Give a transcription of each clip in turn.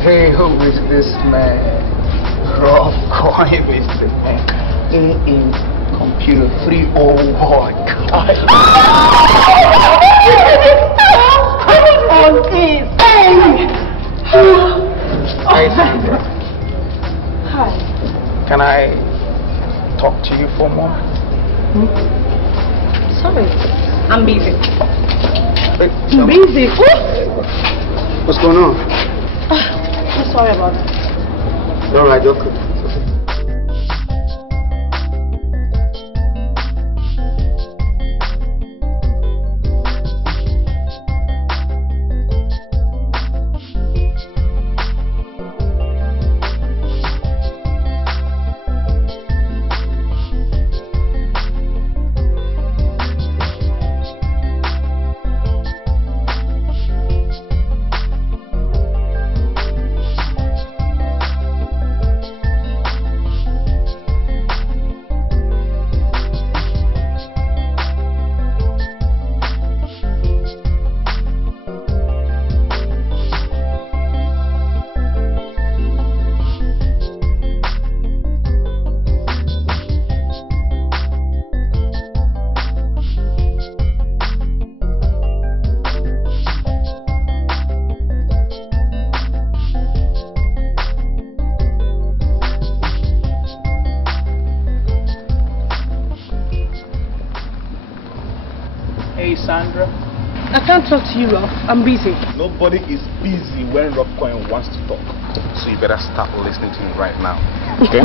Hey, who is this man? Rough coin, Mr. Man. Computer 301. On this. Hi, Sandra. Hi. Can I talk to you for a moment? Sorry, I'm busy. Busy? What's going on? I'm sorry about that. All right, okay. Sandra? I can't talk to you, Rob. I'm busy. Nobody is busy when Rob Coin wants to talk. So you better start listening to him right now. Okay?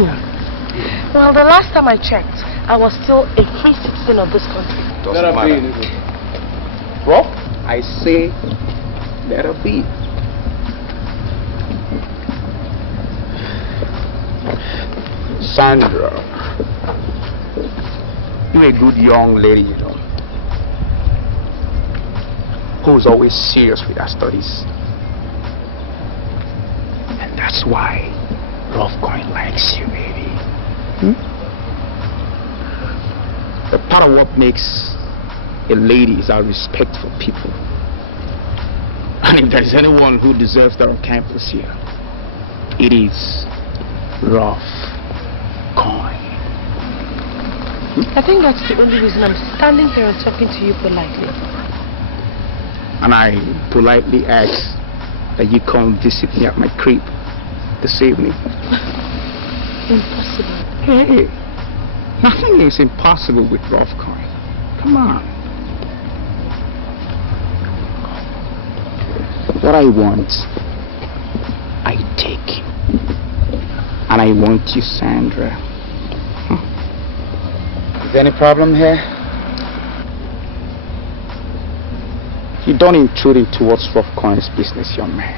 Well, the last time I checked, I was still a free citizen of this country. Doesn't matter. Rob, I say let her be. Sandra, you're a good young lady, you know, who's always serious with her studies. And that's why Rough Coin likes you, baby. The part of what makes a lady is our respect for people. And if there's anyone who deserves that on campus here, it is Rough Coin. I think that's the only reason I'm standing here and talking to you politely. And I politely ask that you come visit me at my crib this evening. Impossible. Hey, nothing is impossible with Rough Coin. Come on. What I want, I take. And I want you, Sandra. Is there any problem here? You don't intrude into what's Rough Coin's business, young man.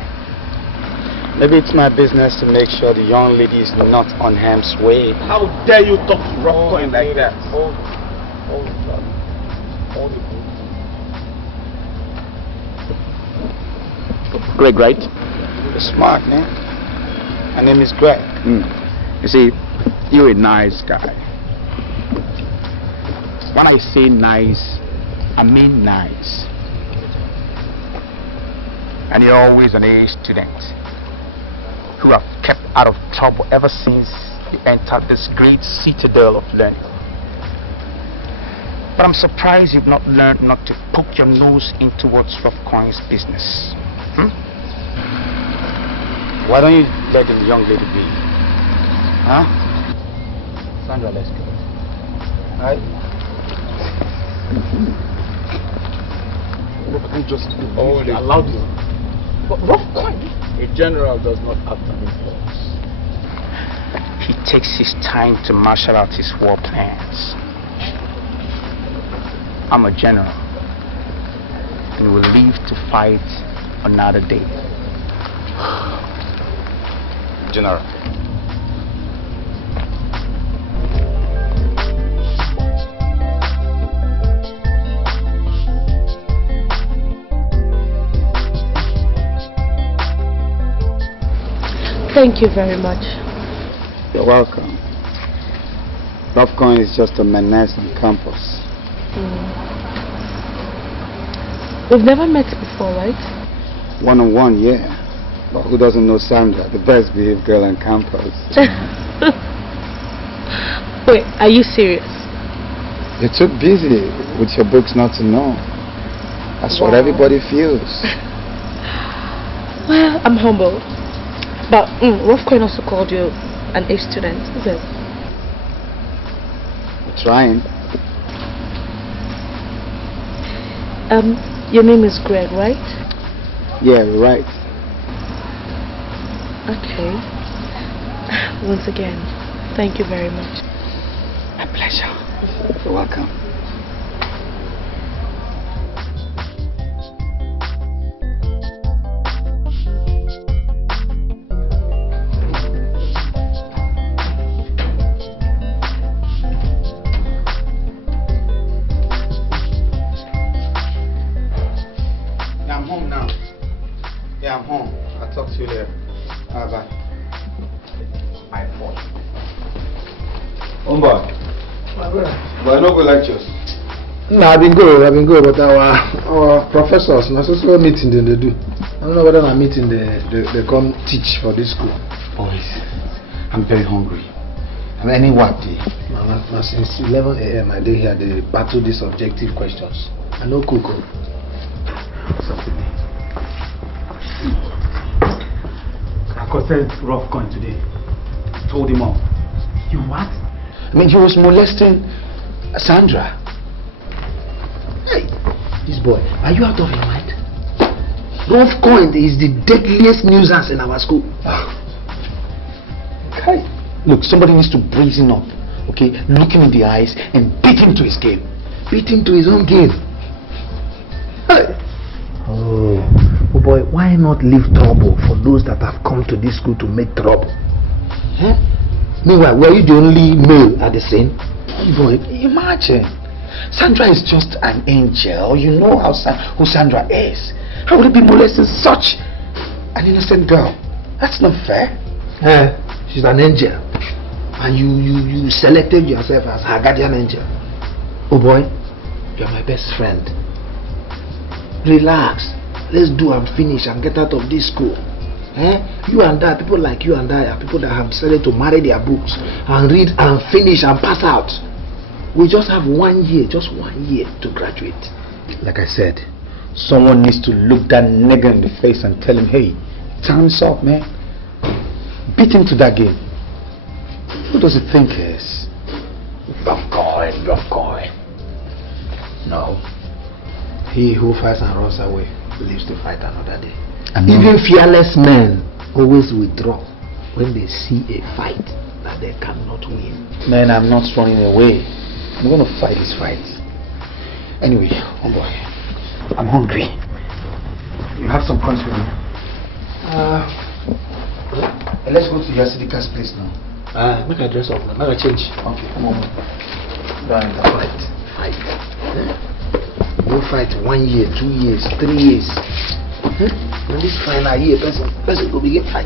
Maybe it's my business to make sure the young lady is not on harm's way. How dare you talk to Rough Coin like that? Hold it. Greg, right? You're smart, man. My name is Greg. You see, you're a nice guy. When I say nice, I mean nice. And you're always an A student who have kept out of trouble ever since you entered this great citadel of learning. But I'm surprised you've not learned not to poke your nose into what's Rough Coin's business. Why don't you let the young lady be? Huh? Sandra, let's go. Alright? You just allowed you. But Rough Coin, a general does not act on impulse. He takes his time to marshal out his war plans. I'm a general and will leave to fight another day. General. Thank you very much. You're welcome. Rough coin is just a menace on campus. We've never met before, right? One-on-one, yeah. But who doesn't know Sandra, the best behaved girl on campus? Wait, are you serious? You're too busy with your books not to know. That's what everybody feels. Well, I'm humble. But Rough Coin also called you an A student, is it? We're trying. Your name is Greg, right? Yeah, you're right. Okay. Once again, thank you very much. My pleasure. You're welcome. Yeah, I'm home now. Yeah, I'm home. I'll talk to you later. Bye. My fault. Umba. But I don't go lectures. No, I've been good, but our professors, not so meeting they do. I don't know whether I'm meeting they come teach for this school. Boys, I'm very hungry. I'm any what day? Since 11 a.m. I did here they battle these objective questions. I know cook. Something. I consulted Rough Coin today. Told him off. You what? I mean, he was molesting Sandra. Hey, this boy, are you out of your mind? Rough Coin is the deadliest nuisance in our school. Okay. Look, somebody needs to brazen up, okay? Look him in the eyes and beat him to his game. Beat him to his own game. Hey. Oh boy, why not leave trouble for those that have come to this school to make trouble? Huh? Meanwhile, were you the only male at the scene? Boy, imagine. Sandra is just an angel. You know who Sandra is. How would it be molesting such an innocent girl? That's not fair. She's an angel. And you selected yourself as her guardian angel. Oh boy, you're my best friend. Relax. Let's do and finish and get out of this school. You and I, people like you and I are people that have decided to marry their books and read and finish and pass out. We just have 1 year, just 1 year to graduate. Like I said, someone needs to look that nigger in the face and tell him, hey, time's up, man. Beat him to that game. Who does he think he is? Rough coin. No. He who fights and runs away lives to fight another day. Even fearless men always withdraw when they see a fight that they cannot win. Man, I'm not running away. I'm going to fight this fight. Anyway, oh boy, I'm hungry. You have some coins with you? Let's go to Yasidika's place now. Make a dress up now. Make a change. Okay, come on. Fight. Go fight 1 year, 2 years, 3 years. When this final year, person go begin fight.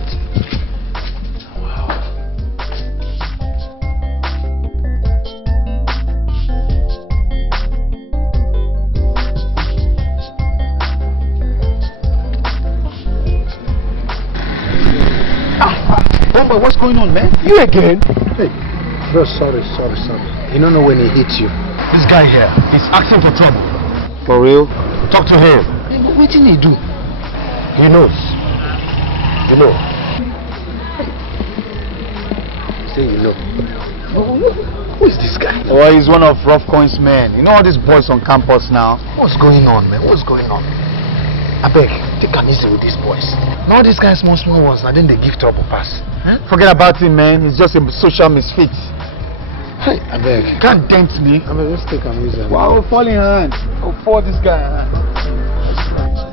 But what's going on, man? You again? Hey, bro, sorry. You don't know when he hits you. This guy here is asking for trouble. For real? Talk to him. Hey, what did he do? He knows. You know. Say you know. Who is this guy? Well, he's one of Rough Coin's men. You know all these boys on campus now? What's going on, man? What's going on? I beg, take an easy with these boys. Now these guys small ones, and then they give trouble pass. Forget about him, man. He's just a social misfit. Hey, I beg. Can't dent me. I mean, let's take an easy. Wow, I'll fall in hand. I'll fall this guy in hand.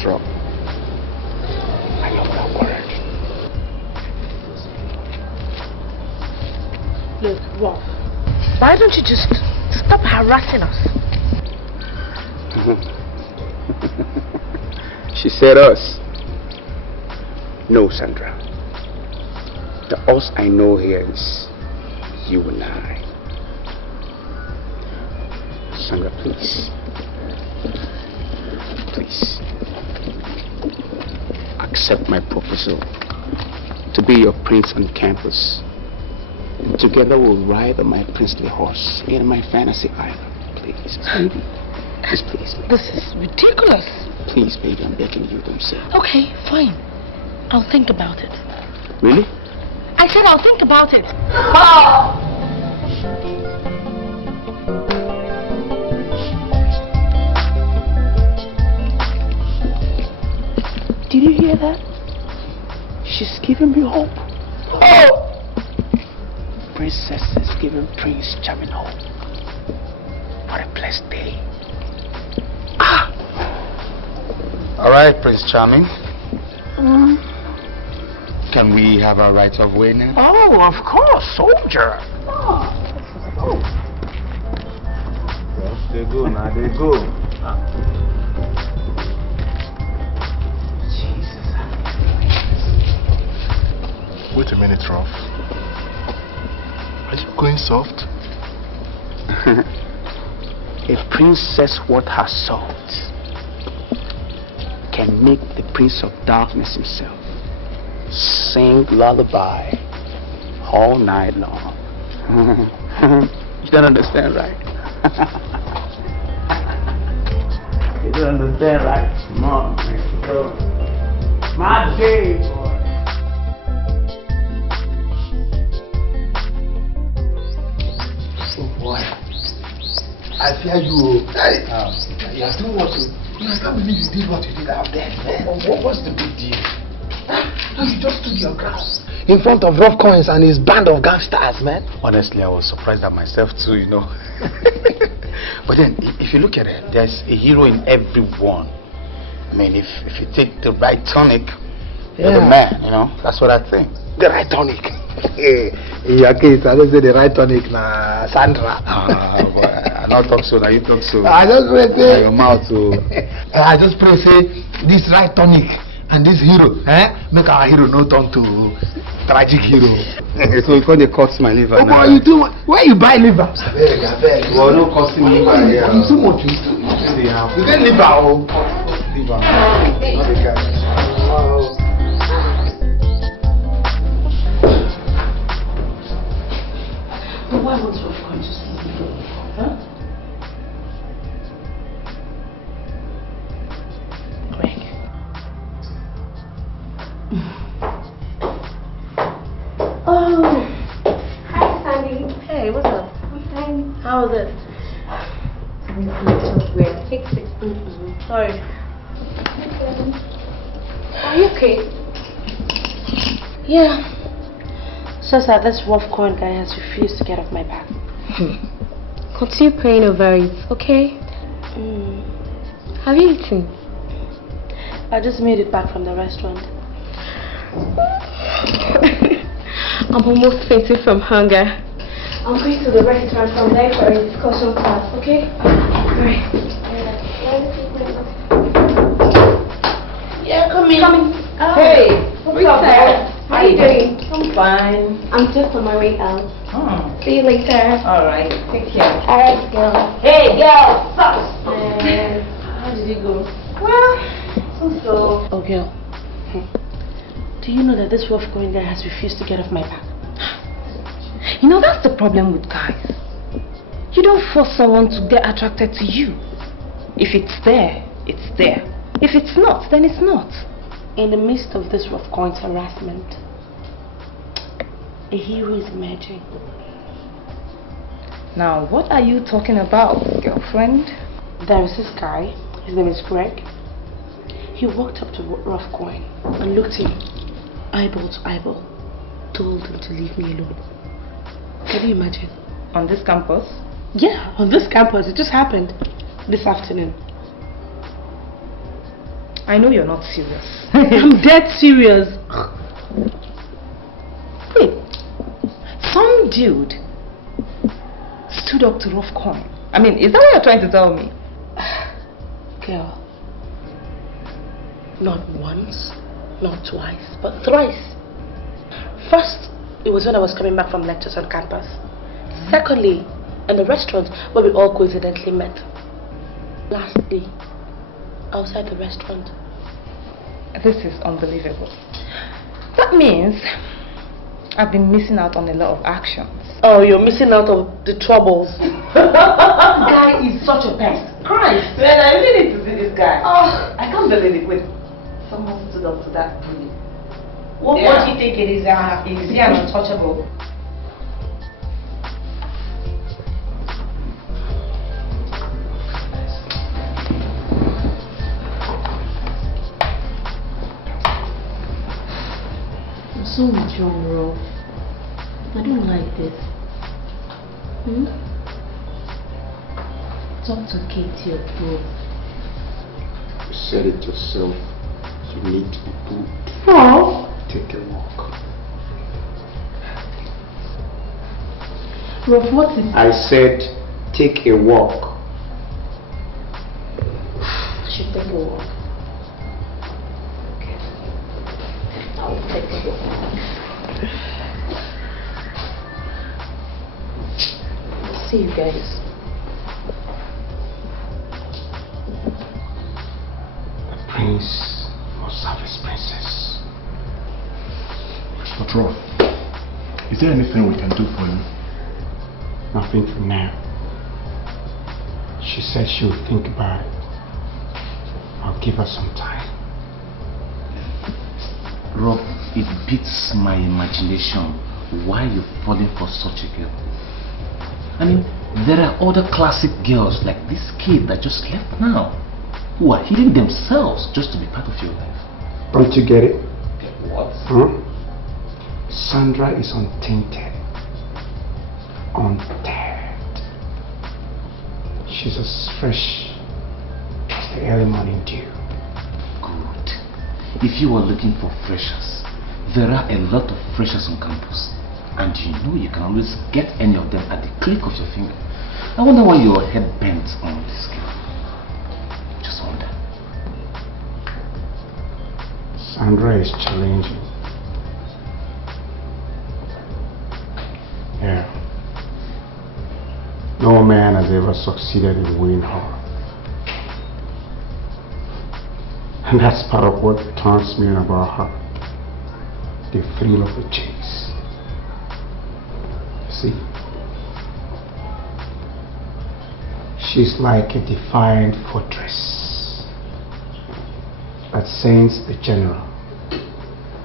Drop. I love that word. Look, Rob, why don't you just stop harassing us? She said us. No, Sandra. The us I know here is you and I. Sandra, please. Please. Accept my proposal to be your prince on campus. Together we'll ride on my princely horse in my fantasy island. Please, baby. Just please. This is ridiculous. Please, baby, I'm begging you, don't say. Okay, fine. I'll think about it. Really? I said I'll think about it. Did you hear that? She's giving me hope. Oh! Princess is giving Prince Charming hope. What a blessed day. Ah! Alright, Prince Charming. Can we have our right of way now? Oh, of course, soldier. Yes, they go now, they go. Wait a minute, Rolf. Are you going soft? A princess worth her salt can make the Prince of Darkness himself sing lullaby all night long. You don't understand, right? You don't understand, right? Mom, my day, boy. Boy, I fear you. Hey, you are doing what you... I can't believe you did what you did out there, man. What's the big deal? No, you just stood your ground in front of Rough Coins and his band of gangsters, man. Honestly, I was surprised at myself too, you know. But then, if you look at it, there's a hero in everyone. I mean, if you take the right tonic, you're the man, you know. That's what I think. The right tonic. In your case, I don't say the right tonic, na Sandra. Boy, I not talk so, now you talk so. I just pray say, your mouth too. I just pray say, this right tonic and this hero, make our hero no turn to tragic hero. So you call the cuts my liver Oh now. boy, you do where you buy liver? Well, no costing liver here. You too much. You get liver, oh. Liver. Not the guy. Oh. Why was Rough going to see me? Huh? Greg. Oh, hi Sandy. Hey, what's up? I'm fine. How was it? Weird. Fix it. Sorry. Are you okay? Yeah. So sad, this rough coin guy has refused to get off my back. Continue praying over it, okay? Have you eaten? I just made it back from the restaurant. I'm almost fainting from hunger. I'm going to the restaurant from there for a discussion class, okay? Alright. Yeah, come in. Hey, what's up, girl? How are you doing? I'm fine. I'm just on my way out. Oh. See you later. Alright, take care. Alright, girl. Hey, girl, stop! And How did it go? well, so. Oh, girl. Do you know that this rough going guy has refused to get off my back? You know, that's the problem with guys. You don't force someone to get attracted to you. If it's there, it's there. If it's not, then it's not. In the midst of this rough coins harassment, a hero is emerging. Now, what are you talking about, girlfriend? There is this guy, his name is Greg. He walked up to Rough Coin and looked him eyeball to eyeball, told him to leave me alone. Can you imagine? On this campus? Yeah, on this campus. It just happened this afternoon. I know you're not serious. I'm dead serious. Wait, some dude stood up to rough coin. I mean, is that what you're trying to tell me? Girl, not once, not twice, but thrice. First, it was when I was coming back from lectures on campus. Secondly, in the restaurant where we all coincidentally met. Lastly, outside the restaurant. This is unbelievable. That means I've been missing out on a lot of actions. Oh, you're missing out on the troubles. Guy is such a pest. Christ, Man, I really need to see this guy. Oh, I can't believe it. Wait, someone stood up to that bully. What do you think it is? Is he an untouchable? There's so much wrong, Rob. I don't like this. Talk to Katie or bro. You said it yourself. You need to be good. Oh. Take a walk. Rob, what is... I said, take a walk. I should take a walk. Okay. I'll take a walk. See you guys. The prince must have his princess. But Rob, is there anything we can do for you? Nothing for now. She said she would think about it. I'll give her some time. Rob, it beats my imagination why you're falling for such a girl. I mean, there are other classic girls like this kid that just left now, who are healing themselves just to be part of your life. Don't you get it? Get what? Sandra is untainted. Untapped. She's as fresh as the early morning dew. Good. If you are looking for freshers, there are a lot of freshers on campus. And you know you can always get any of them at the click of your finger. I wonder why your head bent on this girl. Just wonder. Sandra is challenging. Yeah. No man has ever succeeded in winning her. And that's part of what turns me on about her. The thrill of the chase. See? She's like a defiant fortress that sends the general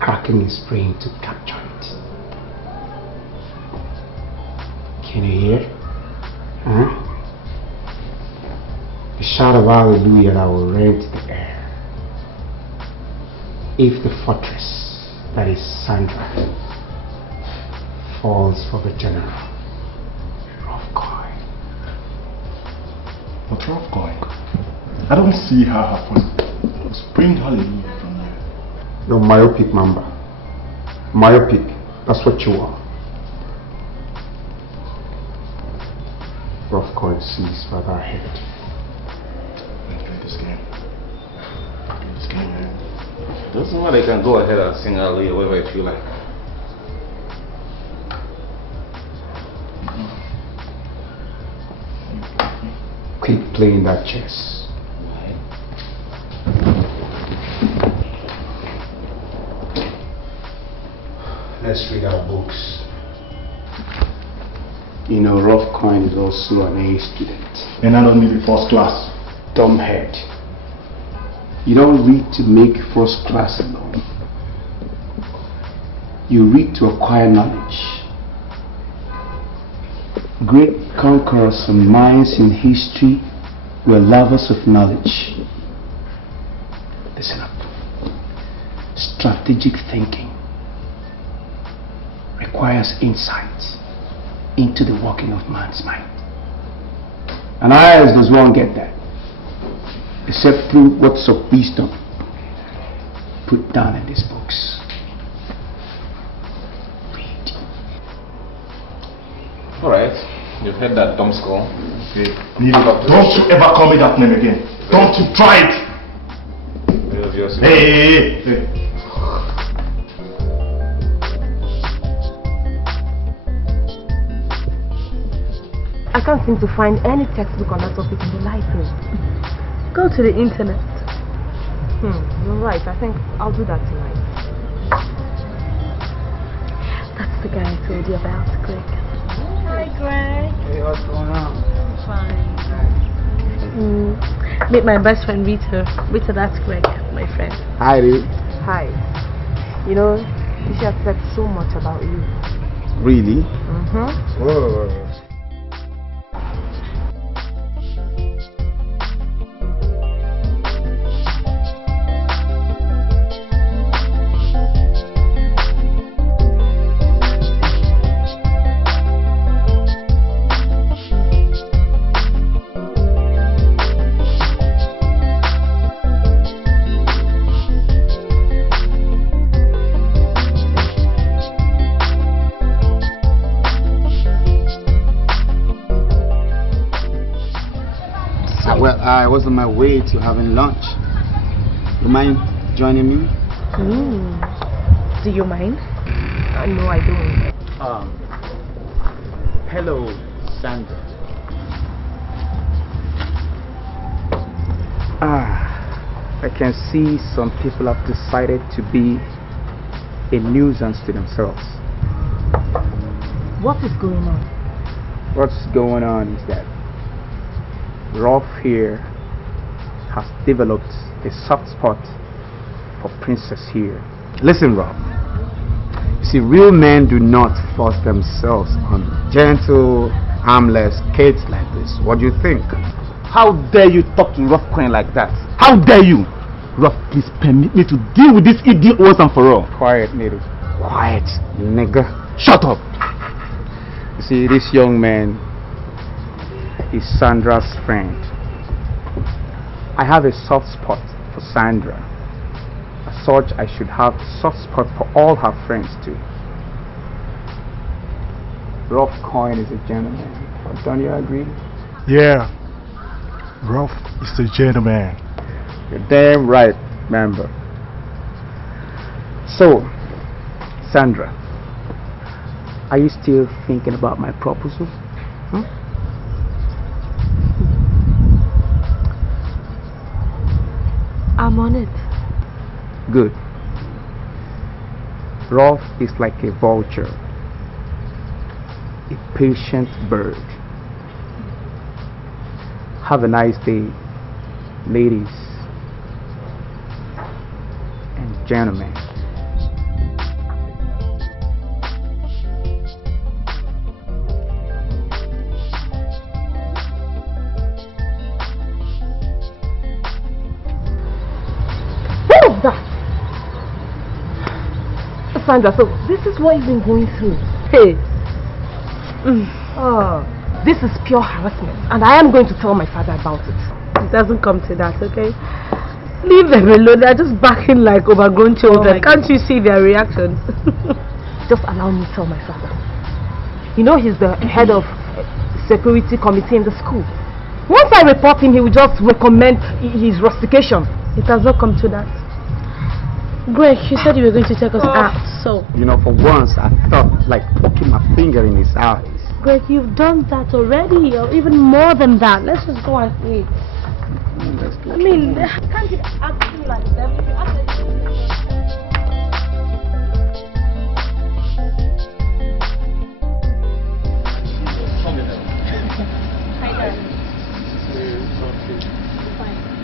cracking his brain to capture it. Can you hear? Huh? A shout of hallelujah that will rend the air if the fortress, that is Sandra, falls for the general. Rough coin. But rough coin, I don't see her happening. Let's bring hallelujah from you. No, myopic member. Myopic, that's what you are. Rough coin sees further ahead. Play this game. Play this game, man. Doesn't matter, you can go ahead and sing hallelujah whatever you feel like. Keep playing that chess. Why? Let's read our books. You know, rough coin is also an A student. And I don't need a first class. Dumbhead. You don't read to make first class alone. You read to acquire knowledge. Great conquerors and minds in history were lovers of knowledge. Listen up. Strategic thinking requires insight into the working of man's mind. And how else does one get that? Except through words of wisdom put down in these books. Read. Alright, you've heard that dumb skull. Okay. Don't you ever call me that name again. Don't you try it. Hey. I can't seem to find any textbook on that topic in the library. Go to the internet. You're right. I think I'll do that tonight. That's the guy I told you about, Greg. Hi, Greg. Hey, what's going on? Fine. Meet my best friend Rita. Rita, that's Greg, my friend. Hi, dude. Hi. You know, she has said so much about you. Really? Mm-hmm. Whoa. I was on my way to having lunch. You mind joining me? Do you mind? No, I don't. Hello, Sandra. I can see some people have decided to be a nuisance to themselves. What is going on? What's going on is that Rolf here has developed a soft spot for Princess here. Listen, Rolf. You see, real men do not force themselves on gentle, harmless kids like this. What do you think? How dare you talk to Rough Coin like that? How dare you? Rough, please permit me to deal with this idiot once and for all. Quiet, Nero. Quiet, nigga. Shut up. You see, this young man is Sandra's friend. I have a soft spot for Sandra. As such, I should have a soft spot for all her friends too. Rough Coin is a gentleman. Don't you agree? Yeah. Rolf is a gentleman. You're damn right, member. So, Sandra, are you still thinking about my proposal? I'm on it. Good. Rolf is like a vulture, a patient bird. Have a nice day, ladies and gentlemen. Sandra, so this is what you've been going through. Hey. This is pure harassment, and I am going to tell my father about it. It doesn't come to that, okay? Leave them alone. They're just backing like overgrown children. Can't you see their reactions? Just allow me to tell my father. You know, he's the head of security committee in the school. Once I report him, he will just recommend his rustication. It has not come to that. Greg, you said you were going to take us out, so... You know, for once, I felt like poking my finger in his eyes. Greg, you've done that already, or even more than that. Let's just go and eat. Let's go. I mean, can't you act me like them? If you act like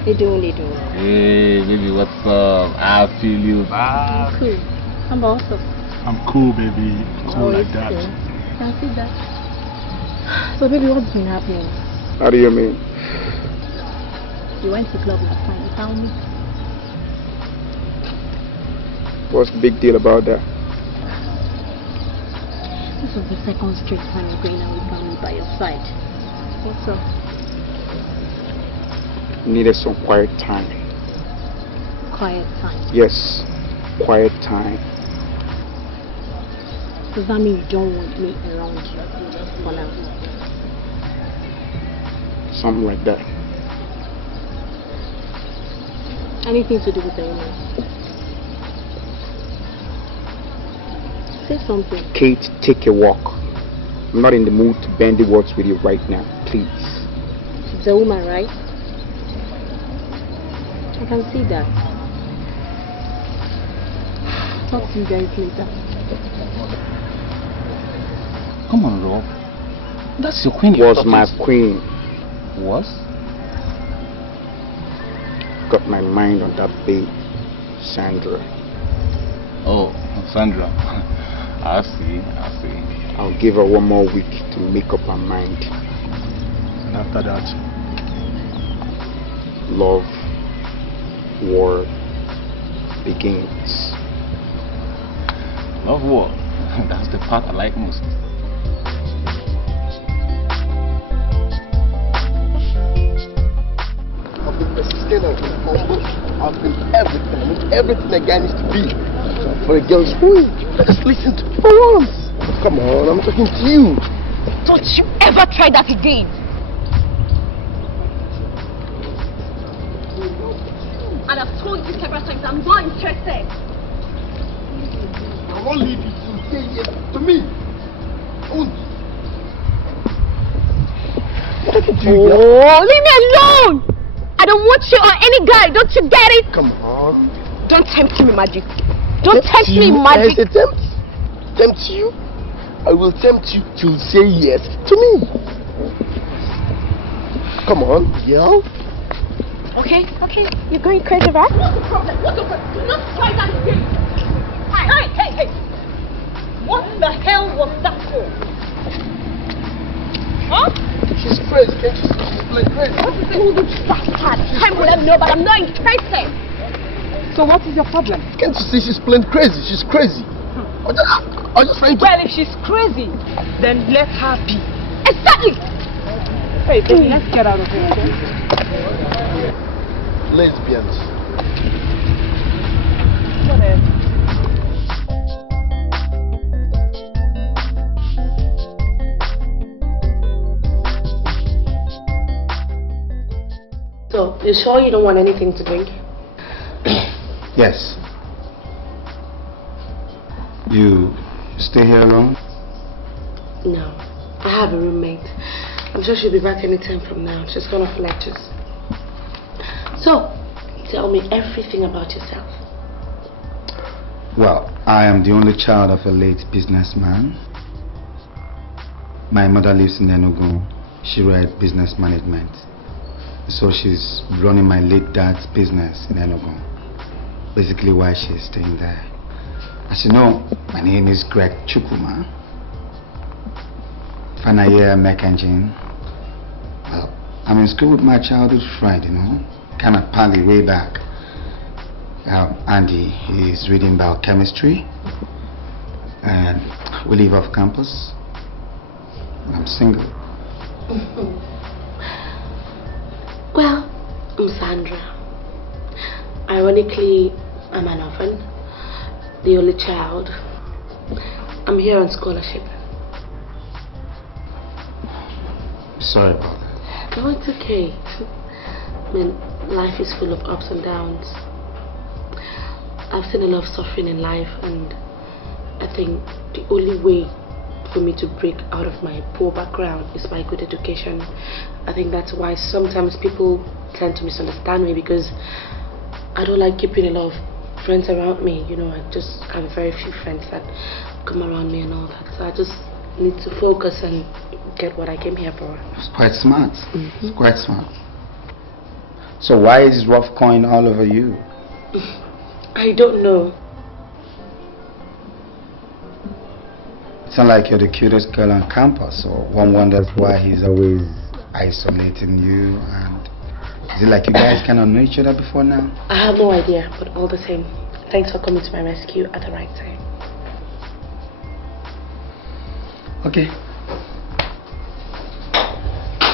You doing? Hey, baby, what's up? I feel you. I'm cool. How about yourself? I'm cool, baby. Cool like that. Cool. Can I see that? So, baby, what's been happening? How do you mean? You went to the club last night. You found me. What's the big deal about that? This was the second straight time you're going out with Browny by your side. What's up? needed some quiet time. Quiet time. Yes, quiet time. Does that mean you don't want me around you for now? Something like that. Anything to do with the woman? Say something. Kate, take a walk. I'm not in the mood to bend the words with you right now, please. She's a woman, right? I can see that. Talk to you guys later. Come on, Rob. That's your queen. Was my queen. Was? Got my mind on that babe, Sandra. Oh, Sandra. I see. I'll give her one more week to make up her mind. And after that, love, war begins. Love war. That's the part I like most. I've been persistent, I've been humble, I've been everything a guy needs to be for a girl's room. Just listen to me for once. Come on, I'm talking to you. Don't you ever try that again. And I've told you several times I'm not interested. I won't leave you to say yes to me. Oh, leave me alone! I don't want you or any guy, don't you get it? Come on. Don't tempt me, magic. Don't tempt me, magic. Tempt you? I will tempt you to say yes to me. Come on, girl. Okay. You're going crazy, right? What's the problem? Do not try that again. Hey. What the hell was that for? Huh? She's crazy, can't you see? She's playing crazy. What is it? Bastard. I would have known, but I'm not interested. So what is your problem? Can't you see she's playing crazy? She's crazy. I'm just trying to... Well, if she's crazy, then let her be. Exactly. Hey, baby, let's get out of here, okay? Lesbians. Whatever. So, you sure you don't want anything to drink? Yes. You stay here alone? No. I have a roommate. I'm sure she'll be back anytime from now. She's gone off lectures. So, tell me everything about yourself. Well, I am the only child of a late businessman. My mother lives in Enugu. She read business management. So she's running my late dad's business in Enugu. Basically why she's staying there. As you know, my name is Greg Chukuma. Final year mech engine. Well, I'm in school with my childhood friend, you know. Kind of pally way back. Andy, he's reading biochemistry. And we live off campus. I'm single. Well, I'm Sandra. Ironically, I'm an orphan, the only child. I'm here on scholarship. Sorry about that. No, it's okay. I mean, life is full of ups and downs. I've seen a lot of suffering in life, and I think the only way for me to break out of my poor background is by good education. I think that's why sometimes people tend to misunderstand me, because I don't like keeping a lot of friends around me. You know, I just have very few friends that come around me and all that. So I just need to focus and get what I came here for. It's quite smart. It's quite smart. So why is rough coin all over you? I don't know. It's not like you're the cutest girl on campus, so one wonders why he's always isolating you. And is it like you guys cannot know each other before now? I have no idea, but all the same, thanks for coming to my rescue at the right time. Okay.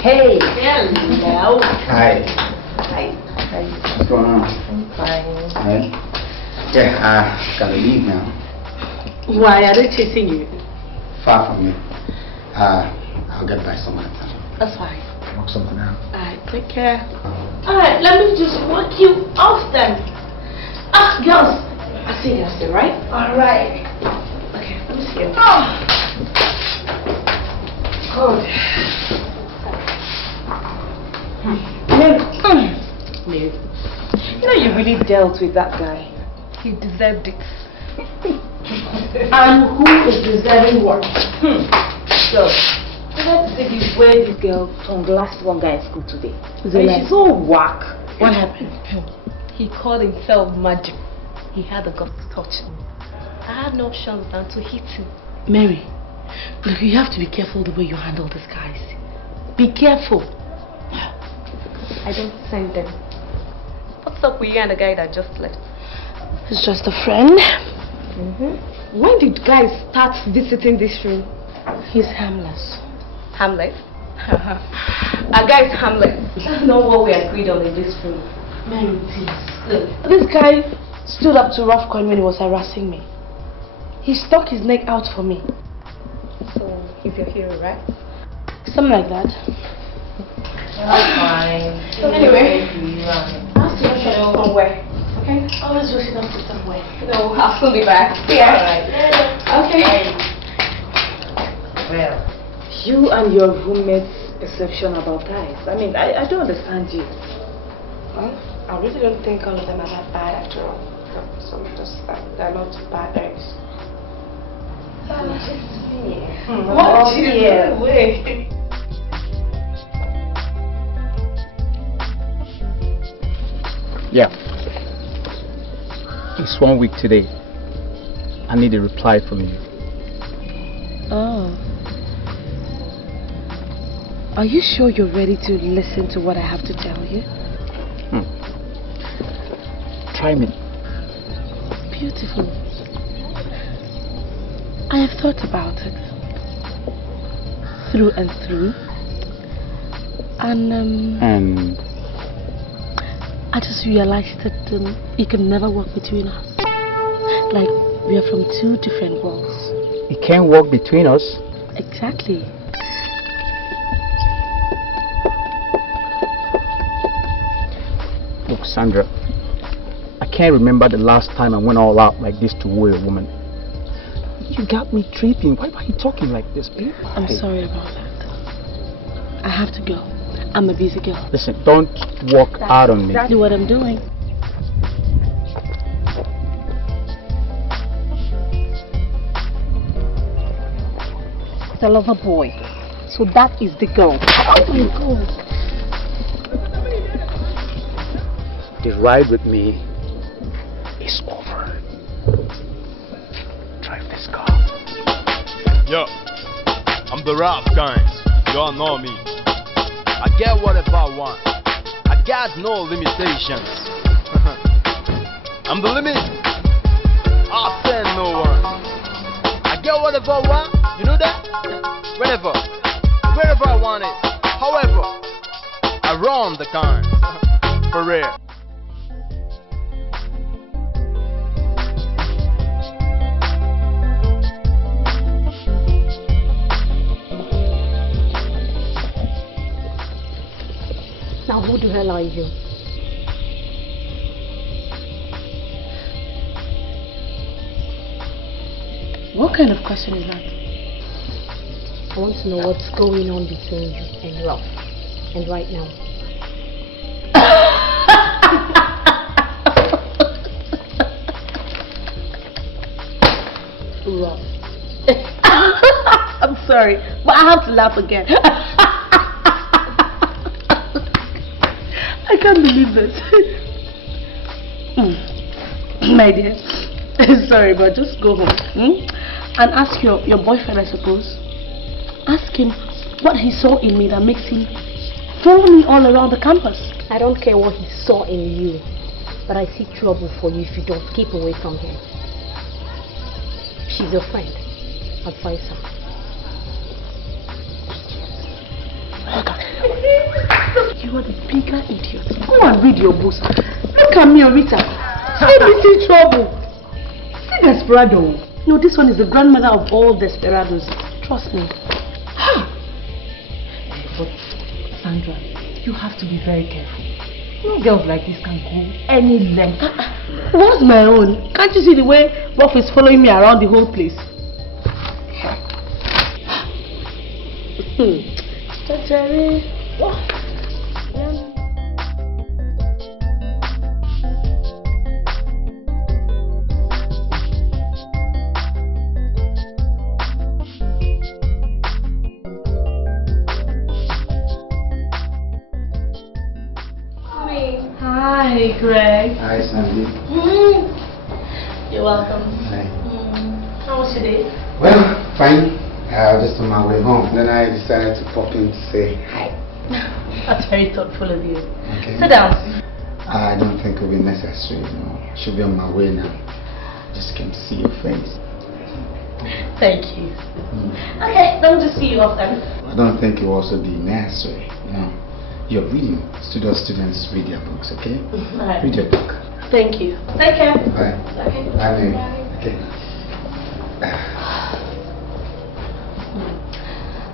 Hey, hello. Hi. Hi. How are you? What's going on? I'm fine. Alright. Yeah, gotta leave now. Why are they chasing you? Far from me. I'll get back some other time. That's fine. Work something out. Alright, take care. Alright, let me just walk you off then. Ah, girls. I see you still, right? Alright. Okay, let me see you. Oh. Good. Mary. You know you really dealt with that guy. He deserved it. And who is deserving what? So, let's say you wear this girl tongue last one guy at school today. She's so whack. What happened? He called himself magic. He had the guts to touch me. I had no option than to hit him. Mary, look, you have to be careful the way you handle these guys. Be careful. I don't send them. What's up with you and the guy that just left? It's just a friend. When did guys start visiting this room? He's harmless. Hamlet? A guy is harmless. That's not what we agreed on in this room. Mary, please. Look, this guy stood up to Rough Coin when he was harassing me. He stuck his neck out for me. So, he's your hero, right? Something like that. That's fine. So anyway, I'll see you somewhere. okay? Always wishing up to somewhere. No, I'll soon be back. Yeah. Alright. Okay. Well, You and your roommate's exception about guys. I mean, I don't understand you. Huh? I really don't think all of them are that bad after all. Some just they're not bad eggs. what do you do? Yeah. It's 1 week today. I need a reply from you. Oh. Are you sure you're ready to listen to what I have to tell you? Try me. Beautiful. I have thought about it. Through and through. And I just realized that it can never work between us. Like we are from two different worlds. It can't work between us. Exactly. Look, Sandra, I can't remember the last time I went all out like this to woo a woman. You got me tripping. Why are you talking like this, babe? I'm sorry about that. I have to go. I'm a busy girl. Listen, don't walk out on me. That's exactly what I'm doing. The lover boy. So that is the girl. Oh my God. The ride with me is over. Drive this car. Yo, I'm the rap kind. Y'all know me. I get whatever I want. I got no limitations. I'm the limit. I'll send no one. I get whatever I want. You know that? Whenever. Wherever I want it. However, I run the kind. For real. Now who the hell are you? What kind of question is that? I want to know what's going on between you and Ralph. And right now. Ralph. I'm sorry, but I have to laugh again. I can't believe this. My dear, sorry, but just go home and ask your boyfriend, I suppose. Ask him what he saw in me that makes him follow me all around the campus. I don't care what he saw in you, but I see trouble for you if you don't keep away from him. She's your friend. Advise her. Okay. You are the bigger idiot. Go and read your books. Look at me, Rita. Save me in trouble. See Desperado. No, this one is the grandmother of all desperados. Trust me. But Sandra, you have to be very careful. No girls like this can go any length. What's my own? Can't you see the way Buff is following me around the whole place? Hi, Greg. Hi, Sandy. You're welcome. Hi. How was your day? Well, fine. I was just on my way home. Then I decided to pop in to say hi. That's very thoughtful of you. Okay. Sit down. I don't think it will be necessary. I should be on my way now. Just came to see your face. Thank you. Okay, let me just see you off then. I don't think it will also be necessary. You're reading. Students read their books, okay? Right. Read your book. Thank you. Take care. Bye. Okay. Bye, Mary. Okay.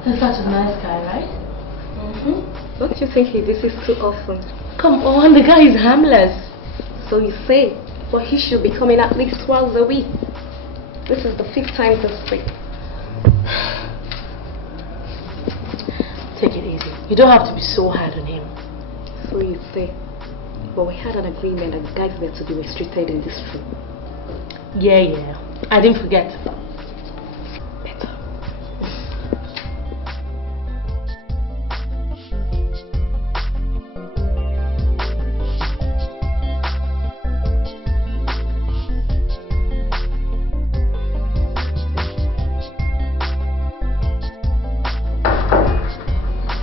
He's such a nice guy, right? Don't you think he visits too often? Come on, the guy is harmless. So you say, but he should be coming at least twice a week. This is the 5th time this week. Take it easy. You don't have to be so hard on him. So you say, but we had an agreement that guys were to be restricted in this room. Yeah. I didn't forget. Better.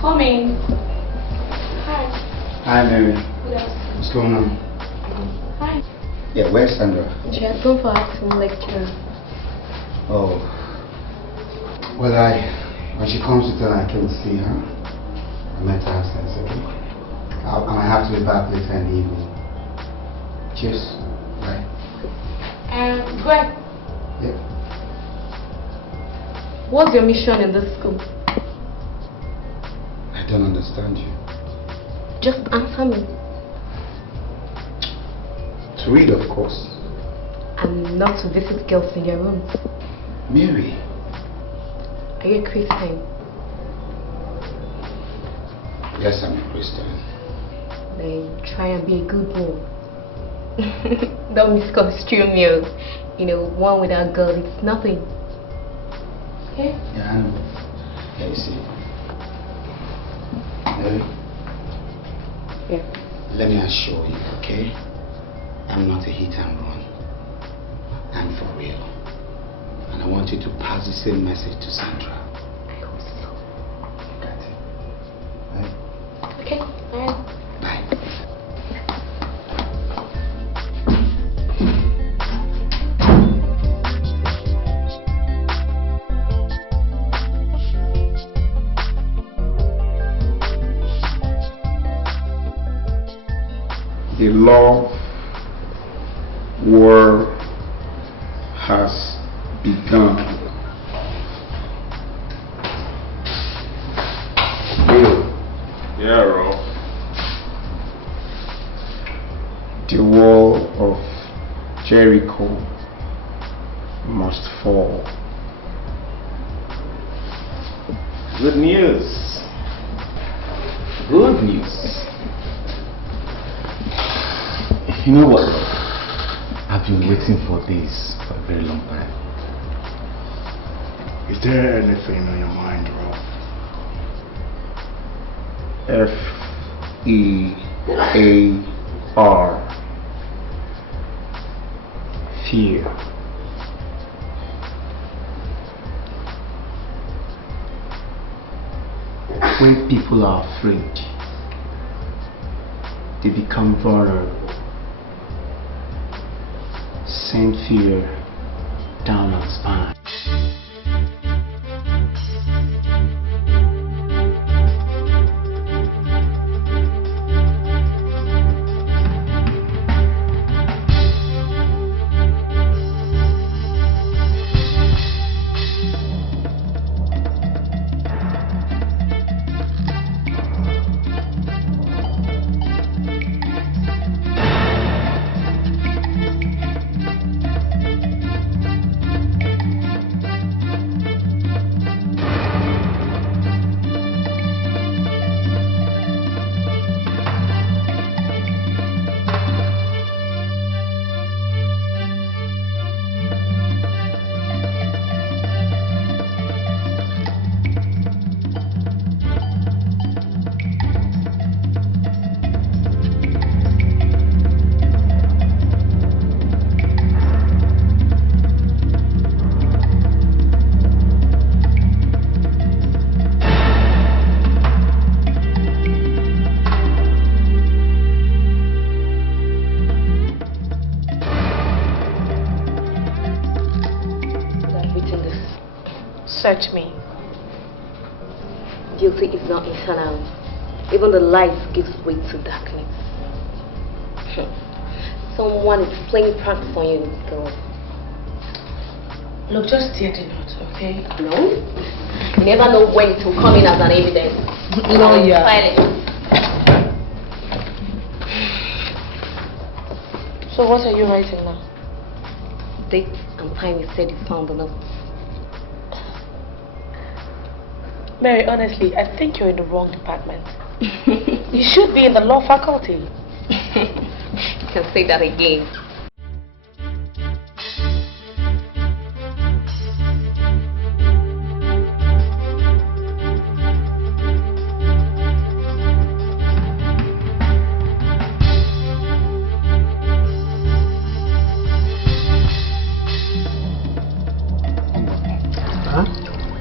Coming. Hi, Mary. Yes. What's going on? Hi. Yeah, where's Sandra? She has gone for acting lecture. Oh. Well, when she comes to town, I can see her. I met her upstairs, okay? I might have to be back later in the evening. Cheers. Bye. Greg. Yeah. What's your mission in this school? I don't understand you. Just answer me. To read, of course. And not to visit girls in your room. Mary. Are you a Christian? Yes, I'm a Christian. Then try and be a good boy. Don't misconstrue me. One without God, it's nothing. Okay? Yeah, I know. Yeah, you see. Mary. Yeah. Let me assure you, okay? I'm not a hit and run. I'm for real. And I want you to pass the same message to Sandra. I hope so. Got it. Right? Okay, bye. Bye. The love war has begun. Yeah, Rolf. The wall of Jericho must fall. Good news. Good news. You know what? I've been waiting for this for a very long time. Is there anything on your mind, Rolf? F-E-A-R. Fear. When people are afraid, they become vulnerable. Send fear down our spine. search me. Guilty is not eternal. Even the light gives way to darkness. Someone is playing pranks on you, girl. Look, just tear the knot, okay? No? You never know when it will come in as an evidence. No, yeah. Silence. So what are you writing now? Date and time you said you found the note. Mary, honestly, I think you're in the wrong department. You should be in the law faculty. You can say that again.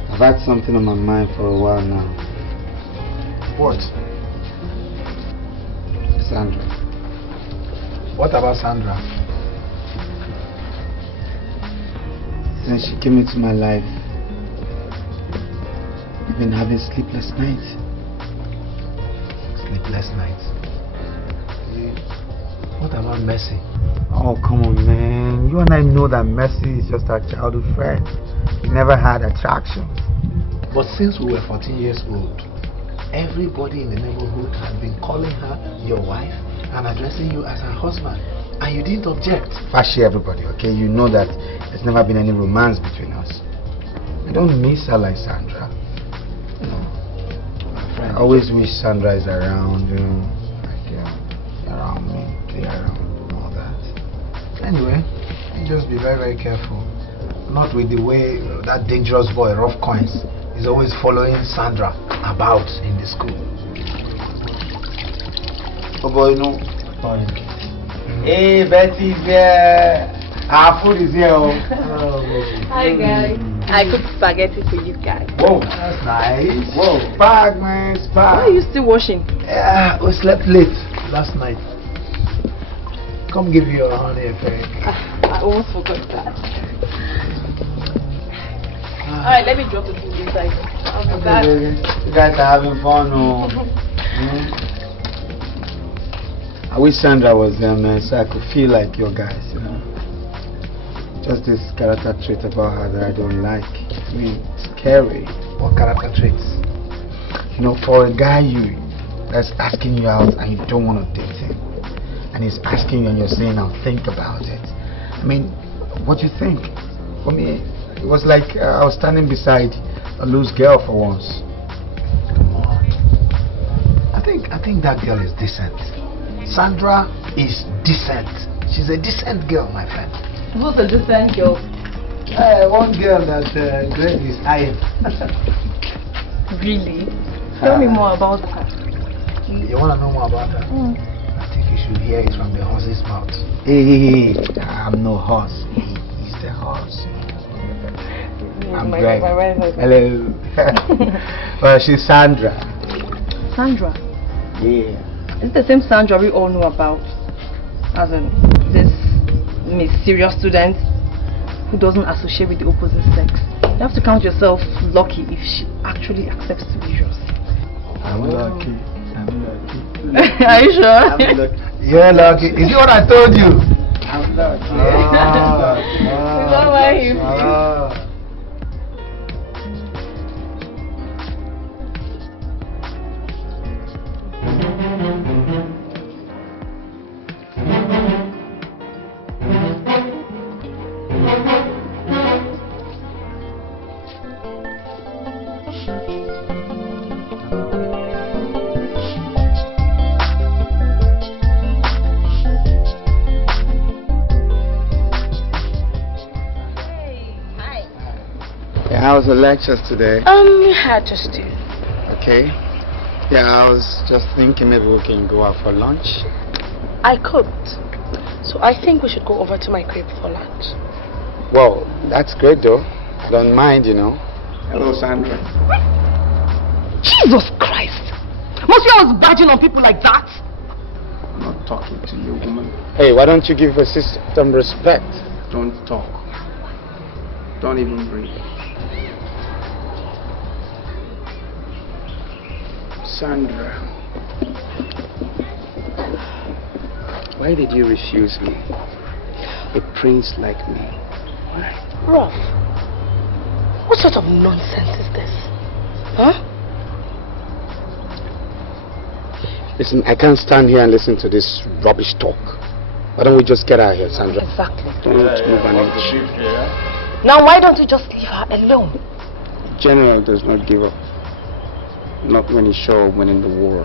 I've had something on my mind for a while now. What? Sandra. What about Sandra? Since she came into my life, I've been having sleepless nights. Sleepless nights? What about Mercy? Oh, come on, man. You and I know that Mercy is just our childhood friend. We never had attractions. But since we were 14 years old, everybody in the neighborhood had been calling her your wife and addressing you as her husband, and you didn't object. Fashi everybody, okay? You know that there's never been any romance between us. I don't miss her like Sandra. You know, I always wish Sandra is around, you know, like around me, play around, all that. Anyway, you just be very, very careful. Not with the way that dangerous boy, Rough Coins, is always following Sandra about in the school. Oh boy, you know. Hey, Betty's here. Our food is here. Hi guys. I cooked spaghetti for you guys. Whoa, that's nice. Whoa, bag man, bag. Why are you still washing? Yeah, we slept late last night. Come give you a honey affair. I almost forgot that. Alright, let me drop the food inside. I'll be back. You guys are having fun. I wish Sandra was there, man, so I could feel like your guys, you know. Just this character trait about her that I don't like. I mean, it's scary. What character traits? You know, for a guy that's asking you out and you don't want to date him, and he's asking you and you're saying, "I'll think about it." I mean, what do you think? For me, it was like I was standing beside a loose girl for once. Come on. I think that girl is decent. Sandra is decent. She's a decent girl, my friend. Who's a decent girl? One girl that Greg is eyeing. Really? Tell me more about her. You want to know more about her? I think you should hear it from the horse's mouth. Hey, I'm no horse. He's the horse. I'm Greg. Hello. Well, she's Sandra. Sandra? Yeah. Is it the same Sandra we all know about? As in, this mysterious student who doesn't associate with the opposite sex. You have to count yourself lucky if she actually accepts to be yours. I'm lucky. I'm lucky. Are you sure? I'm lucky. You're lucky. Is it what I told you? I'm lucky. How was the lectures today? Had just two. Okay. Yeah, I was just thinking maybe we can go out for lunch. I cooked, so I think we should go over to my crib for lunch. Well, that's great though. Don't mind, you know. Hello, Sandra. Jesus Christ! Must you always badging on people like that? I'm not talking to you, woman. Hey, why don't you give your sister some respect? Don't talk. Don't even breathe. Sandra, why did you refuse me? A prince like me. Why? Ruff, what sort of nonsense is this? Huh? Listen, I can't stand here and listen to this rubbish talk. Why don't we just get out of here, Sandra? Exactly. Don't move an inch. Now why don't you just leave her alone? General does not give up. Not when he's sure of winning the war.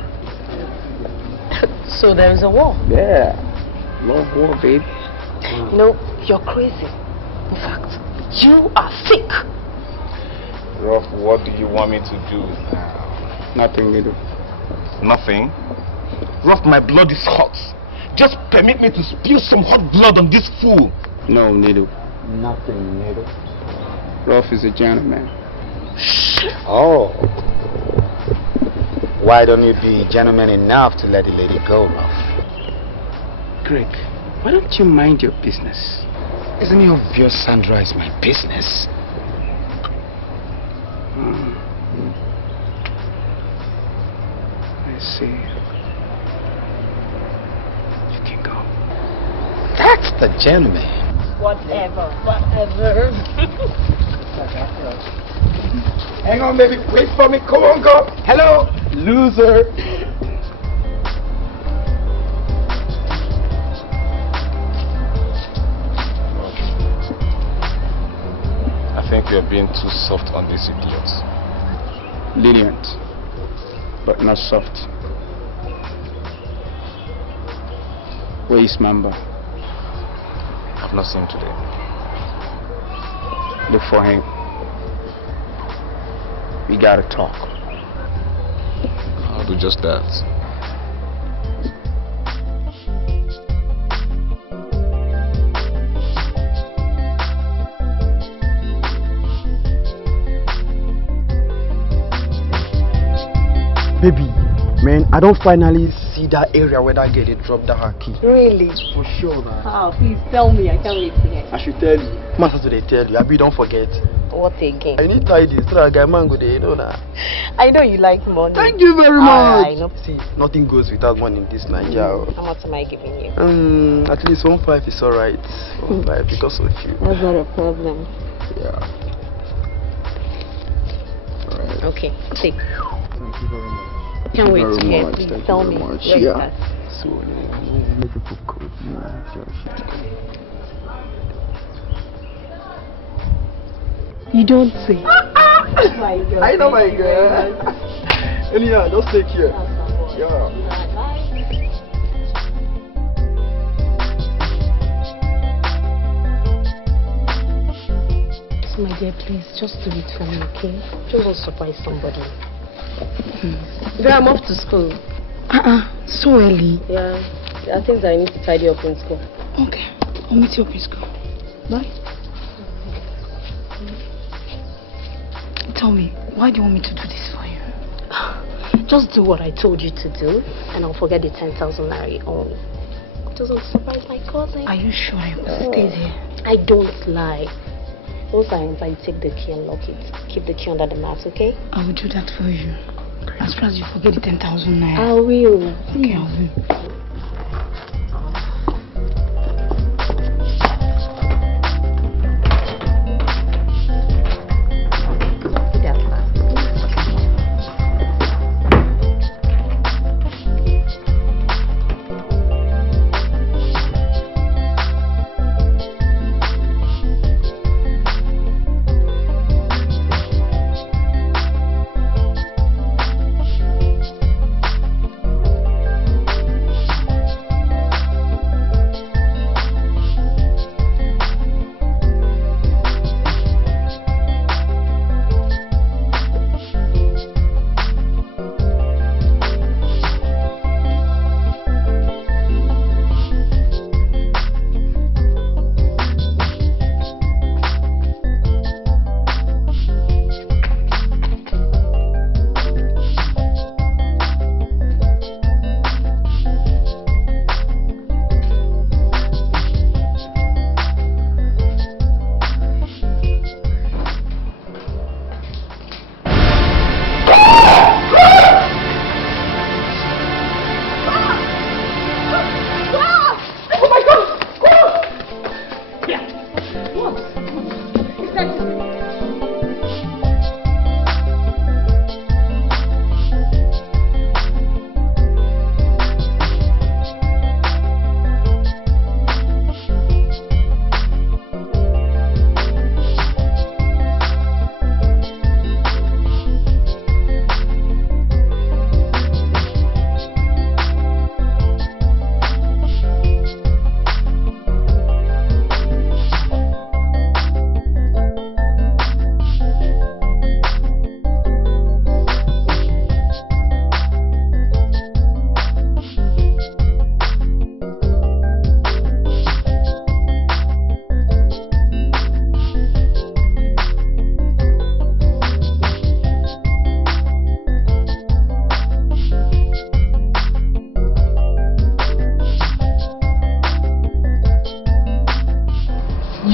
So there is a war? Yeah. Love war, babe. You know, you're crazy. In fact, you are sick. Ruff, what do you want me to do now? Nothing, little. Nothing. Ruff, my blood is hot. Just permit me to spill some hot blood on this fool. No, Nido. Nothing, Nido. Ruff is a gentleman. Oh. Why don't you be gentleman enough to let the lady go, Ruff? Greg, why don't you mind your business? Isn't it obvious Sandra is my business? I see. You can go. That's the gentleman. Whatever. Hang on, baby. Wait for me. Come on, go. Hello. Loser. I think you're being too soft on these idiots. Lenient, but not soft. Where is Mamba? I've not seen him today. Look for him. We gotta talk. I'll do just that. Baby, man, I don't finally see that area where that girl they dropped that her key. Really? For sure, man. Ah, please tell me. I can't wait to hear. I should tell you. Master today tell you. Abi, don't forget. What again? I need tidings so that guy man go there, you know now. I know you like money. Thank you very much. I know. See, nothing goes without money in this Nigeria. How much am I giving you? At least 1.5 is alright. 1.5 because of you. That's not a problem. Yeah. Alright. Okay, take. Thank you very much. Can't wait to hear. Much. Please Thank tell you me. very much. Where's Yeah. that? So, make people code. You don't say. My girl, I know, my girl. Anyhow, just take care. Yeah. So my dear, please, just do it for me, okay? Just want to surprise somebody. Girl, I'm off to school. So early. Yeah, there are things I need to tidy up in school. Okay, I'll meet you up in school. Bye. Tell me, why do you want me to do this for you? Just do what I told you to do, and I'll forget the 10,000 naira you owe me. Just want to surprise my cousin. Are you sure I will stay there? I don't lie. Once I enter, you take the key and lock it. Keep the key under the mat, okay? I will do that for you. As far as you forget the 10,000 naira. I will. Okay, I will.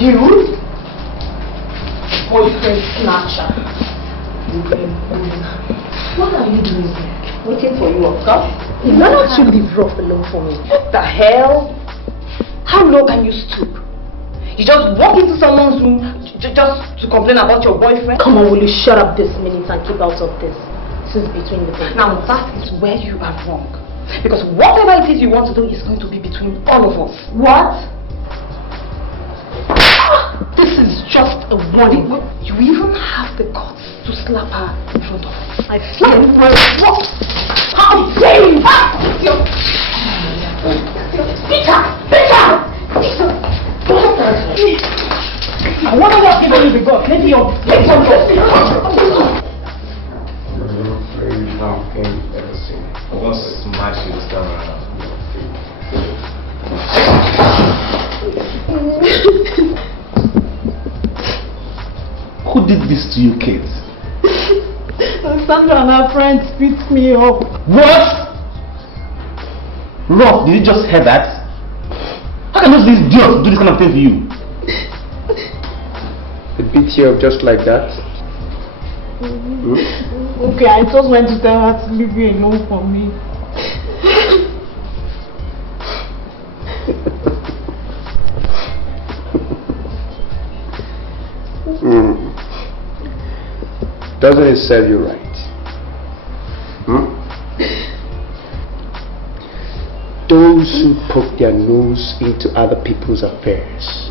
You? Boyfriend snatcher. What are you doing here? Waiting for you, of course. Why don't you leave Ruff alone for me? What the hell? How low can you stoop? You just walk into someone's room just to complain about your boyfriend? Come on, will you shut up this minute and keep out of this? This is between the two. Now that is where you are wrong. Because whatever it is you want to do is going to be between all of us. What? This is just a warning. You even have the guts to slap her in front of us. I feel what? How dare you? Peter! I wonder what people you got. Maybe your big one. I want to smash this camera. Who did this to you, Kate? Sandra and her friends beat me up. What? Rob, did you just hear that? How can those idiots do this kind of thing to you? They beat you up just like that? Okay, I just went to tell her to leave me alone for me. Doesn't it serve you right? Those who poke their nose into other people's affairs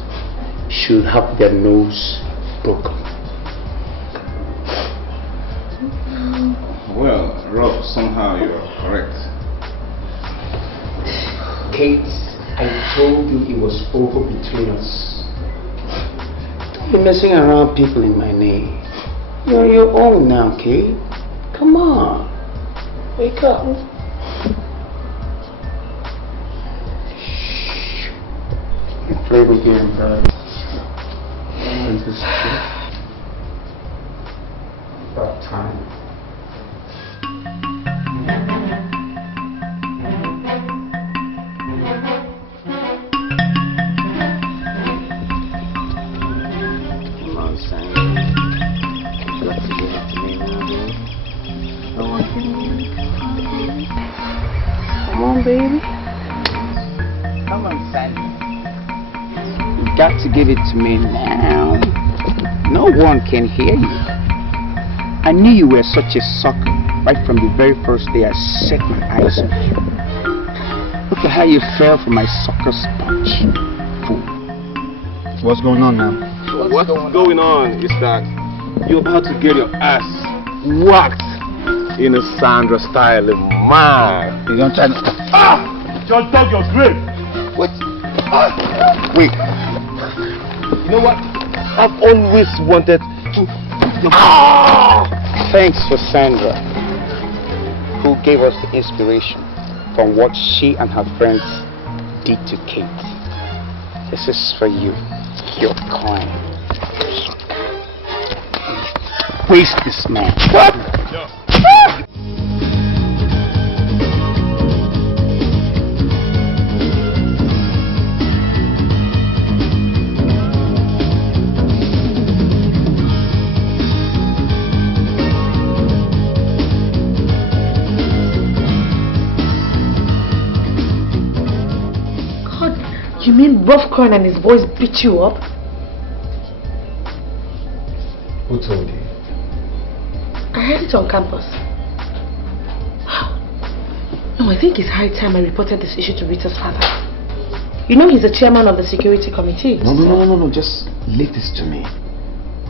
should have their nose broken. Well, Rob, somehow you're correct. Kate, I told you it was over between us. Don't be messing around people in my name. You're your own now, Kate. Come on. Wake up. Shh. You play the game, guys. This is about time. Baby. Come on, Sandy. You got to give it to me now. No one can hear you. I knew you were such a sucker right from the very first day I set my eyes on you. Look at how you fell for my sucker sponge. Fool. What's going on now? What's going on is that you're about to get your ass whacked in a Sandra style of man. You don't try to... Just dug your grave. What? Wait. You know what? I've always wanted to... Thanks for Sandra, who gave us the inspiration from what she and her friends did to Kate. This is for you. Your crime. Waste this man. What? You mean Rough Coin and his boys beat you up? Who told you? I heard it on campus. No, I think it's high time I reported this issue to Rita's father. You know he's the chairman of the security committee. No. Just leave this to me.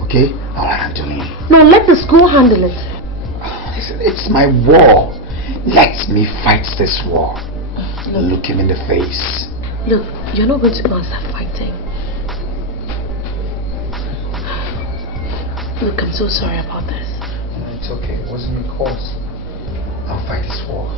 Okay? Alright, Anthony. No, let the school handle it. Listen, it's my war. Let me fight this war. Look him in the face. Look, you're not going to go and start fighting. Look, I'm so sorry about this. No, it's okay. It wasn't your cause. I'll fight this war.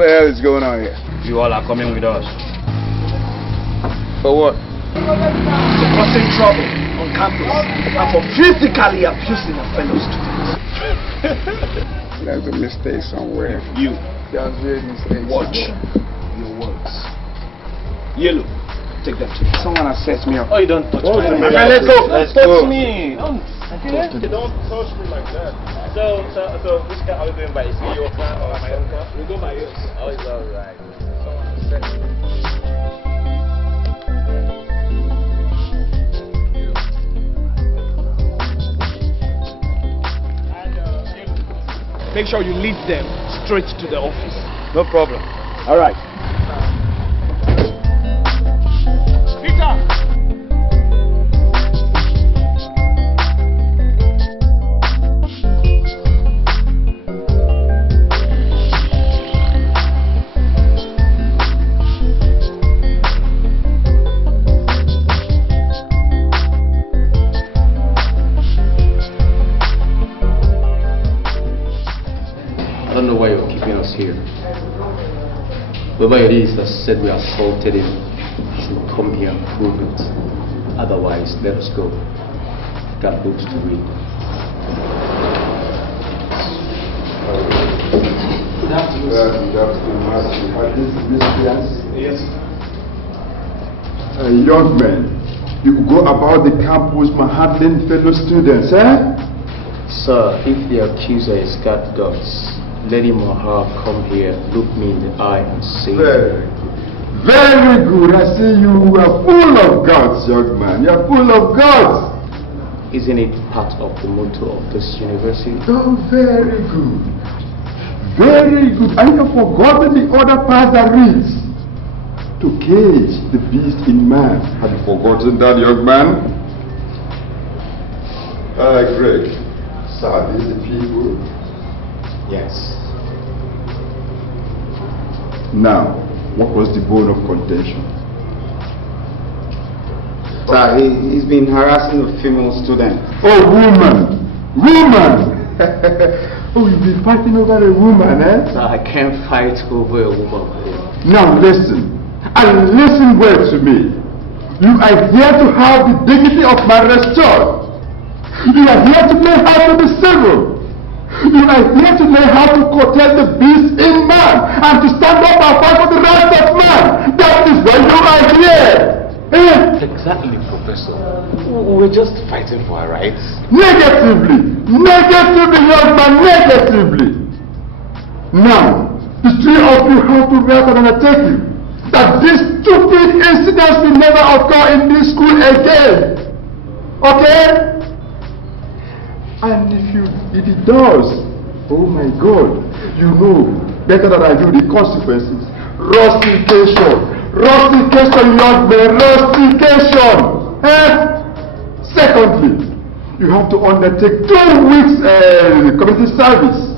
What the hell is going on here? You all are coming with us. For what? For causing trouble on campus and for physically abusing a fellow student. There's a mistake somewhere. You. There's a mistake. Watch your words. Yellow. Take that to me. Someone has set me up. Oh, you don't touch me. My friend, let's go. Let's touch me. Don't touch me like that. So which car are we going by? Is it your car or my own car? We go by yours. Oh, it's alright. Someone has set me up. Make sure you lead them straight to the office. No problem. All right. I don't know why you're keeping us here. Whoever it is that said we assaulted him should come here and prove it. Otherwise, let us go. Got books to read. Good afternoon, Master. Yes. Young men, you go about the campus handling fellow students, eh? Sir, if the accuser is got guts, let him or her come here, look me in the eye and say, Very good. I see you are full of guts, young man. You are full of guts. Isn't it part of the motto of this university? Oh, very good. Very good. And you have forgotten the other part that reads, to cage the beast in man. Have you forgotten that, young man? Greg. Sir, these are the people. Yes. Now, what was the bone of contention? Sir, he's been harassing a female student. Oh, woman! Woman! Oh, you've been fighting over a woman, eh? Sir, I can't fight over a woman. Now listen, and listen well to me. You are here to have the dignity of my restored. You are here to learn how to be civil. You are here to learn how to curtail the beast in man and to stand up and fight for the rights of man. That is why you are here. Exactly, Professor. We're just fighting for our rights. Negatively, young man, negatively. Now, the three of you have to work on an undertaking that this stupid incident will never occur in this school again. Okay? And if it does, oh my God, you know better than I do the consequences. Rustication, young man, rustication. Secondly, you have to undertake 2 weeks community service.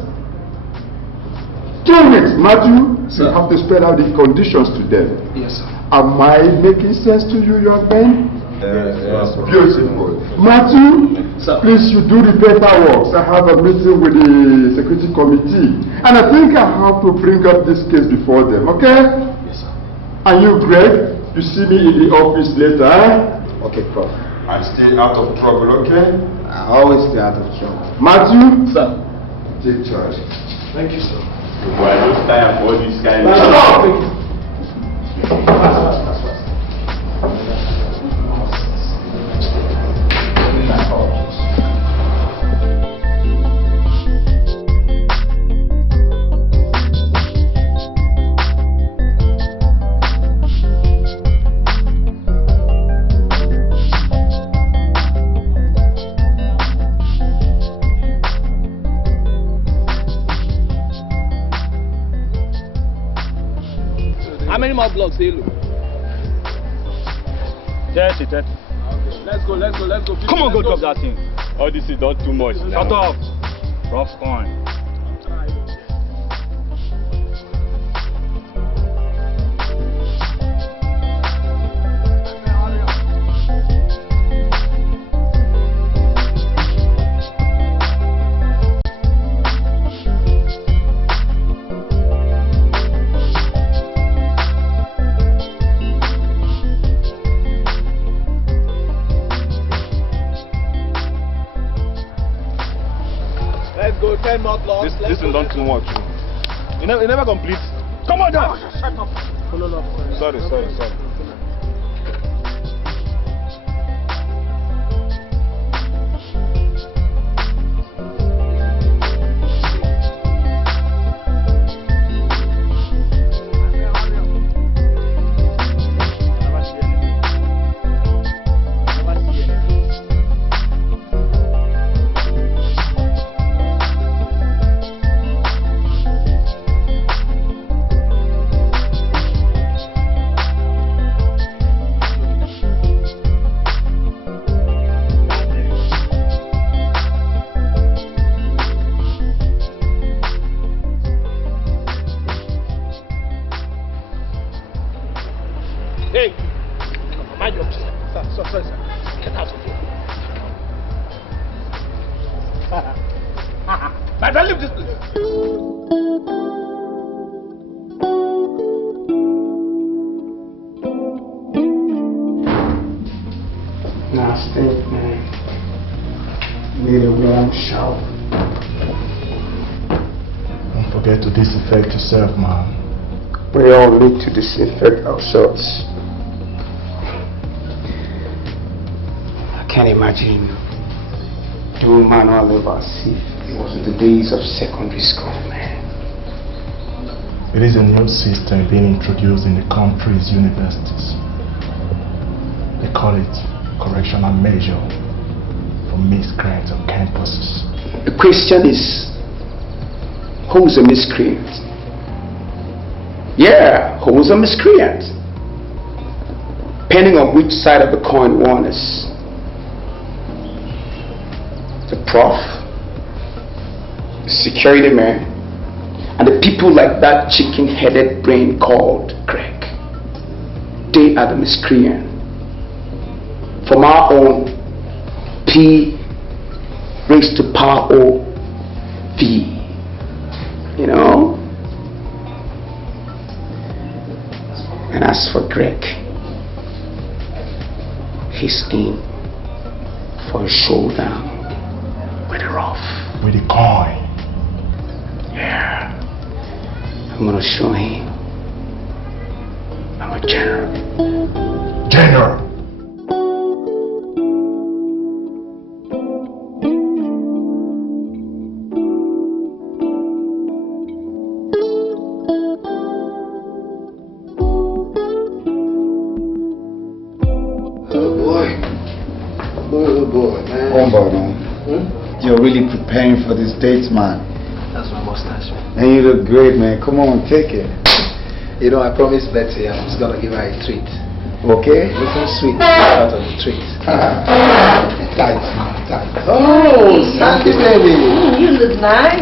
2 weeks, Matthew. Sir. You have to spell out the conditions to them. Yes, sir. Am I making sense to you, young man? Yes, beautiful. Matthew, sir. Please, you do the paperwork. I have a meeting with the security committee, and I think I have to bring up this case before them. Okay? Yes, sir. And you, Greg, you see me in the office later. Eh? Okay, Prof. And stay out of trouble. Okay? I always stay out of trouble. Matthew, Sir. take charge. Thank you, sir. Well, I don't time for this kind of How many more blocks do you look? 30. Okay, let's go. Come on, go drop that thing. Oh, this is not too much now. Shut up. Rough coin. this thing done too much. You never complete. Come on, Dad. Shut up. Sorry. To disinfect yourself, man. We all need to disinfect ourselves. I can't imagine doing manual labor as if it was the days of secondary school, man. It is a new system being introduced in the country's universities. They call it correctional measure for miscreants on campuses. The question is, who's a miscreant? Yeah, who's a miscreant? Depending on which side of the coin one is. The prof, the security man, and the people like that chicken-headed brain called Greg. They are the miscreant. From our own P raised to power O V. You know? And as for Greg, he's in for a showdown with the rough. With the coin. Yeah. I'm gonna show him I'm a general. General! You're really preparing for this date, man. That's my mustache, man. And you look great, man. Come on, take it. You know, I promised Betty I was gonna give her a treat. Okay? Looking sweet out of the treat. Tight, man, tight. Oh, Sandy baby. You look nice.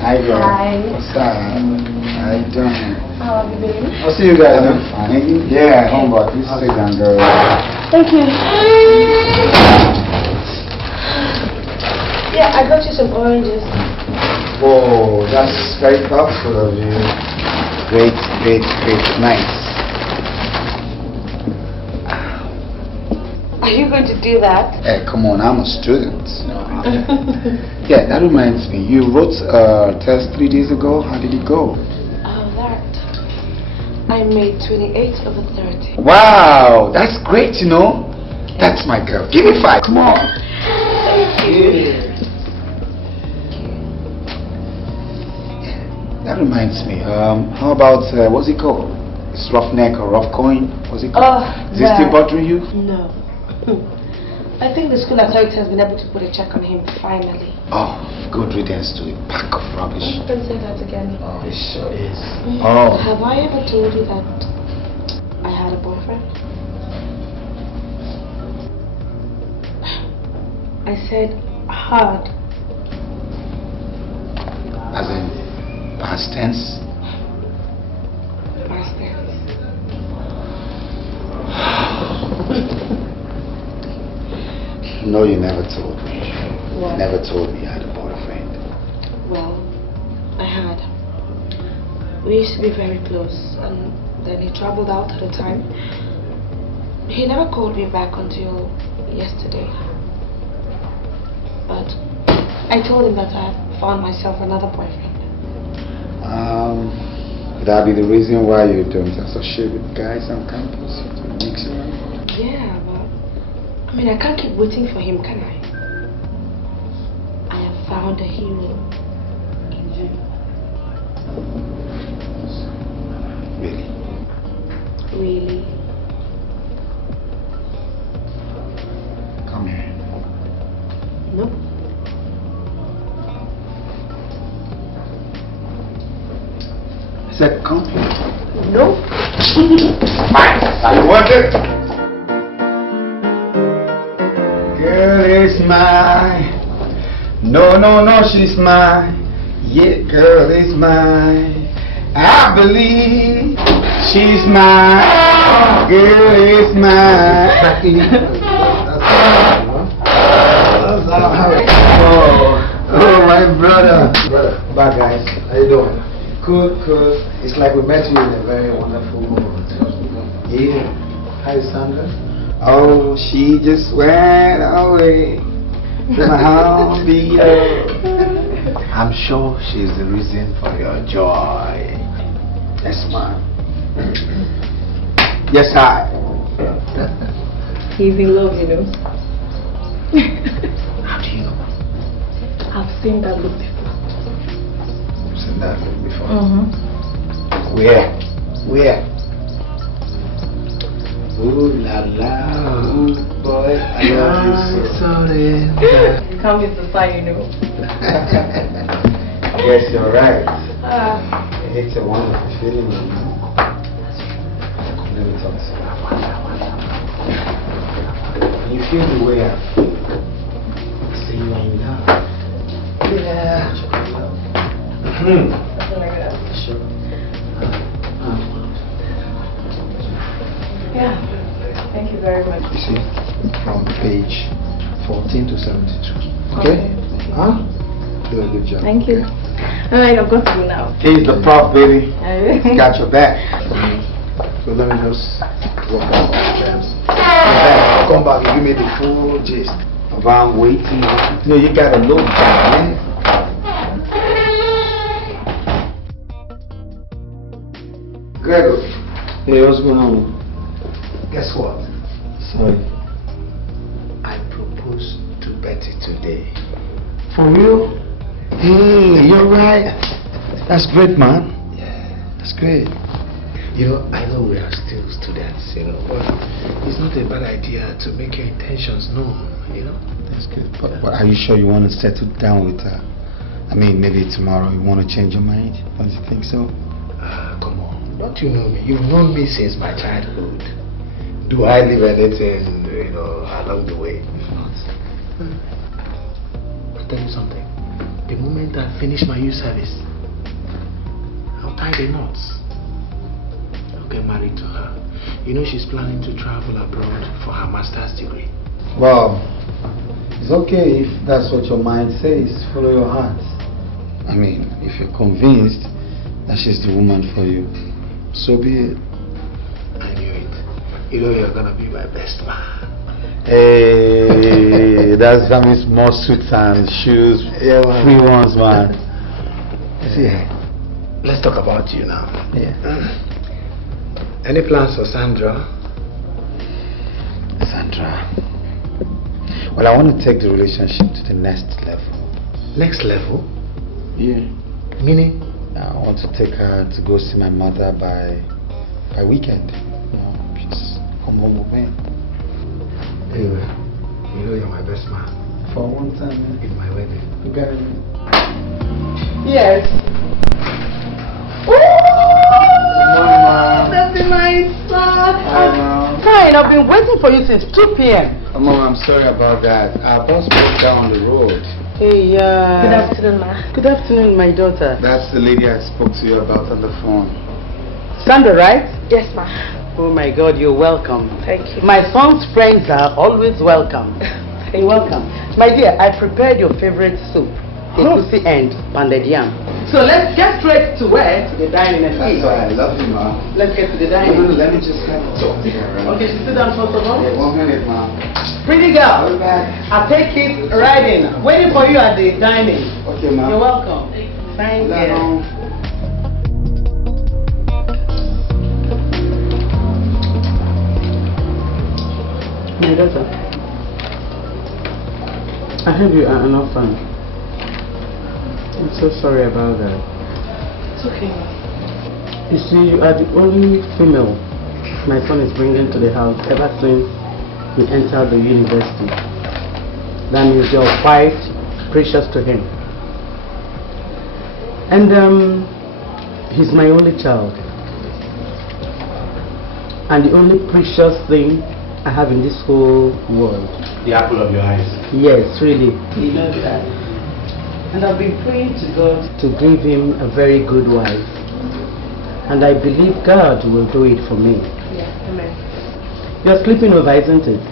Hi, girl. Hi. What's up? How you doing? How are you, baby? I'll see you guys. I'm fine. Yeah, homeboy. Please sit down, girl. Thank you. Yeah, I got you some oranges. Whoa, that's very thoughtful of you. Great, great, great. Nice. Are you going to do that? Hey, come on, I'm a student. Yeah, that reminds me. You wrote a test 3 days ago. How did it go? That. I made 28 over 30. Wow, that's great, you know. That's my girl. Give me 5. Come on. Thank you. That reminds me. How about what's it called? It's roughneck or rough coin. What's it called? Is it still bothering you? No. I think the school authority has been able to put a check on him finally. Oh, good riddance to a pack of rubbish. Don't say that again. Oh, it sure is. Oh. Have I ever told you that I had a boyfriend? I said hard. As in past tense? Past tense. No, you never told me. What? You never told me you had a boyfriend. Well, I had. We used to be very close, and then he traveled out at a time. He never called me back until yesterday. But I told him that I had found myself another boyfriend. Would that be the reason why you don't associate with guys on campus? To mix around? Yeah, but I mean, I can't keep waiting for him, can I? I have found a hero in you. Really? Really? Come here. No. I said come. No. Fine. I want it. Girl is mine. No, no, no, she's mine. Yeah, girl is mine. I believe she's mine. Girl is mine. Oh, my brother. Bye, guys. How you doing? Good. It's like we met you in a very wonderful mood. Yeah. Hi, Sandra. Oh, she just went away to my home below. I'm sure she's the reason for your joy. Yes, ma'am. Yes, hi. He's in love, you know. How do you know? I've seen that look before. You've seen that look before? Mm-hmm. Where? Ooh la la, ooh boy, I love you so. You can't be so far, you know. Yes, you're right. Ah. It's a wonderful feeling. Let me talk to you. You feel the way I feel. See you in love. Yeah. Something like that. Sure. Yeah. Thank you very much. You see, from page 14 to 72. Okay? Huh? Do a good job. Thank you. Alright, I've got to go now. He's the prop, baby. Alright. Got your back. So let me just walk out the steps. Come back and give me the full gist of I'm waiting. No, you got a look back, man. Gregory. Hey, what's going on? Guess what? Sorry. I proposed to Betty today. For real? Hey, you're right. That's great, man. Yeah, that's great. You know, I know we are still students, you know, but it's not a bad idea to make your intentions known, you know? That's good. But are you sure you want to settle down with her? I mean, maybe tomorrow you want to change your mind? Don't you think so? Come on. Don't you know me? You've known me since my childhood. Do I leave anything, you know, along the way? Not. I'll tell you something. The moment I finish my youth service, I'll tie the knots. I'll get married to her. You know she's planning to travel abroad for her master's degree. Well, it's okay if that's what your mind says. Follow your heart. I mean, if you're convinced that she's the woman for you, so be it. I knew it. You know you're gonna be my best man. Hey, that's coming small suits and shoes, yeah, free ones, man. See, let's talk about you now. Yeah. Any plans for Sandra? Sandra. Well, I want to take the relationship to the next level. Next level? Yeah. Meaning? I want to take her to go see my mother by weekend. You know, just come home with me. Anyway, you know you're my best man. For one time, man. In my wedding. You got it, man. Yes. That's a nice son. Fine, I've been waiting for you since 2 p.m. Mom, I'm sorry about that. Our boss broke down on the road. Hey, Good afternoon, ma. Good afternoon, my daughter. That's the lady I spoke to you about on the phone. Sandra, right? Yes, ma. Oh my God, you're welcome. Thank you. My son's friends are always welcome. You're welcome. My dear, I prepared your favorite soup, egusi and pounded yam. So let's get straight to where? To the dining and eat. That's why I love you, Ma. Let's get to the dining. Let me just have a talk to her. Okay, sit down first of all. Yeah, 1 minute, Ma. Pretty girl. I'll take it right in. Waiting for you at the dining. Okay, Ma. You're welcome. Thank you. My daughter, I heard you are an orphan. I'm so sorry about that. It's okay. You see, you are the only female my son is bringing to the house ever since he entered the university. That means you're quite precious to him. And he's my only child. And the only precious thing I have in this whole world. The apple of your eyes. Yes, really. You know that. And I've been praying to God to give him a very good wife. And I believe God will do it for me. Yeah, amen. You're sleeping over, isn't it?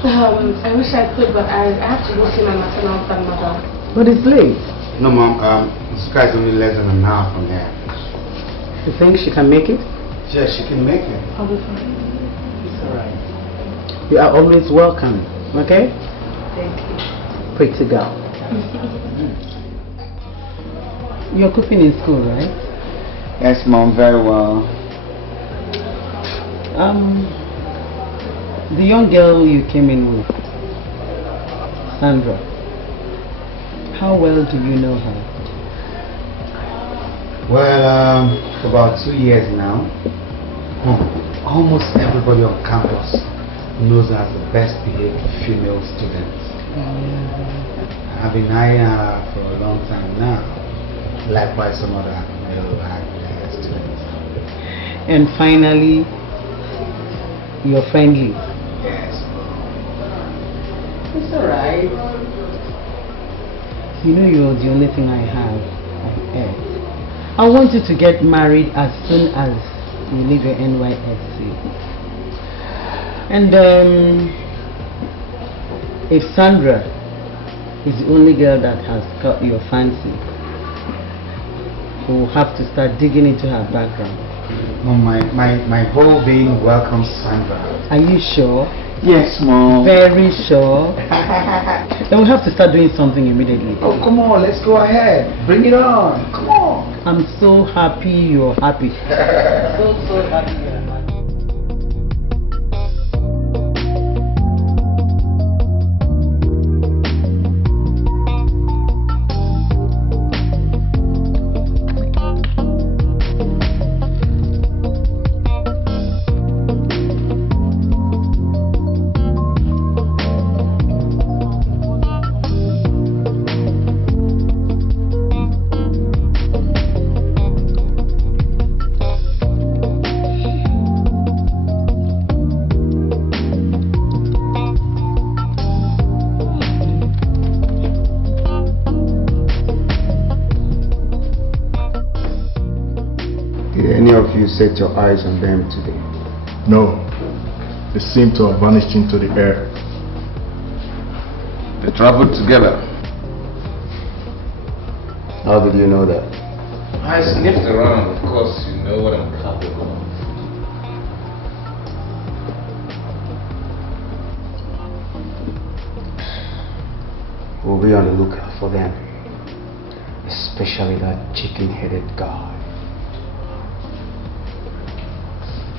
I wish I could, but I have to go see my maternal grandmother. But it's late. No, Mom. This guy's only less than an hour from there. You think she can make it? Yeah, she can make it. I'll be fine. Alright. You are always welcome, okay? Thank you. Pretty girl. You're cooking in school, right? Yes, Mom, very well. The young girl you came in with, Sandra, how well do you know her? Well, for about 2 years now. Almost everybody on campus knows her as the best behaved female student. I've been eyeing her for a long time now. Likewise, some other male students. And finally, you're friendly. Yes. It's alright. You know you're the only thing I have on earth. I want you to get married as soon as you leave your NYSC. And if Sandra is the only girl that has caught your fancy, we'll have to start digging into her background. Mom, my whole being welcomes Sandra. Are you sure? Yes, Mom. Very sure. Then we have to start doing something immediately. Oh, come on, let's go ahead. Bring it on. Come on. I'm so happy you're happy. so happy you're happy. Set your eyes on them today? No. They seem to have vanished into the air. They traveled together. How did you know that? I sniffed around, of course, you know what I'm capable of. We'll be on the lookout for them. Especially that chicken-headed guy.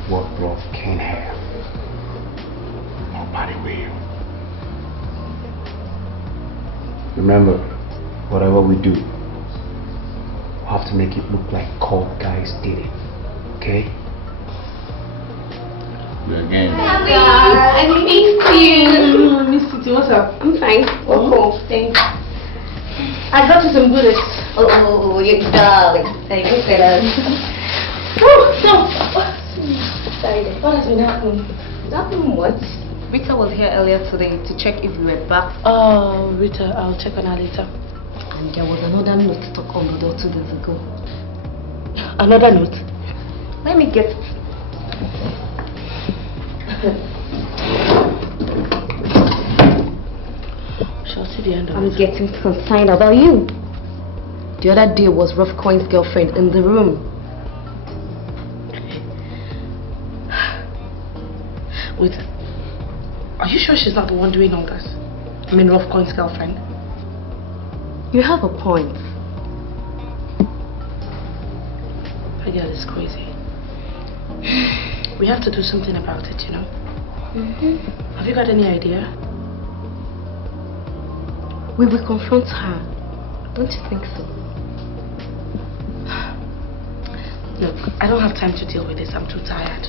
What brought Ken here? Nobody will. Remember, whatever we do, we'll have to make it look like cold guys did it. Okay? Good game. I missed you. I missed you too. What's up? I'm fine. Oh, thanks. I got you some goodies. Oh, you darling. Thank you, fellas. What has been happening? Nothing much. Rita was here earlier today to check if we were back. Oh, Rita, I'll check on her later. And there was another note stuck on the door 2 days ago. Another note? Let me get it. Shall see the end of it. I'm getting concerned about you. The other day was Rough Coin's girlfriend in the room. Wait, are you sure she's not the one doing all this? I mean, Rough Coin's girlfriend. You have a point. That girl is crazy. We have to do something about it, you know? Have you got any idea? We will confront her. Don't you think so? Look, I don't have time to deal with this. I'm too tired.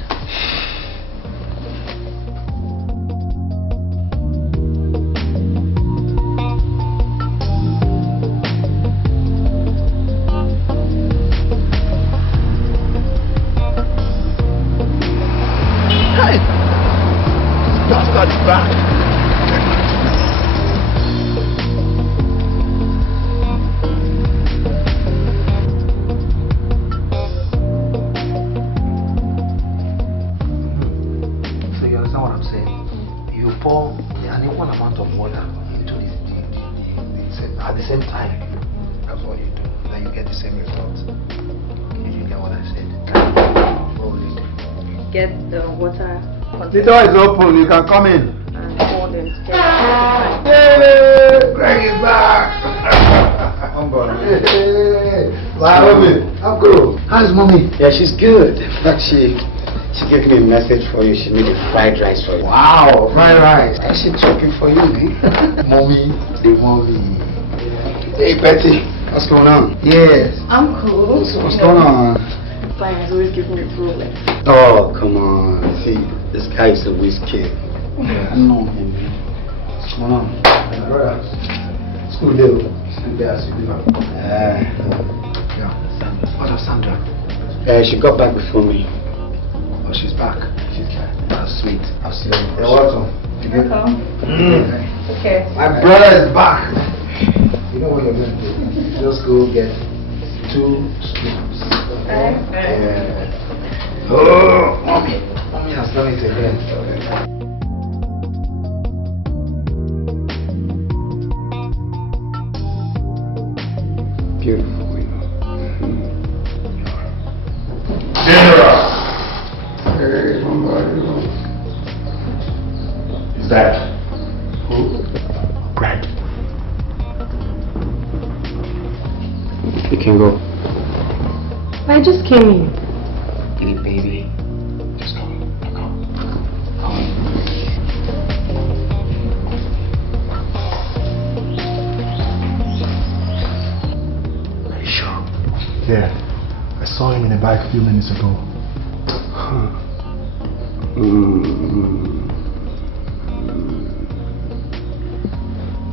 Hey! Bastard is back! Pour an equal amount of water into the at the same time. That's what you do. Then you get the same result. Did you get what I said? What will you do? Get the water. The door is open. You can come in. And pour them together. Yay! Greg is back. I'm going. Wow, I'm good. How's mommy? Yeah, she's good. In fact, she gave me a message for you. She made a fried rice for you. Wow, fried rice. I should checking for you, man. Mommy, the mommy. Hey, Betty. What's going on? Yes. I'm cool. What's going on? Fine, always giving me problems. Oh, come on. See, this guy is a whiz kid. Yeah, I know him, man. What's going on? School day. Yeah. What of Sandra? She got back before me. Oh, she's back. She's back. That's sweet. I'll see you. You're welcome. Welcome. Okay. My brother is back. You know what you're going to do? Just go get 2 spoons. Yeah. Oh, mommy has done it again. Beautiful, you know. General. Hey, somebody. Is that who? Greg. You can go. I just came in. Hey, baby. Just come. Come. Are you sure? Yeah. I saw him in a bike a few minutes ago.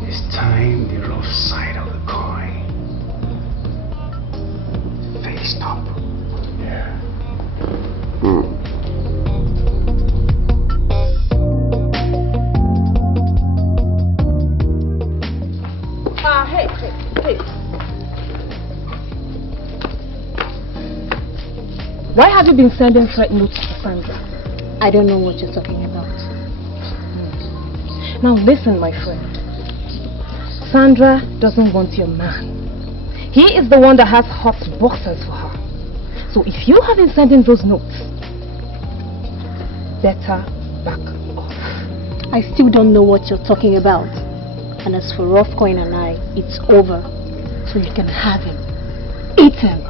This time, the rough side of the coin. Face up. Yeah. Hey. Why have you been sending threat notes to Sandra? I don't know what you're talking about. Now listen, my friend. Sandra doesn't want your man. He is the one that has hot boxers for her. So if you have been sending those notes, better back off. I still don't know what you're talking about. And as for Rough Coin and I, it's over. So you can have him. Eat him.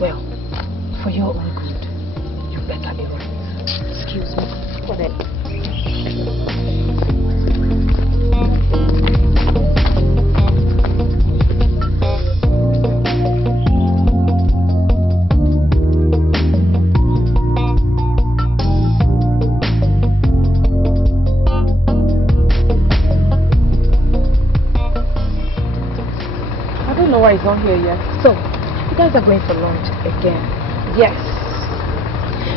Well, for your own good, you better be right. Excuse me. Whatever. I don't know why he's not here yet. So, you guys are going for lunch again. Yes.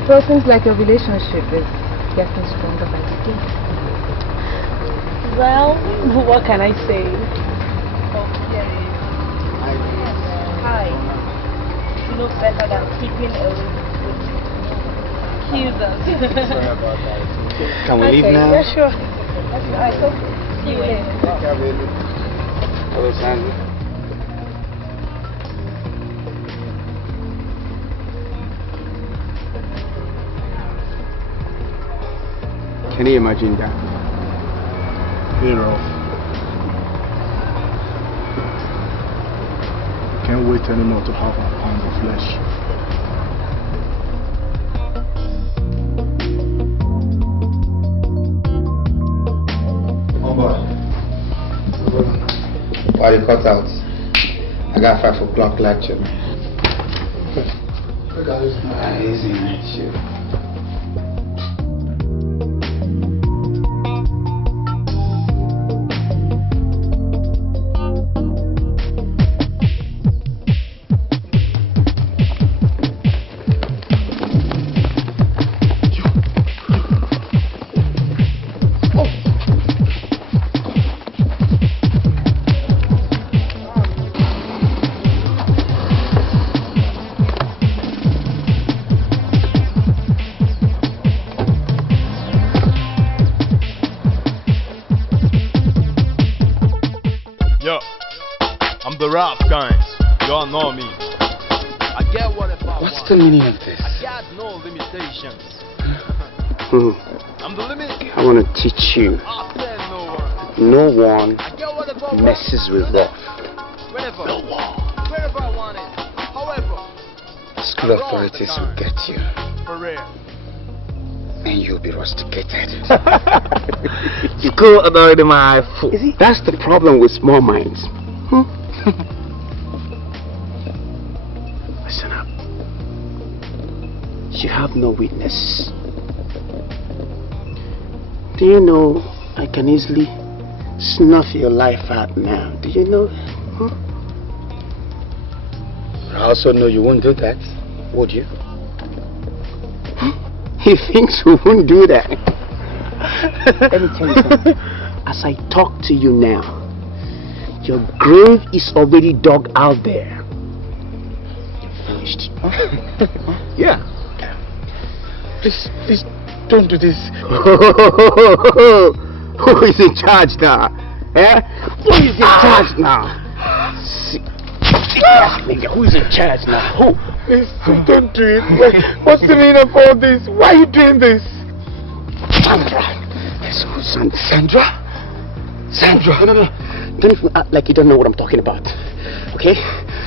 Well, it seems like your relationship is getting stronger by the day. Well, what can I say? Okay. Hi. You know better than keeping away with accusers. Sorry about that. Can we leave now? Yeah, sure. I hope see you later. Hello, Sandra. Can you imagine that? Hey, Ralph. Can't wait anymore to have a pound of flesh. Oh boy. Why you cut out? I got 5 o'clock lecture. Easy, man. Sure. Know me. I get whatever. What's the meaning of this? I got no limitations. I'm the limit. I want to teach you. No one messes with love. Whenever. No one. Wherever I want it. However. The school authorities will get you. For real. And you'll be rusticated. School authority, my fool. That's the problem with small minds. Listen up. You have no witness. Do you know I can easily snuff your life out now? Do you know that? I also know you won't do that, would you? He thinks we won't do that. Let me tell you something. As I talk to you now, your grave is already dug out there. Yeah. Please, don't do this. Who is in charge now? Eh? Who is in charge now? Who is in charge now? Who? Please, don't do it. What's the meaning of all this? Why are you doing this? Sandra. Yes, who's Sandra? Sandra. No. Don't even act like you don't know what I'm talking about. Okay?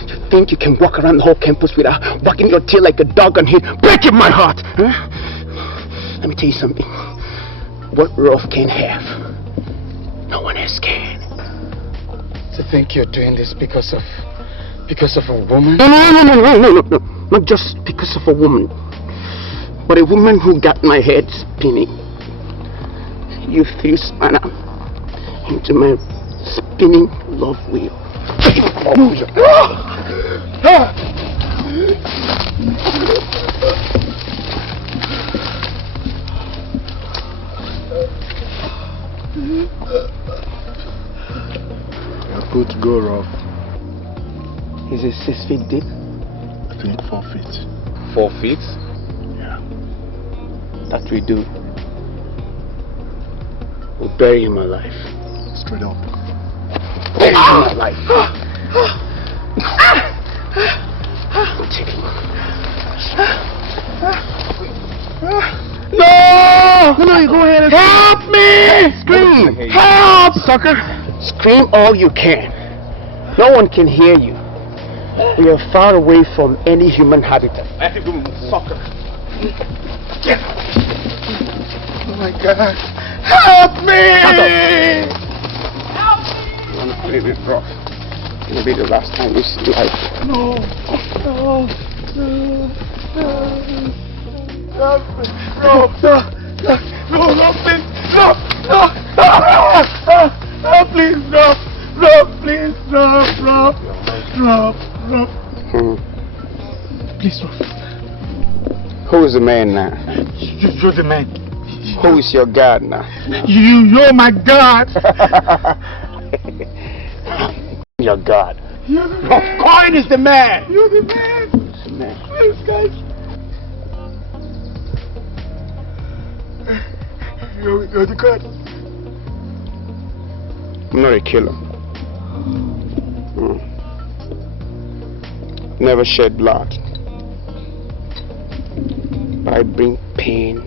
You think you can walk around the whole campus without wagging your tail like a dog and here breaking my heart? Huh? Let me tell you something. What Rolf can have, no one else can. To think you're doing this because of a woman? No. Not just because of a woman, but a woman who got my head spinning. You threw spanner into my spinning love wheel. You're good to go, Rob. Is it 6 feet deep? I think 4 feet. 4 feet? Yeah. That we do. We'll bury him alive. Straight up. Bury him alive. We'll take him. No, you go ahead and help me! Scream! Help! Sucker! Scream all you can. No one can hear you. We are far away from any human habitat. Sucker! Oh my God! Help me! Help me! You want to play with rough? It's gonna be the last time we see life. No! Help me! No, please! Please, please, Please, Who is the man now? You're the man. Who is your God now? You're my God. Your God. You're the man. Coin is the man. You're the man. Who's the man? Please, guys. You're the God. I'm not a killer. Never shed blood. But I bring pain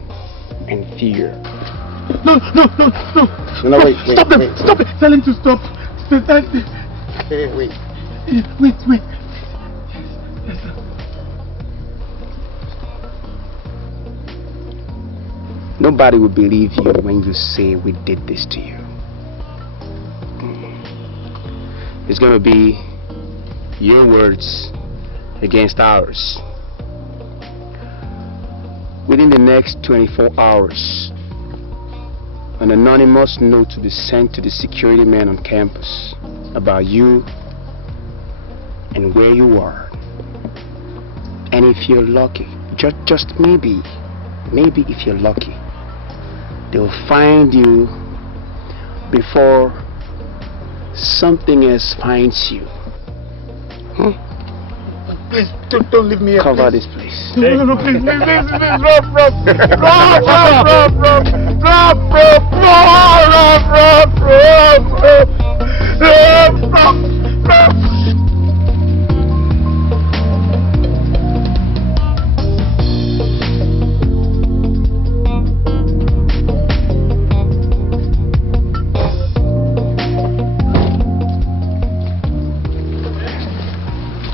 and fear No, wait. Stop them! Stop it! Tell him to stop! Hey, wait. Wait. Yes, sir. Nobody will believe you when you say we did this to you. It's gonna be your words against ours. Within the next 24 hours, an anonymous note will be sent to the security men on campus about you and where you are. And if you're lucky, just maybe if you're lucky, they'll find you before something else finds you. Please, don't leave me here. Cover this place. No, please, drop.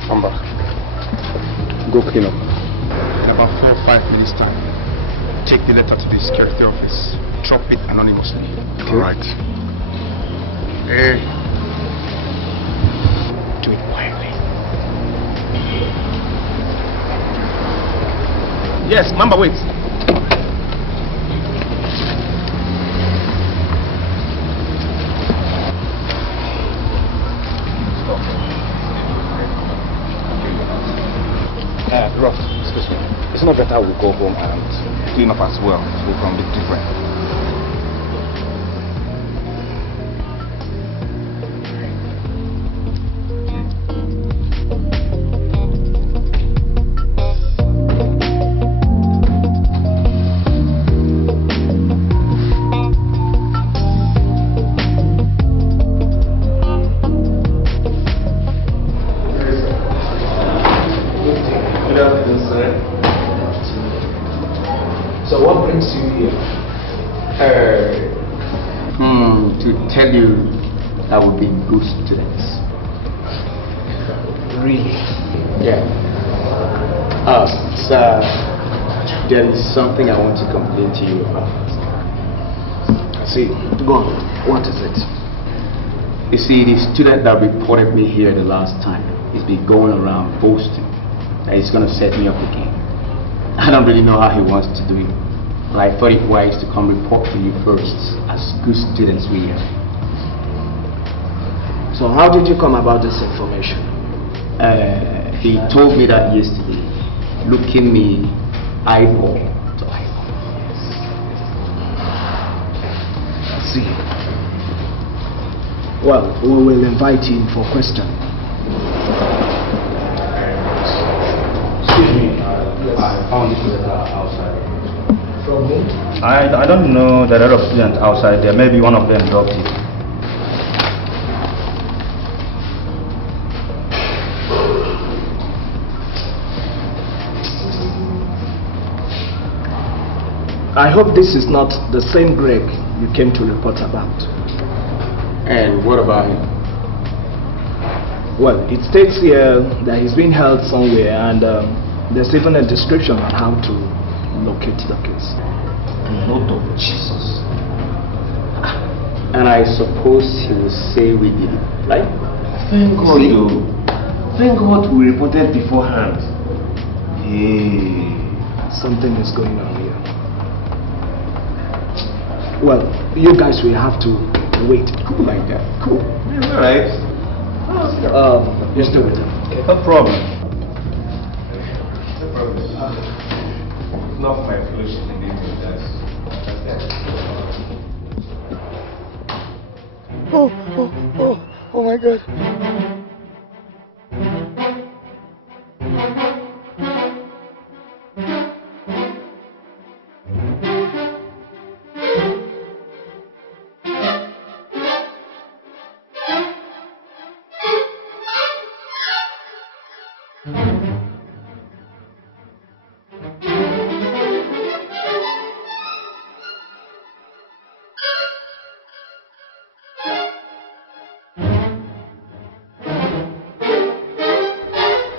Come back. Go clean up. In about 4 or 5 minutes time, take the letter to the security office. Drop it anonymously. Okay. Alright. Hey. Do it quietly. Yes, Mamba, wait. Ross, excuse me. It's not better we go home and clean up as well, so we can be different. So what brings you here? To tell you that we'll be good students. Really? Yeah. Sir, there is something I want to complain to you about. See, go on. What is it? You see, the student that reported me here the last time is been going around boasting that he's going to set me up again. I don't really know how he wants to do it, but I thought it wise to come report to you first, as good students we are. So how did you come about this information? He told me that yesterday, looking me eyeball to eyeball. See. Well, we will invite you in for question. Excuse me, I found this letter outside. From whom? I don't know the other students outside there. Maybe one of them dropped it. I hope this is not the same Greg you came to report about. And what about him? Well, it states here that he's being held somewhere, and there's even a description on how to locate the case. Lord of Jesus. And I suppose he will say we did it, right? Thank God, though. Thank God we reported beforehand. Hey, something is going on here. Well, you guys will have to wait. Cool like that. Cool. Yeah, alright. You stay with him. Okay, no problem. Not my fellowship in this. Oh my God.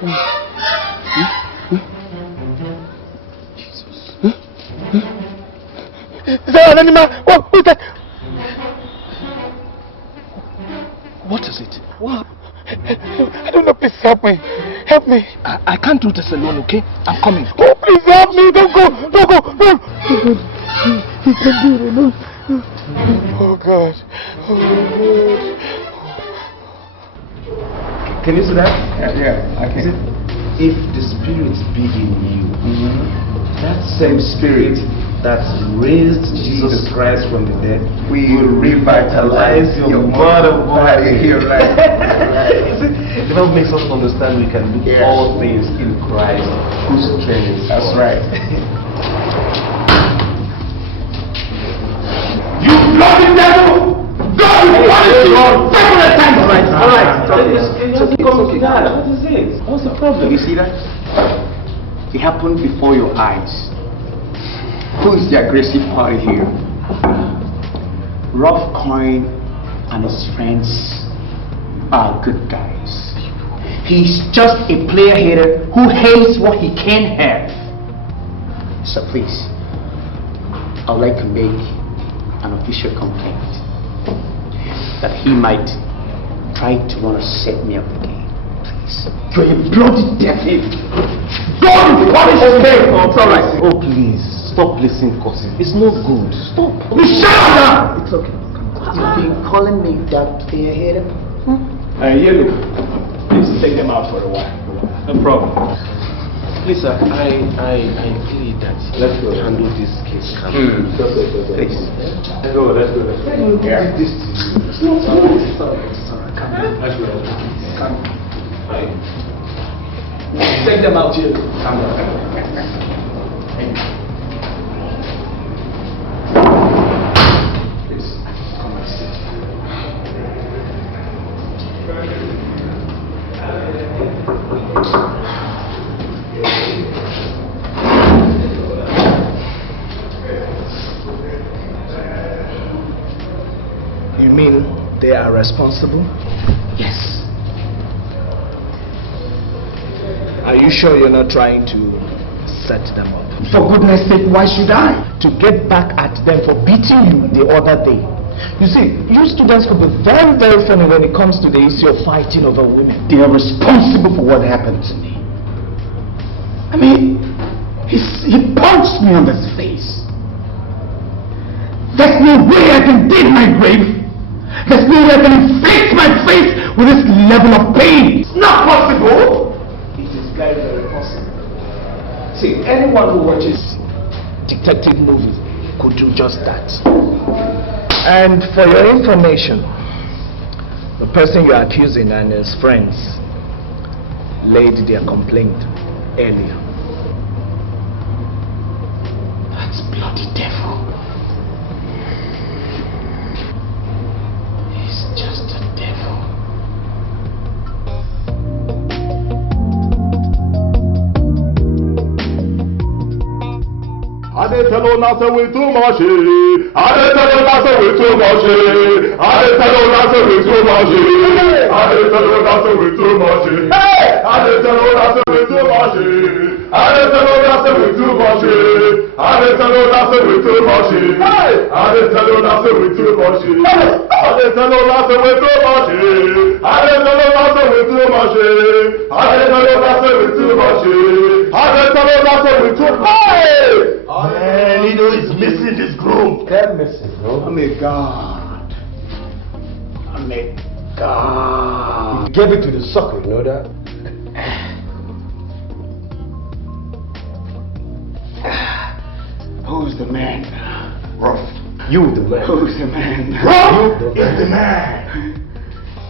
Is that an animal? What is that? What is it? What? I don't know. Please help me. Help me. I can't do this alone, okay? I'm coming. Oh, please help me. Don't go. Don't go. No. He can do it alone. Oh, God. Oh, God. Can you see that? Yeah. Okay. If the spirit be in you, that same spirit that raised Jesus Christ from the dead will revitalize your mortal body. You're right. The Bible makes us understand we can do all things in Christ who strengthens us. That's right. You bloody devil! God will punish you! Several times! Alright. It's okay. What is it? What's the problem? You see that? It happened before your eyes. Who is the aggressive party here? Rough Coin and his friends are good guys. He's just a player hater who hates what he can't have. So please, I'd like to make an official complaint that he might try to want to set me up again. Please. You're a bloody devil! God will punish you! Oh, it's alright. Oh, please. Stop listening, Cousin. It's not good. Stop. You shut up! It's okay. You've been calling me that player hater? Yellow, please take them out for a while. No problem. Please, sir, I plead that let's go handle this case calmly. Please. Let's go. Yeah. It's not alright. Calm down. Let's go. Calm down. Take them out here. Calm down. Thank you. You mean they are responsible? Yes. Are you sure you're not trying to set them up? For goodness sake, why should I? To get back at them for beating you the other day. You see, you students could be very, very funny when it comes to the issue of fighting over women. They are responsible for what happened to me. I mean, he punched me on the face. There's no way I can dig my grave. There's no way I can inflict my face with this level of pain. It's not possible. It is very, very possible. See, anyone who watches detective movies could do just that. And for your information, the person you're accusing and his friends laid their complaint earlier. That's bloody devil. He's just a devil. I didn't tell you not to wait too much. I didn't tell you not to wait too much. I didn't tell you not to wait too much. I didn't tell you not to wait too much. I didn't tell you not to wait too much. I didn't tell you not to wait too much. I didn't tell you not to wait too much. I didn't tell you not to wait too much. I didn't tell you not to wait too much. I didn't tell you not to wait too much. I didn't tell you not to wait too much. I didn't tell you not to wait too much. Man, you know he's missing this group. They're missing, bro. I'm a god. I'm a god. You gave it to the sucker, you know that? Who's the man? Rough. You the man. Who's the man? Rough You is the man.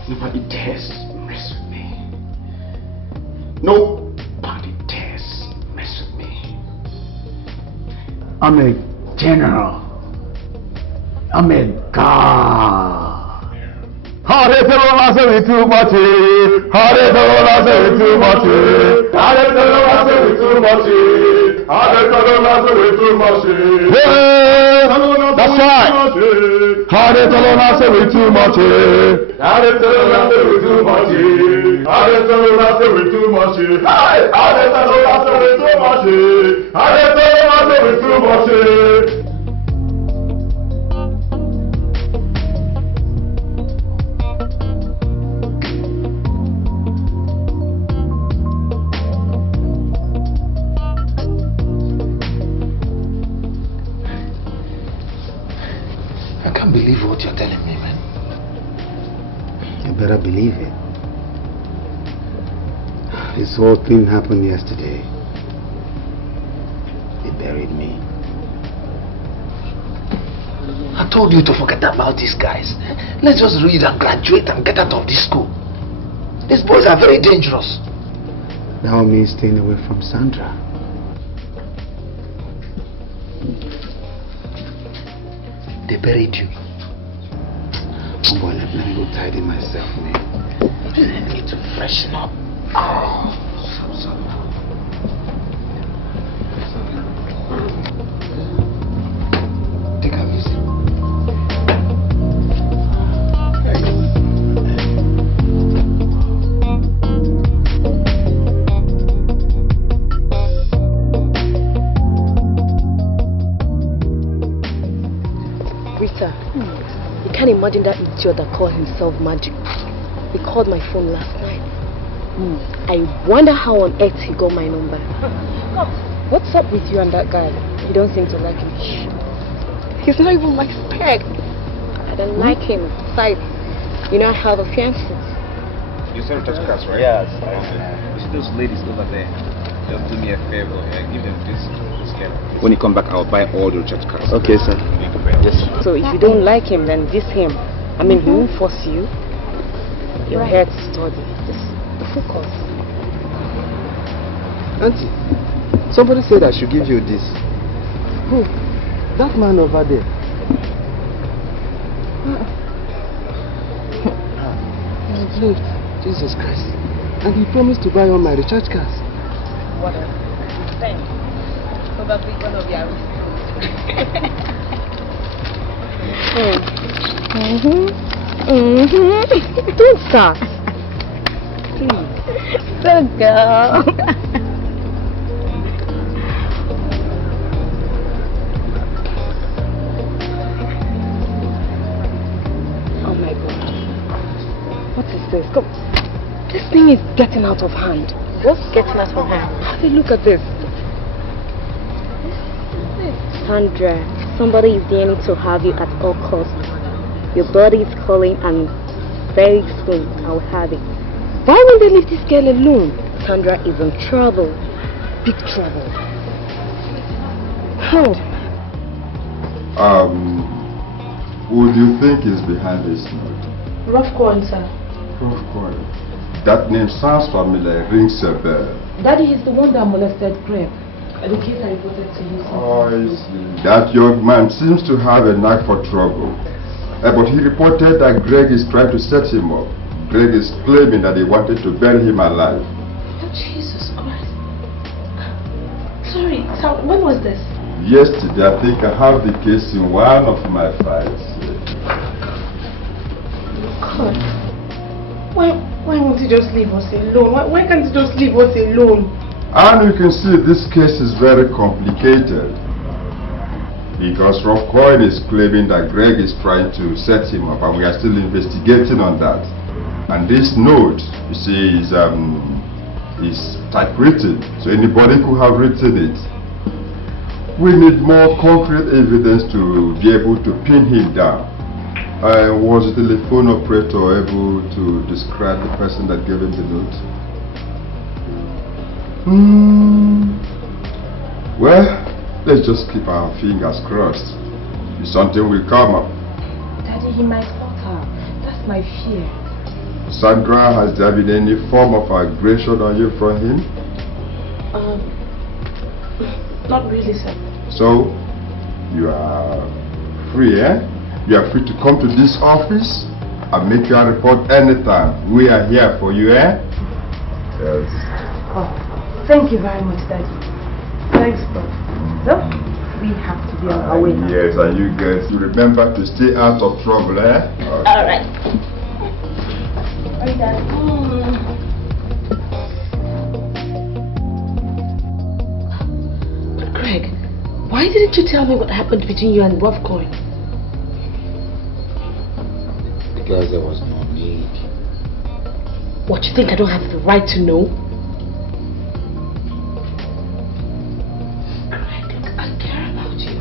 Nobody dares mess with me. Nobody dares mess with me. I'm a general. I'm a god. How they tell us I say we too much. How they tell us I say we too much. How they tell us I say we too much. How they tell us I say we too much. That's right. How they tell us say we too much. How they tell us say we too much. How they tell us say we too much. How they tell us say we too much. How they tell us say we too much. Believe what you're telling me, man. You better believe it. This whole thing happened yesterday. They buried me. I told you to forget about these guys. Let's just read and graduate and get out of this school. These boys are very dangerous. That means staying away from Sandra. They buried you. Oh boy, let me go tidy myself, man. I need to freshen up. Oh, so sorry. Take her easy. Rita, you can't imagine that idiot that called himself Magic. He called my phone last night. I wonder how on earth he got my number. What's up with you and that guy? You don't seem to like him. He's not even my spec. I don't like him. Besides, you know I have a fiancé. You sent touch cards, right? Yes. You see those ladies over there? Just do me a favor and give them this girl. When you come back, I'll buy all the recharge cards. Okay, sir. Yes. So if you don't like him, then diss him. I mean, he won't force you. You're here to study. Just focus. Auntie, somebody said I should give you this. Who? That man over there. He lived. Jesus Christ. And he promised to buy all my recharge cards. Whatever. Thanks. Probably one of your Don't start. Please. Good girl. Oh my God. What is this? Come. This thing is getting out of hand. What's getting out of hand? Have a look at this. Sandra, somebody is yearning to have you at all costs. Your body is calling and very soon I'll have it. Why won't they leave this girl alone? Sandra is in trouble. Big trouble. How? Who do you think is behind this note? Rough coin, sir. Rough coin. That name sounds familiar, rings a bell. Daddy is the one that molested Greg. The case I reported to you. Oh, I see. That young man seems to have a knack for trouble. But he reported that Greg is trying to set him up. Greg is claiming that he wanted to bury him alive. Oh, Jesus Christ. Sorry, so when was this? Yesterday, I think I have the case in one of my files. God. Why won't he just leave us alone? Why can't he just leave us alone? And you can see this case is very complicated. Because Rough Coin is claiming that Greg is trying to set him up, and we are still investigating on that. And this note, you see, is typewritten, so anybody could have written it. We need more concrete evidence to be able to pin him down. Was the telephone operator able to describe the person that gave him the note? Well, let's just keep our fingers crossed. Something will come up. Daddy, he might hurt her. That's my fear. Sandra, has there been any form of aggression on you from him? Not really, sir. So, you are free, eh? You are free to come to this office and make your report anytime. We are here for you, eh? Yes. Oh, thank you very much, Daddy. Thanks, bro. So, We have to be on our way now. Yes, and you guys, you remember to stay out of trouble, eh? All right. Right, Dad. But Greg, why didn't you tell me what happened between you and Wolfcoin? Because there was no need. What, you think I don't have the right to know? Greg, look, I care about you.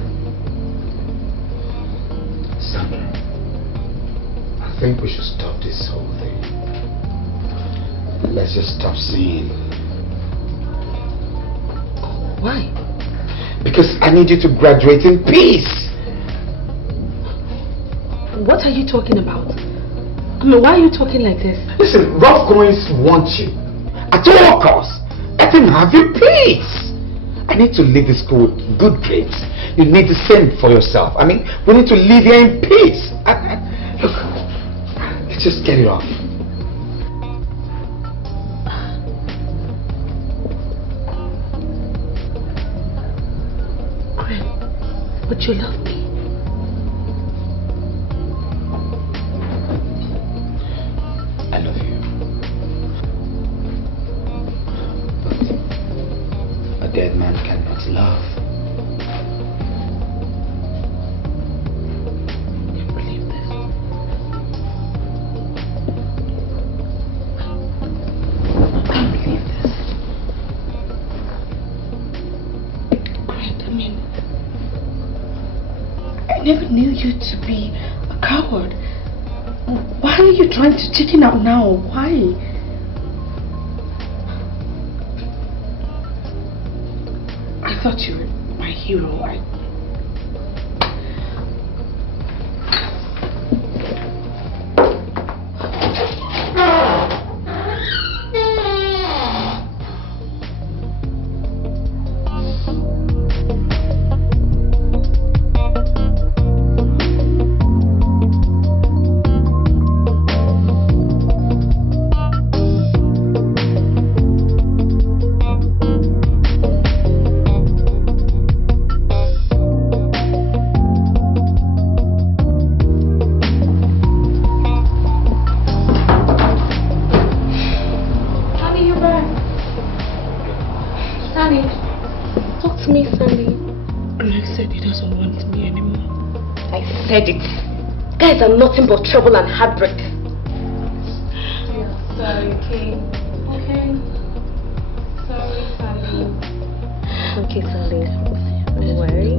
Sandra, I think we should stop this whole thing. Let's just stop seeing. Why? Because I need you to graduate in peace. What are you talking about? I mean, why are you talking like this? Listen, rough coins want you. At all costs. Let him have your peace. I need to leave this school with good grades. You need to send for yourself. I mean, we need to live here in peace. Look, let's just get it off. Greg, but you love me. I love you. But a dead man cannot love. I can't believe this. I can't believe this. Greg, I mean, I never knew you to be a coward. Why are you trying to chicken out now? Why? I thought you were my hero. Are nothing but trouble and heartbreak. Yeah, sorry, okay? Okay? Sorry, Sally. Okay, Sally. Don't worry.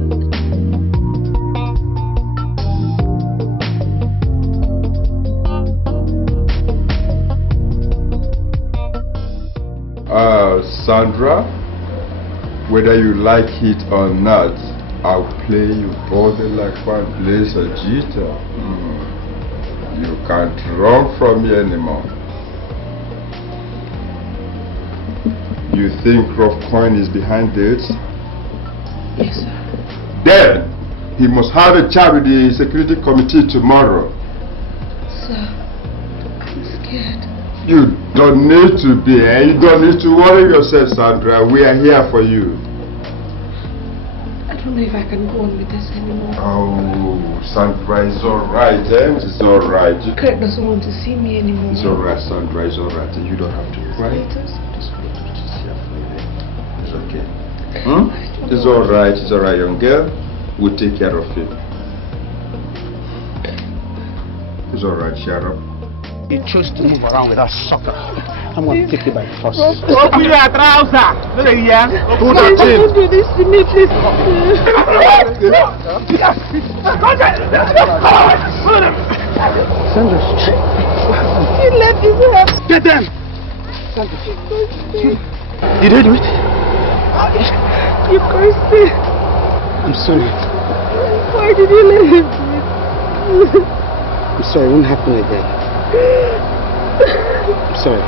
Sandra, whether you like it or not, I'll play you body like one plays a guitar. You can't run from me anymore. You think Rough Coin is behind this? Yes, sir. Then he must have a chat with the security committee tomorrow. Sir, I'm scared. You don't need to be, You don't need to worry yourself, Sandra. We are here for you. I don't know if I can go on with this anymore. Oh, Sandra, it's alright, It's alright. Greg doesn't want to see me anymore. It's alright, Sandra, it's alright. You don't have to cry. Just here for you. It's okay. It's alright, young girl. We'll take care of it. It's alright, shut up. You chose to move around with that sucker. I'm going to take you by force. Open your trouser! Who the chin? Don't do this to me, please. Sandra, He left his house. get them! Did they do it? You cursed me. I'm sorry. Why did you let him do it? I'm sorry, it won't happen again. I'm sorry.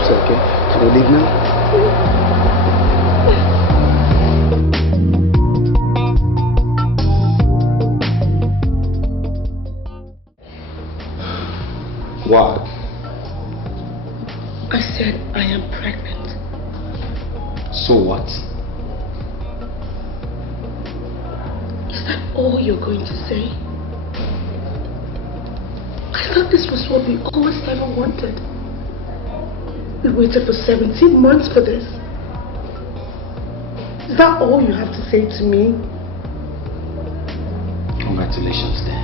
It's okay. Can we leave now? What? I said I am pregnant. So what? that all you're going to say? I thought this was what we always ever wanted. We waited for 17 months for this. Is that all you have to say to me? Congratulations, Dan.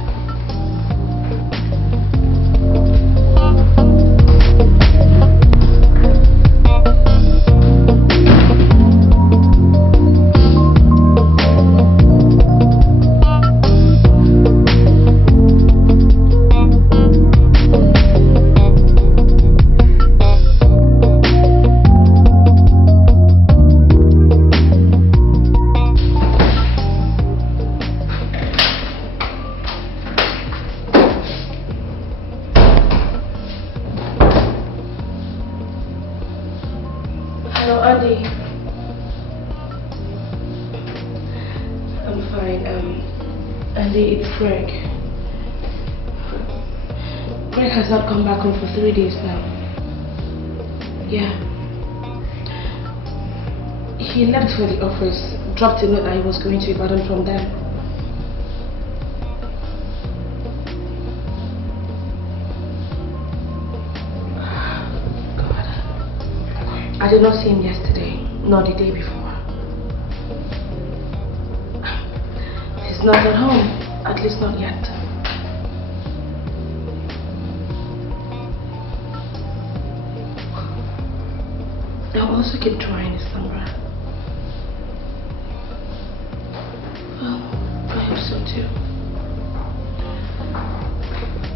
Has not come back home for 3 days now. Yeah. He left for the office, dropped a note that he was going to Ibadan from them. God. I did not see him yesterday, nor the day before. He's not at home, at least not yet. I'll also keep trying this number. Well, I hope so too.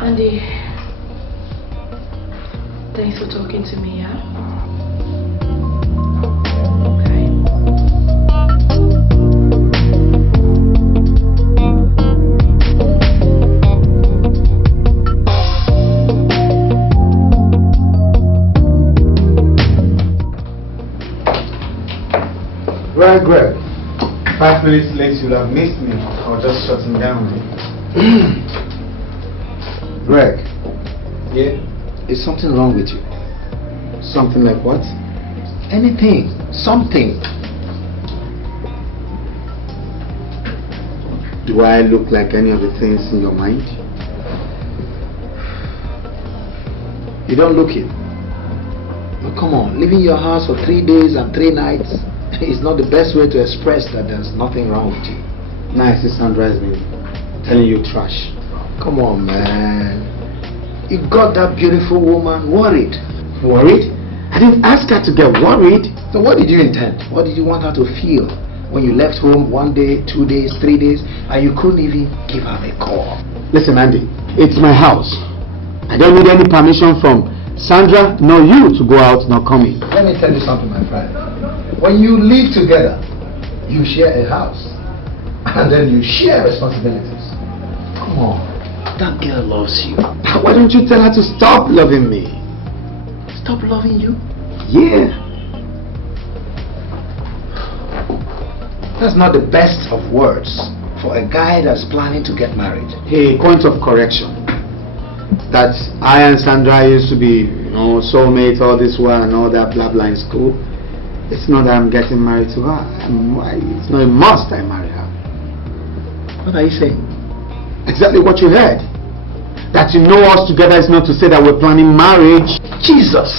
Andy, thanks for talking to me, yeah? Right, Greg. 5 minutes late, you'll have missed me. I was just shutting down. Greg. Yeah? Is something wrong with you? Something like what? Anything. Something. Do I look like any of the things in your mind? You don't look it. Now come on, leaving your house for 3 days and 3 nights is not the best way to express that there's nothing wrong with you. Nice, Sandra has been telling you trash. Come on, man. You got that beautiful woman worried. Worried? I didn't ask her to get worried. So what did you intend? What did you want her to feel when you left home 1 day, 2 days, 3 days, and you couldn't even give her a call? Listen, Andy, it's my house. I don't need any permission from Sandra nor you to go out nor come in. Let me tell you something, my friend. When you live together, you share a house, and then you share responsibilities. Come on, that girl loves you. Why don't you tell her to stop loving me? Stop loving you? Yeah. That's not the best of words for a guy that's planning to get married. Hey, point of correction. That I and Sandra used to be, soulmates all this while and all that blah blah in school. It's not that I'm getting married to her. It's not a must I marry her. What are you saying? Exactly what you heard. That you know us together is not to say that we're planning marriage. Jesus!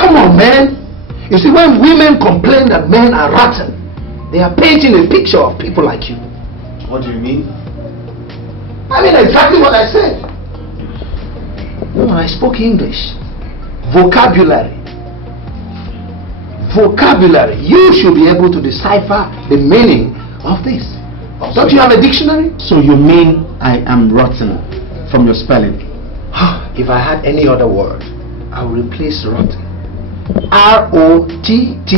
Come on, man! You see, when women complain that men are rotten, they are painting a picture of people like you. What do you mean? I mean exactly what I said. No, I spoke English. Vocabulary. Vocabulary. You should be able to decipher the meaning of this. Don't you have a dictionary? So you mean I am rotten from your spelling? If I had any other word, I would replace rotten. R-O-T-T-E-N.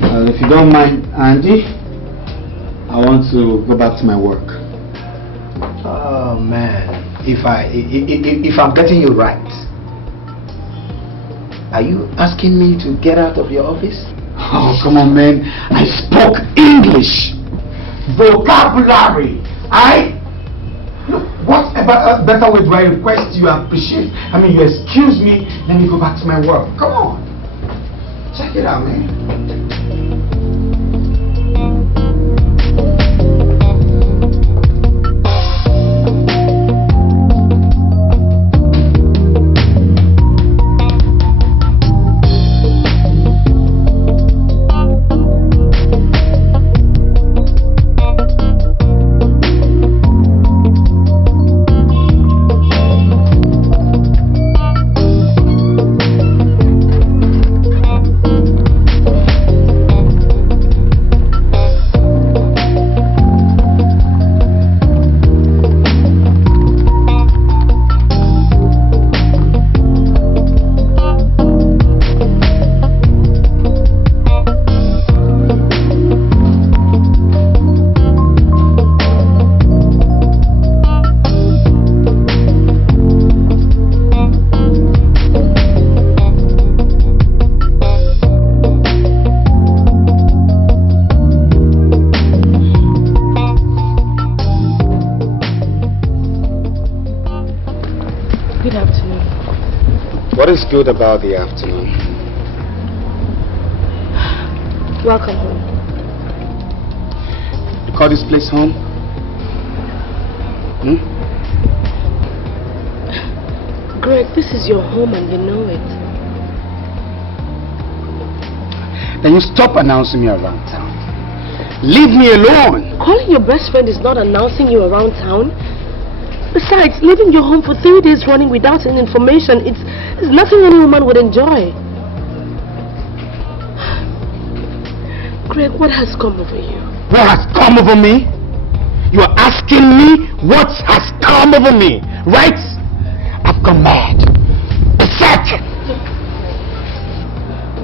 Well, if you don't mind, Andy, I want to go back to my work. Oh man, if I'm getting you right, are you asking me to get out of your office? Oh, come on, man. I spoke English. Vocabulary. What better way do I request you appreciate? I mean, you excuse me, let me go back to my work. Come on. Check it out, man. Good afternoon. What is good about the afternoon? Welcome home. You call this place home? Greg, this is your home and you know it. Then you stop announcing me around town. Leave me alone. Calling your best friend is not announcing you around town. Besides, leaving your home for 3 days running without any information, it's nothing any woman would enjoy. Greg, what has come over you? What has come over me? You are asking me what has come over me, right? I've gone mad. Upset.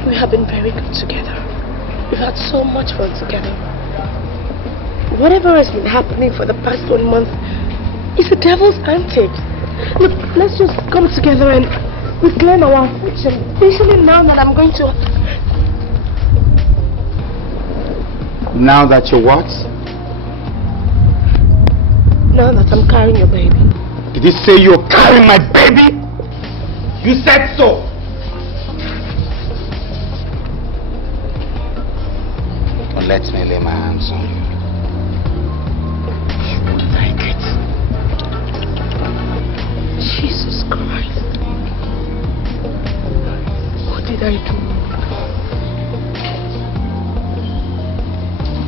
We have been very good together. We've had so much fun together. Whatever has been happening for the past 1 month is the devil's antics. Look, let's just come together and reclaim our fortune. Especially now that I'm going to... Now that you're what? Now that I'm carrying your baby. Did you say you're carrying my baby? You said so. Don't let me lay my hands on you. You won't like it. Jesus Christ. What did I do?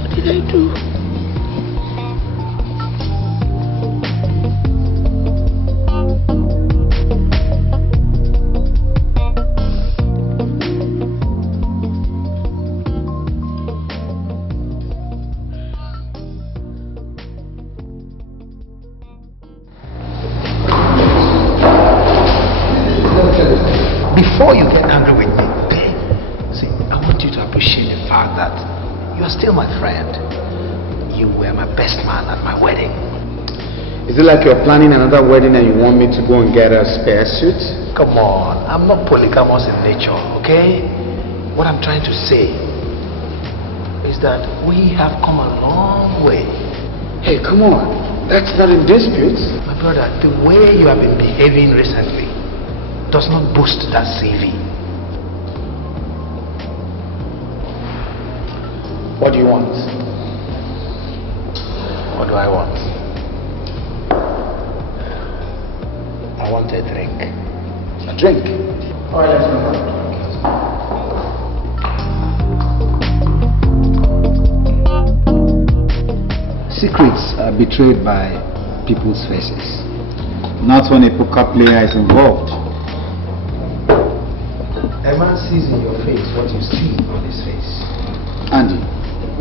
What did I do? Before you get angry with me, see, I want you to appreciate the fact that you are still my friend. You were my best man at my wedding. Is it like you're planning another wedding and you want me to go and get a spare suit? Come on, I'm not polygamous in nature, okay? What I'm trying to say is that we have come a long way. Hey, come on. That's not in dispute. My brother, the way you have been behaving recently does not boost that CV. What do you want? What do I want? I want a drink. A drink? All right, let's go. Secrets are betrayed by people's faces, not when a poker player is involved. A man sees in your face what you see on his face. Andy,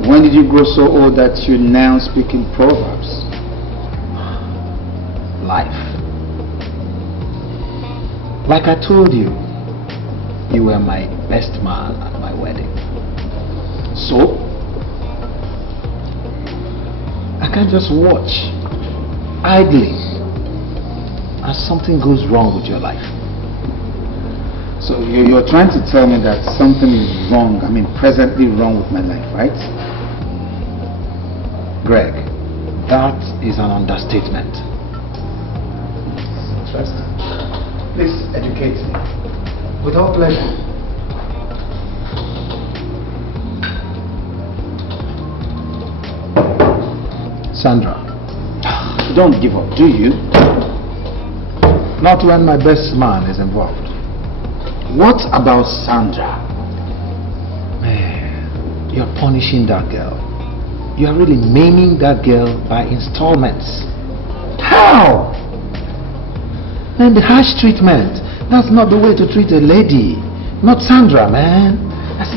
when did you grow so old that you now speak in proverbs? Life. Like I told you, you were my best man at my wedding. So, I can't just watch idly as something goes wrong with your life. So you're trying to tell me that something is wrong, presently wrong with my life, right? Greg, that is an understatement. Interesting. Please educate me. With all pleasure. Sandra, you don't give up, do you? Not when my best man is involved. What about Sandra? Man, you're punishing that girl. You are really maiming that girl by installments. How? Man, the harsh treatment, that's not the way to treat a lady. Not Sandra, man.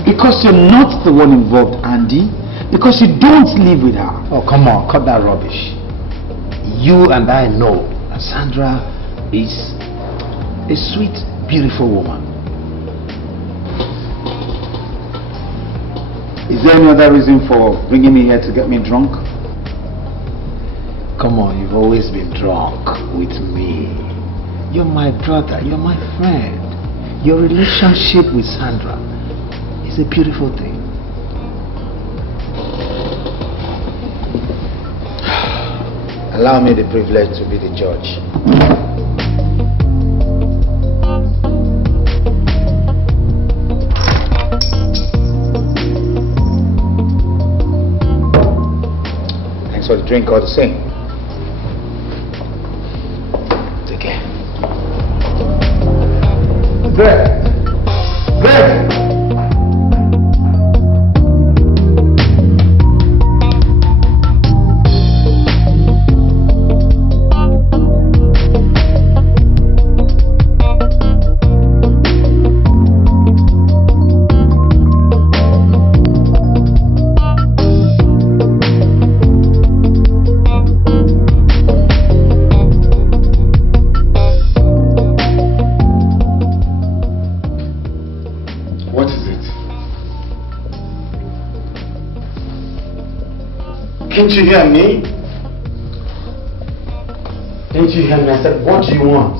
Because you're not the one involved, Andy. Because you don't live with her. Oh, come on, cut that rubbish. You and I know that Sandra is a sweet, beautiful woman. Is there any other reason for bringing me here to get me drunk? Come on, you've always been drunk with me. You're my brother, you're my friend. Your relationship with Sandra is a beautiful thing. Allow me the privilege to be the judge. drink all the same. Take care. Greg! Didn't you hear me? Didn't you hear me? I said, what do you want?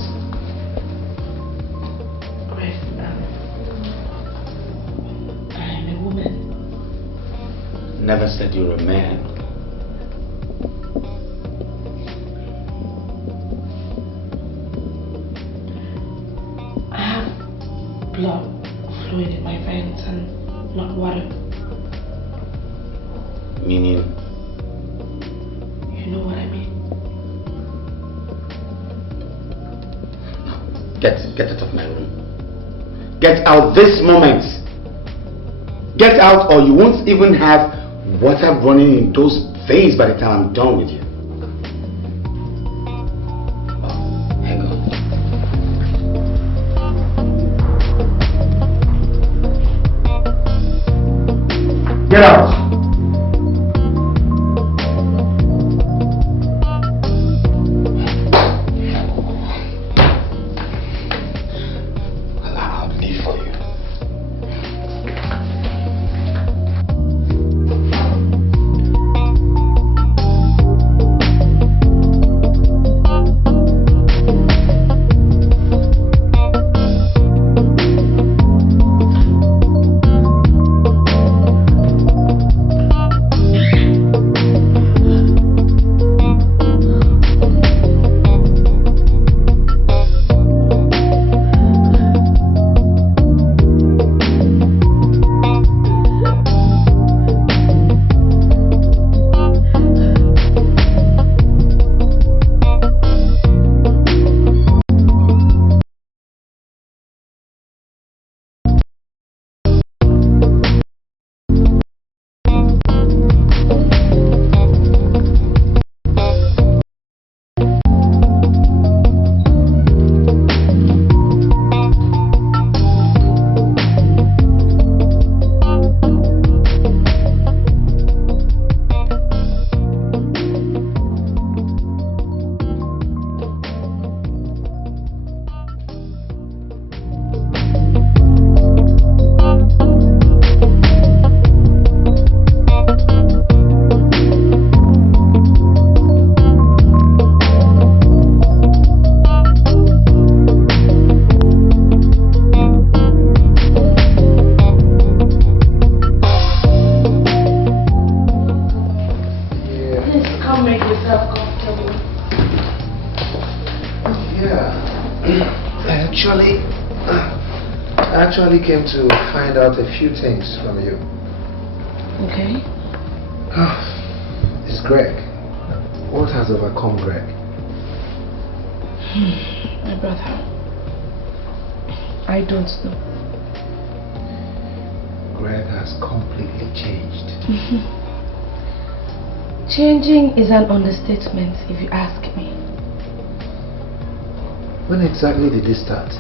I'm a woman. Never said you're a man. I have blood fluid in my veins and not water. Meaning? You know what I mean. Get out of my room. Get out this moment. Get out or you won't even have water running in those veins by the time I'm done with you. Oh, hang on. Get out! I came to find out a few things from you. Okay. It's Greg. What has overcome Greg? My brother. I don't know. Greg has completely changed. Changing is an understatement, if you ask me. When exactly did this start?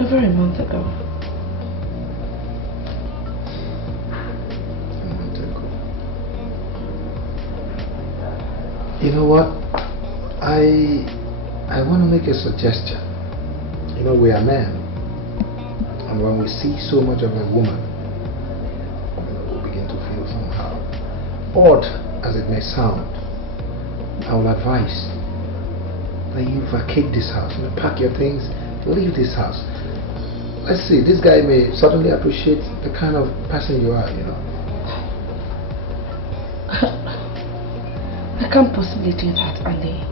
Over a month ago. A month ago. You know what? I want to make a suggestion. You know, we are men. And when we see so much of a woman, we begin to feel somehow. Odd as it may sound, I will advise that you vacate this house. You know, pack your things, leave this house. Let's see, this guy may suddenly appreciate the kind of person you are, you know. I can't possibly do that, Andy.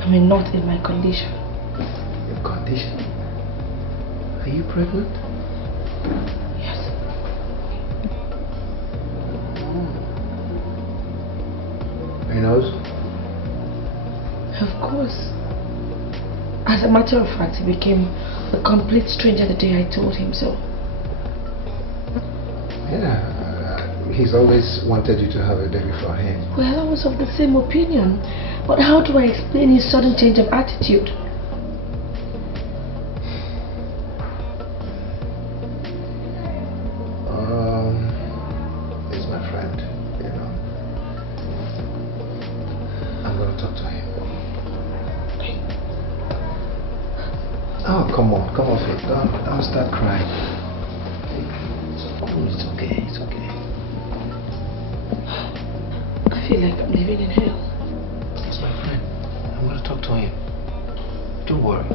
I mean, not in my condition. Your condition? Are you pregnant? Yes. He knows? Of course. As a matter of fact, he became a complete stranger the day I told him so. Yeah, he's always wanted you to have a baby for him. Well, I was of the same opinion. But how do I explain his sudden change of attitude? He's my friend, you know. I'm gonna talk to him. Oh, come on, Faith. Don't start crying. It's okay, it's okay. I feel like I'm living in hell. He's my friend. I'm gonna talk to him. Don't worry.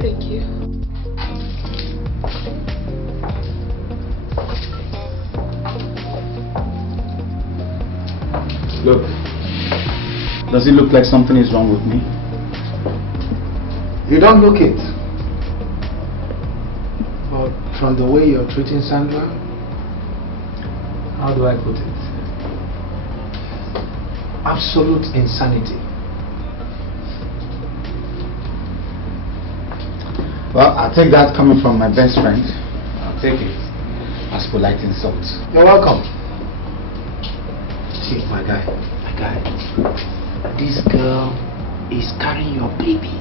Thank you. Look, does it look like something is wrong with me? You don't look it. But from the way you're treating Sandra, How do I put it? absolute insanity. Well, I'll take that coming from my best friend. I'll take it as polite insult. You're welcome. See, my guy, this girl is carrying your baby.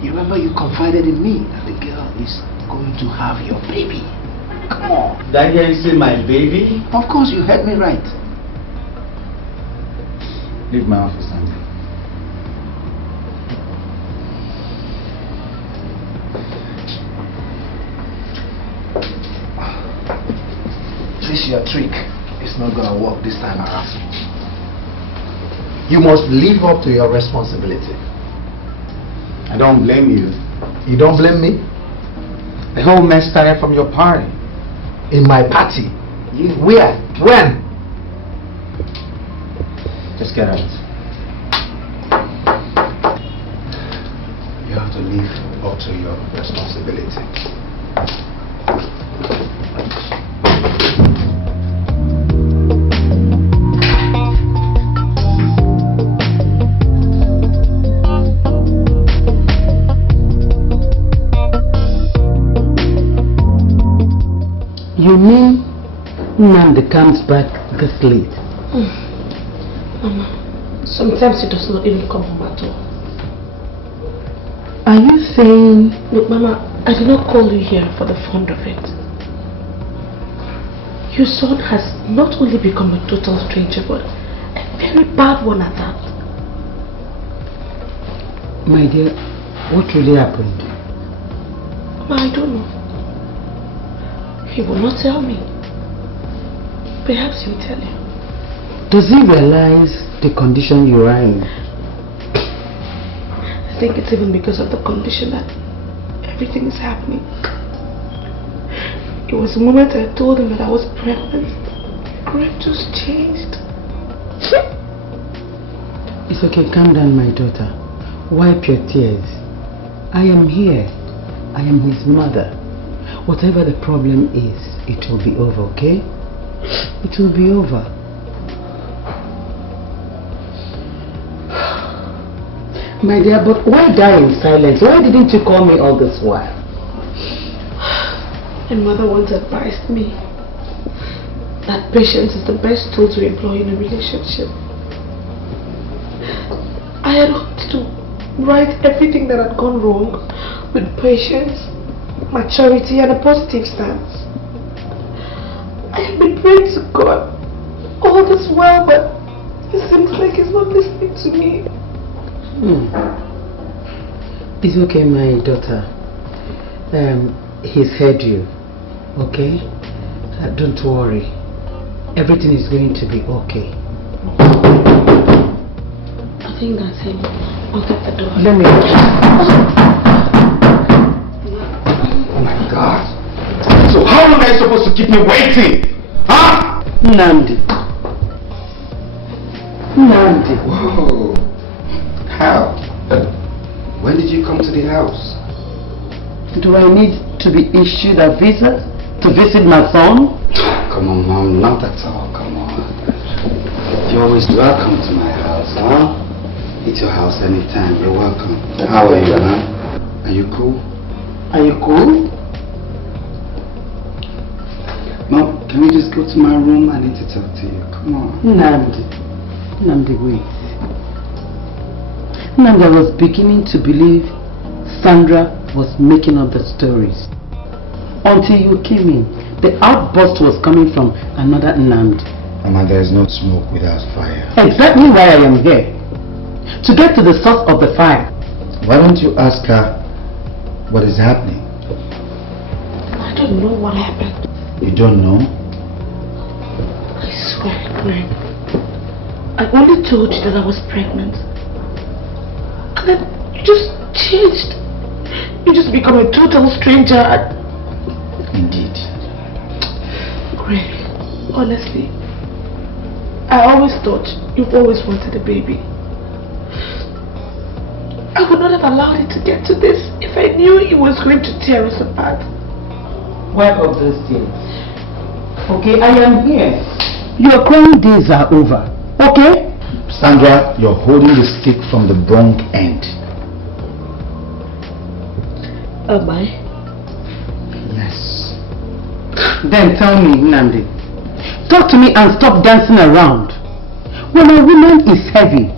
You remember you confided in me that the girl is going to have your baby. Come on. Did I hear you say my baby? Of course, you heard me right. Leave my office, Andy. This your trick. It's not gonna work this time around. You must live up to your responsibility. I don't blame you. You don't blame me? The whole mess started from your party. In my party? Where? When? Just get out. You have to live up to your responsibility. You mean Nnamdi comes back this late? Mama, sometimes he does not even come home at all. Are you saying... Look, Mama, I did not call you here for the fun of it. Your son has not only become a total stranger, but a very bad one at that. My dear, what really happened? Mama, I don't know. He will not tell me. Perhaps he will tell you. Does he realize the condition you are in? I think it's even because of the condition that everything is happening. It was the moment I told him that I was pregnant. Greg just changed. It's okay, calm down, my daughter. Wipe your tears. I am here. I am his mother. Whatever the problem is, it will be over, okay? It will be over. My dear, but why die in silence? Why didn't you call me all this while? And mother once advised me that patience is the best tool to employ in a relationship. I had hoped to right everything that had gone wrong with patience, maturity, and a positive stance. I have been praying to God all this while, but it seems like He's not listening to me. It's okay, my daughter. He's heard you, okay? Don't worry. Everything is going to be okay. I think that's him. I'll get the door. Let me... Oh my God. So how am I supposed to keep me waiting? Huh? Nnamdi. Whoa. How? When did you come to the house? Do I need to be issued a visa to visit my son? Come on, Mom, not at all, come on. You're always welcome to my house, huh? It's your house anytime, you're welcome. How are you, huh? Are you cool? Are you cool? Mom, can we just go to my room? I need to talk to you. Come on. Nnamdi, wait. Nnamdi, I was beginning to believe Sandra was making up the stories. Until you came in, the outburst was coming from another Nnamdi. Mama, there is no smoke without fire. Exactly why I am here. To get to the source of the fire. Why don't you ask her what is happening? I don't know what happened. You don't know? I swear, Greg. I only told you that I was pregnant. And then you just changed. You just become a total stranger. Indeed. Greg, honestly, I always thought you've always wanted a baby. I would not have allowed it to get to this if I knew it was going to tear us apart. What of those things? Okay, I am here. Your crying days are over. Okay? Sandra, you're holding the stick from the wrong end. Am I? Yes. Then tell me, Nnamdi. Talk to me and stop dancing around. When a woman is heavy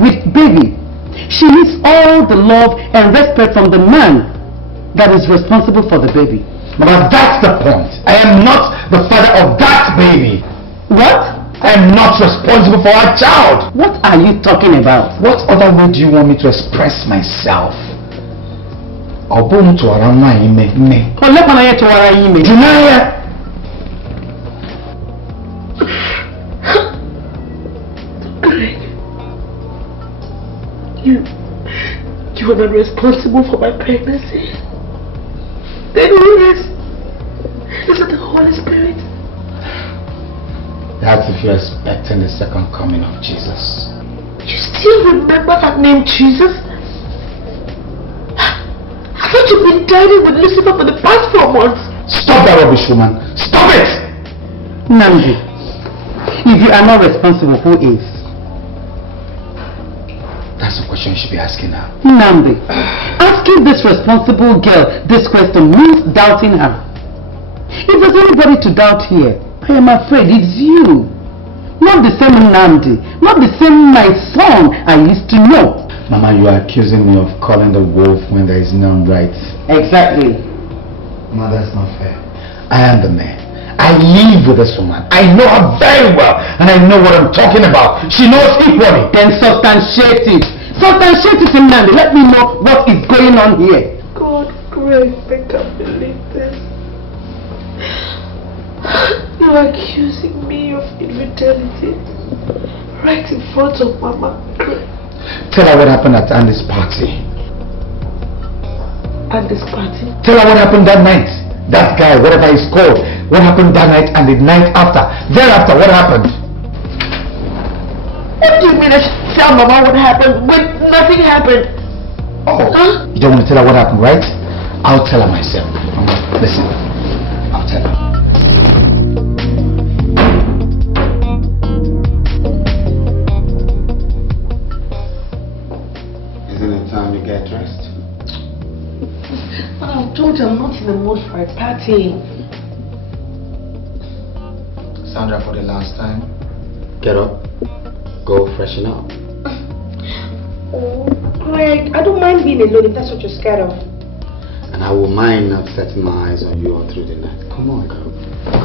with baby, she needs all the love and respect from the man that is responsible for the baby. But that's the point. I am not the father of that baby. What? I am not responsible for our child. What are you talking about? What other way do you want me to express myself? Greg, you are not responsible for my pregnancy. Then who is? Is it the Holy Spirit? That's if you're expecting the second coming of Jesus. You still remember that name, Jesus? I thought you've been dining with Lucifer for the past 4 months. Stop that rubbish, woman. Stop it! Nnamdi, if you are not responsible, who is? That's the question you should be asking now. Nnamdi, asking this responsible girl this question means doubting her. If there's anybody to doubt here, I am afraid it's you. Not the same Nnamdi, not the same my son I used to know. Mama, you are accusing me of calling the wolf when there is none right. Exactly. Mama, that's not fair. I am the man. I live with this woman. I know her very well, and I know what I'm talking about. She knows equally. Then substantiate it. Substantiate it, Nnamdi. Let me know what is going on here. God, Greg, I can't believe this. You're accusing me of infidelity right in front of Mama. Greg. Tell her what happened at Andy's party. Andy's party? Tell her what happened that night. That guy, whatever he's called. What happened that night and the night after. Thereafter, what happened? What do you mean I should tell Mama what happened when nothing happened? Oh, huh? You don't want to tell her what happened, right? I'll tell her myself. Listen, I'll tell her. Isn't it time you get dressed? But I told you I'm not in the mood for a party. Sandra, for the last time, get up, go freshen up. Oh, Greg, I don't mind being alone if that's what you're scared of. And I will mind not setting my eyes on you all through the night. Come on, girl.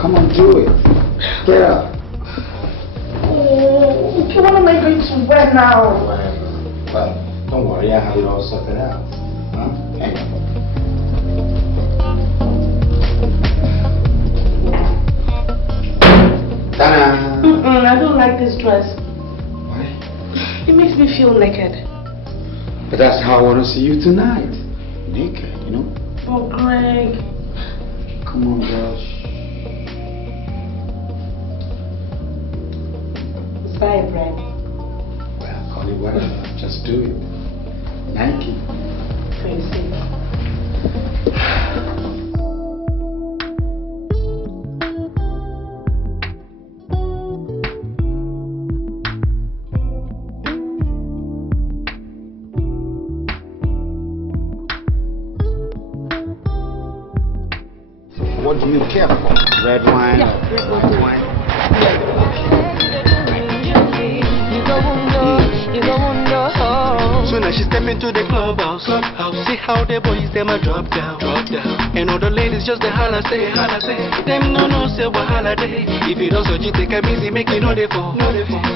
Come on, do it. Get up. Oh, okay, what am I going to wear now? Well, don't worry, I have it all sorted out. Huh? Hang on. I don't like this dress. Why? It makes me feel naked. But that's how I want to see you tonight. Naked, you know? Oh, Greg. Come on, girl. It's vibrant. Well, call it whatever. Just do it. Nike. Crazy. careful. Red wine. Yeah, red wine. So now she step into the clubhouse. See how the boys them a drop down. And all the ladies just the holla say. Them no say wahala day. If you don't so you take a busy, make it know they fall.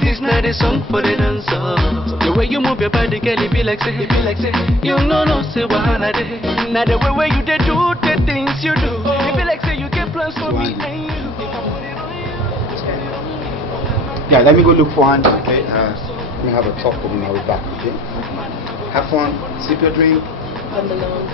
This night is song for the dancer. The way you move your body, girl, it be like say. You no say wahala day. Now the way you they do the things you do. It be like say you get plans for me and you. Yeah, let me go look for Andy, okay? Let me have a talk with him. I'll be back, okay? Have fun. Sip your drink. I'm alone.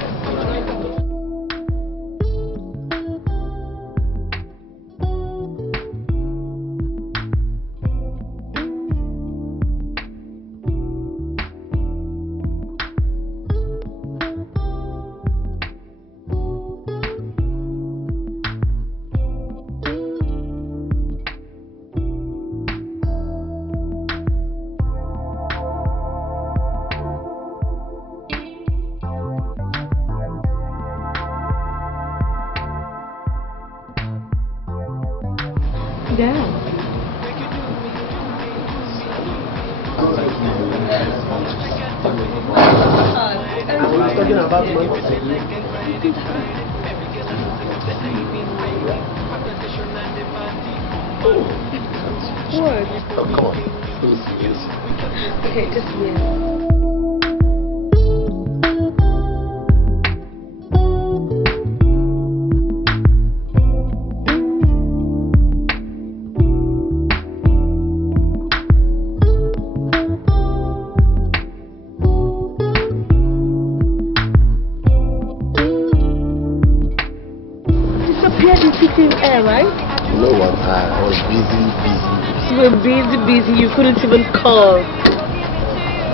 Busy, you couldn't even call.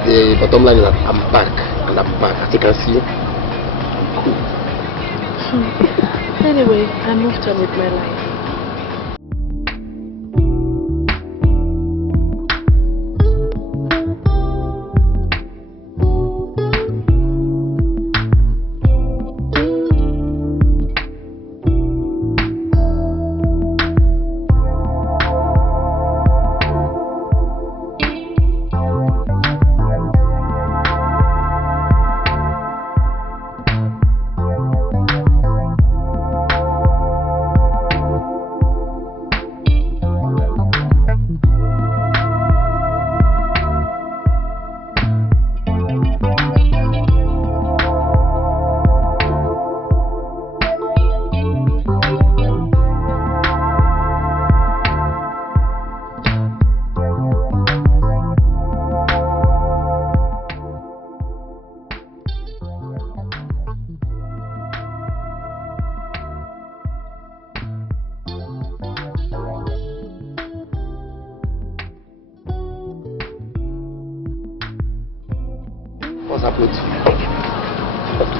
The bottom line is that I'm back, and I'm back. As you can see, cool. Anyway, I moved on with my life.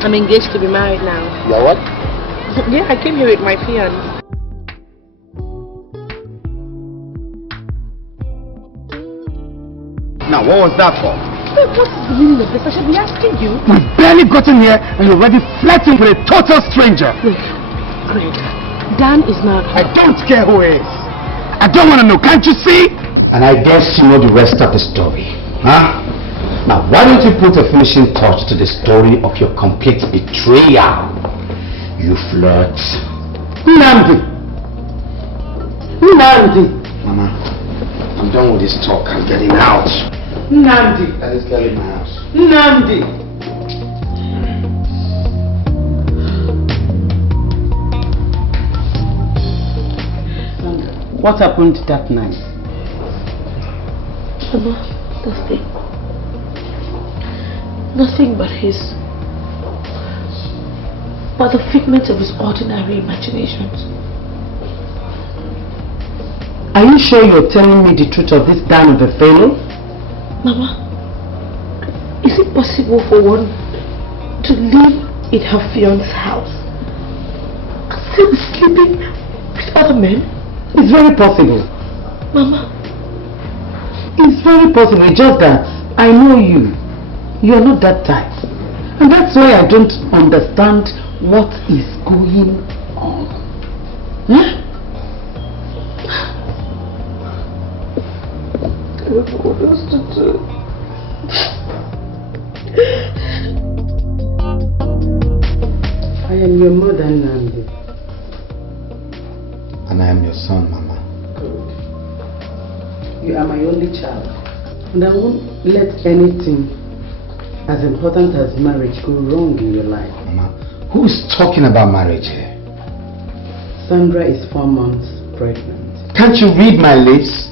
I'm engaged to be married now. You are what? Yeah, I came here with my fiance. Now, what was that for? Wait, what is the meaning of this? I should be asking you. We've barely gotten here and you're already flirting with a total stranger. Look, Greg, Dan is not... I don't care who he is. I don't want to know, can't you see? And I guess you know the rest of the story, huh? Now, why don't you put a finishing touch to the story of your complete betrayal? You flirt. Nnamdi! Mama, I'm done with this talk. I'm getting out. Nnamdi! That is getting my house. Nnamdi! What happened that night? Mama, nothing. Nothing but the figment of his ordinary imaginations. Are you sure you're telling me the truth of this Dan of a fellow? Mama, is it possible for one to live in her fiance's house and still be sleeping with other men? It's very possible. Mama, it's very possible. It's just that I know you. You're not that type. And that's why I don't understand what is going on. I don't know what else to do. I am your mother, Nandi. And I am your son, Mama. Good. You are my only child. And I won't let anything as important as marriage go wrong in your life. Mama, who is talking about marriage here? Sandra is 4 months pregnant. Can't you read my lips?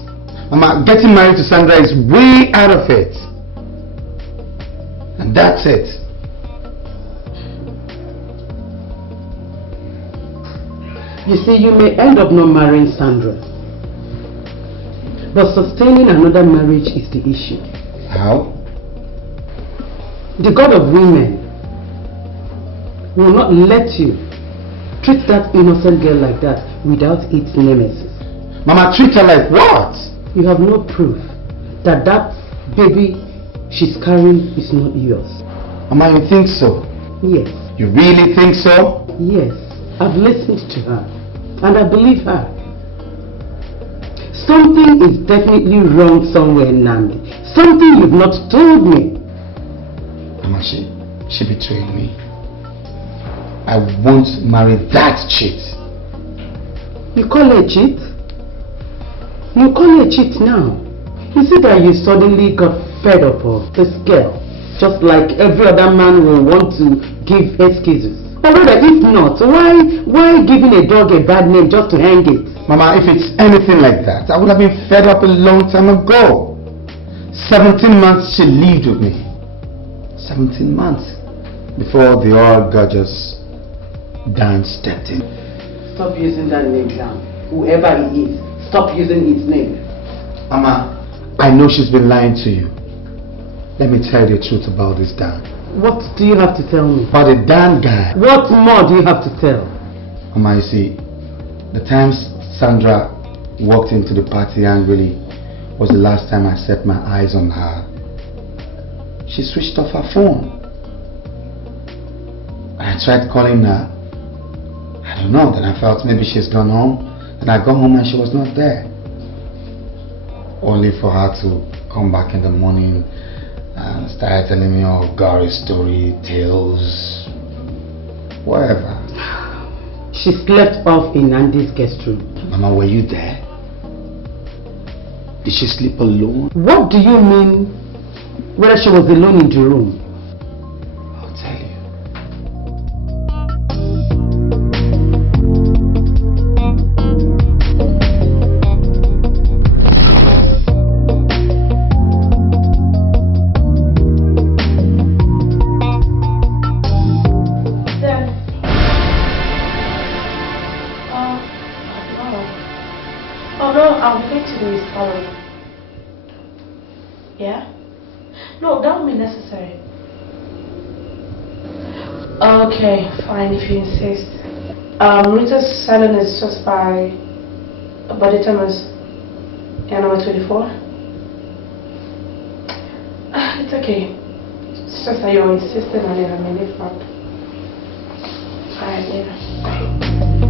Mama, getting married to Sandra is way out of it. And that's it. You see, you may end up not marrying Sandra. But sustaining another marriage is the issue. How? The God of women will not let you treat that innocent girl like that without its nemesis. Mama, treat her like what? You have no proof that that baby she's carrying is not yours. Mama, you think so? Yes. You really think so? Yes. I've listened to her and I believe her. Something is definitely wrong somewhere, Nandi. Something you've not told me. Mama, she betrayed me. I won't marry that cheat. You call her a cheat? You call her a cheat now. Is it that you suddenly got fed up of this girl? Just like every other man will want to give excuses. Or rather, if not, why giving a dog a bad name just to hang it? Mama, if it's anything like that, I would have been fed up a long time ago. 17 months she lived with me. 17 months before the all gorgeous Dan stepped in. Stop using that name down. Whoever he is, stop using his name. Mama, I know she's been lying to you. Let me tell you the truth about this Dan. What do you have to tell me? About the Dan guy. What more do you have to tell? Mama, you see, the time Sandra walked into the party angrily was the last time I set my eyes on her. She switched off her phone. I tried calling her. I don't know, then I felt maybe she's gone home. And I got home and she was not there. Only for her to come back in the morning and start telling me all gory story, tales, whatever. She slept off in Andy's guest room. Mama, were you there? Did she sleep alone? What do you mean, whether she was alone in the room? I'll tell you. Yeah? No, that won't be necessary. Okay, fine if you insist. Rita's salon is just by Body Thomas, yeah, number 24. It's okay. It's just that you're insisting on it. I mean, it's not. Alright, yeah. Bye.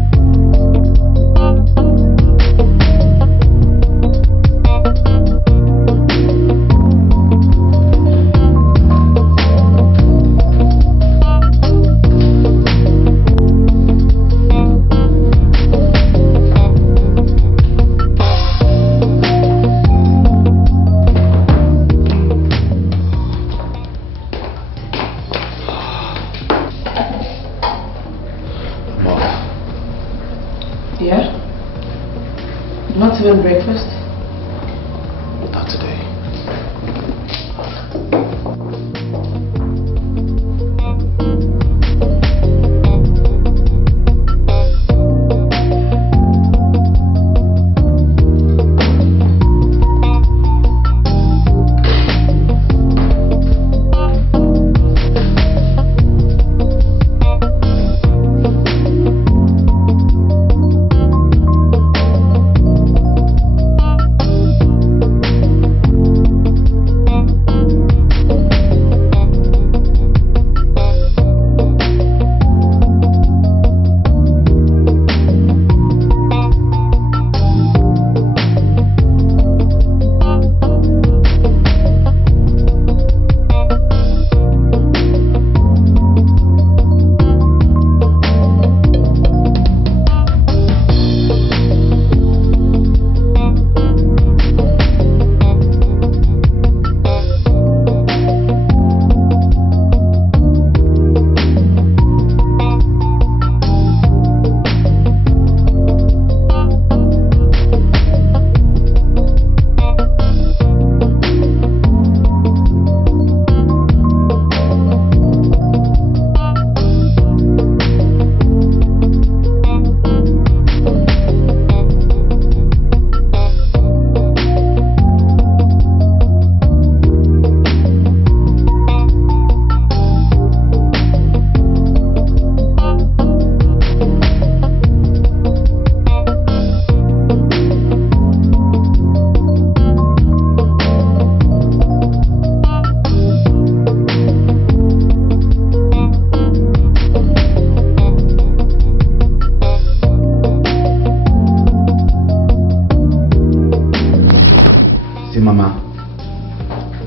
see, Mama,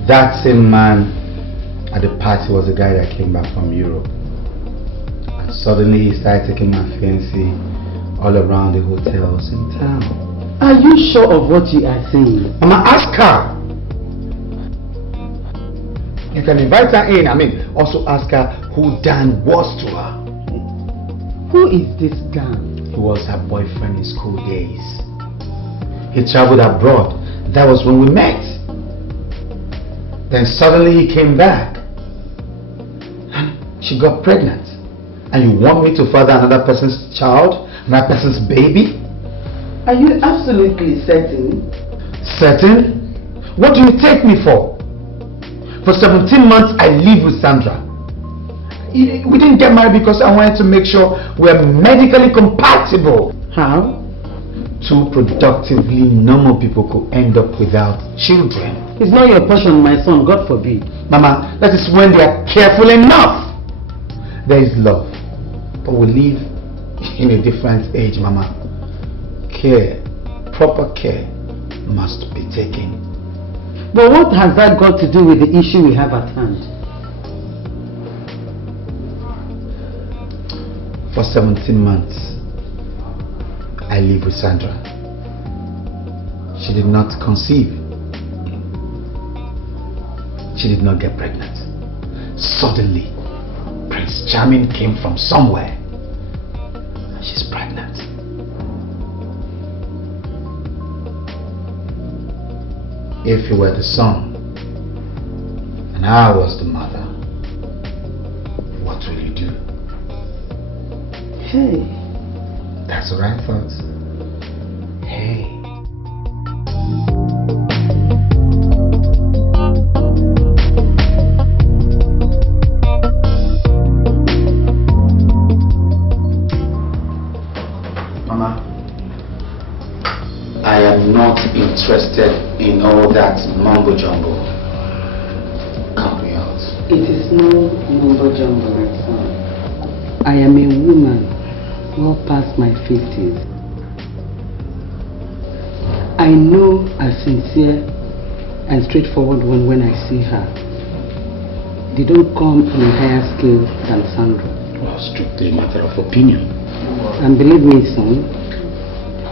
that same man at the party was the guy that came back from Europe. And suddenly he started taking my fancy all around the hotels in town. Are you sure of what you are saying? Mama, ask her. You can invite her in. Also ask her who Dan was to her. Who is this Dan? He was her boyfriend in school days. He traveled abroad. That was when we met. Then suddenly he came back. And she got pregnant. And you want me to father another person's child? Another person's baby? Are you absolutely certain? Certain? What do you take me for? For 17 months I lived with Sandra. We didn't get married because I wanted to make sure we're medically compatible. How? Two productively normal people could end up without children. It's not your passion, my son, God forbid. Mama, that is when they are careful enough. There is love. But we live in a different age, Mama. Care, proper care must be taken. But what has that got to do with the issue we have at hand? For 17 months, I lived with Sandra. She did not conceive. She did not get pregnant. Suddenly, Prince Charming came from somewhere. And she's pregnant. If you were the son, and I was the mother, what will you do? Hey. That's what I thought. Hey. Mama, I am not interested in all that mumbo jumbo. Count me out. It is no mumbo jumbo, my son. I am a woman well past my 50s. I know a sincere and straightforward one when I see her. They don't come on a higher scale than Sandra. Well, strictly a matter of opinion. And believe me, son,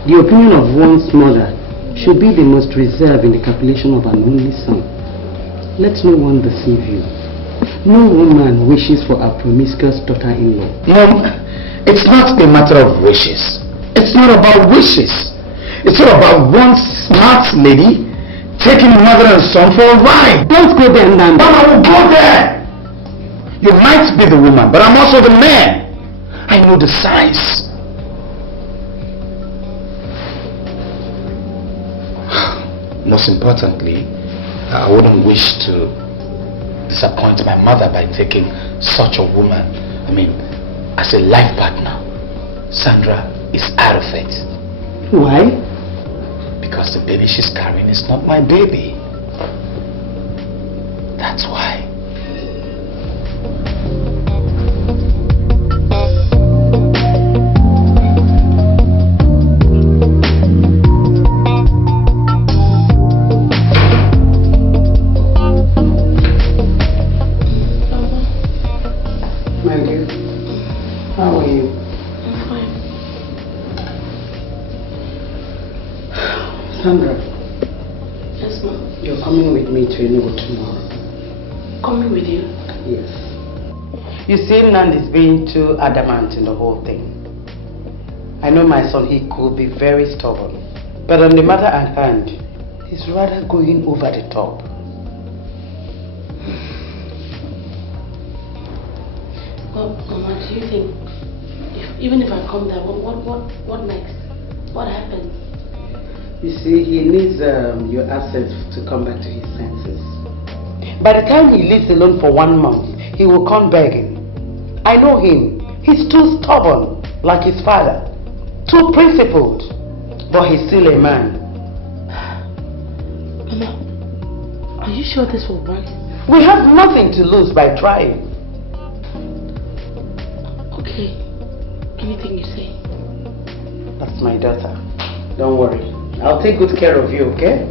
the opinion of one's mother should be the most reserved in the calculation of an only son. Let no one deceive you. No woman wishes for a promiscuous daughter-in-law. Mom, it's not a matter of wishes. It's not about wishes. It's all about one smart lady taking mother and son for a ride. Don't go there, Nanda. Mama, will go there. You might be the woman, but I'm also the man. I know the signs. Most importantly, I wouldn't wish to disappoint my mother by taking such a woman, as a life partner. Sandra is out of it. Why? Because the baby she's carrying is not my baby. That's why. Sandra. Yes, ma'am. You're coming with me to Enugu tomorrow. Coming with you? Yes. You see, Nand is being too adamant in the whole thing. I know my son, he could be very stubborn. But on the matter at hand, he's rather going over the top. Well, Mama, do you think, even if I come there, what next? What happens? You see, he needs your assets to come back to his senses. By the time he lives alone for 1 month, he will come begging. I know him. He's too stubborn, like his father. Too principled. But he's still a man. Mama, are you sure this will work? We have nothing to lose by trying. Okay. Anything you say. That's my daughter. Don't worry. I'll take good care of you, okay?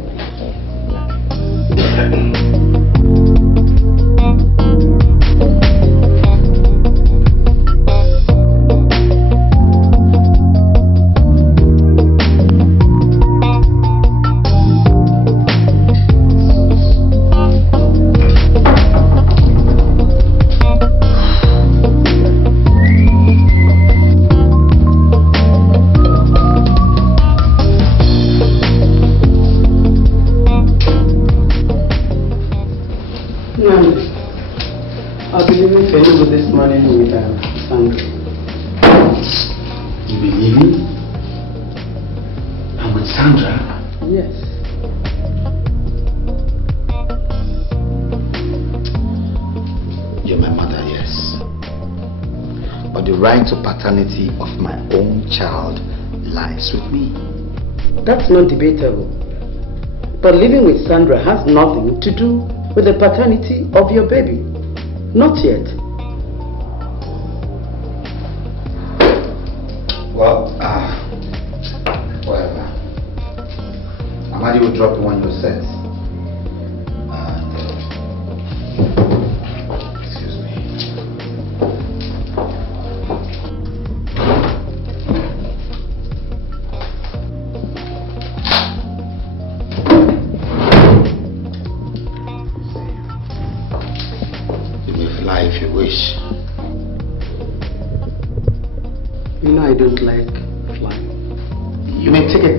Paternity of my own child lies with me. That's not debatable. But living with Sandra has nothing to do with the paternity of your baby. Not yet. Well, whatever. Amadi will drop the one you said.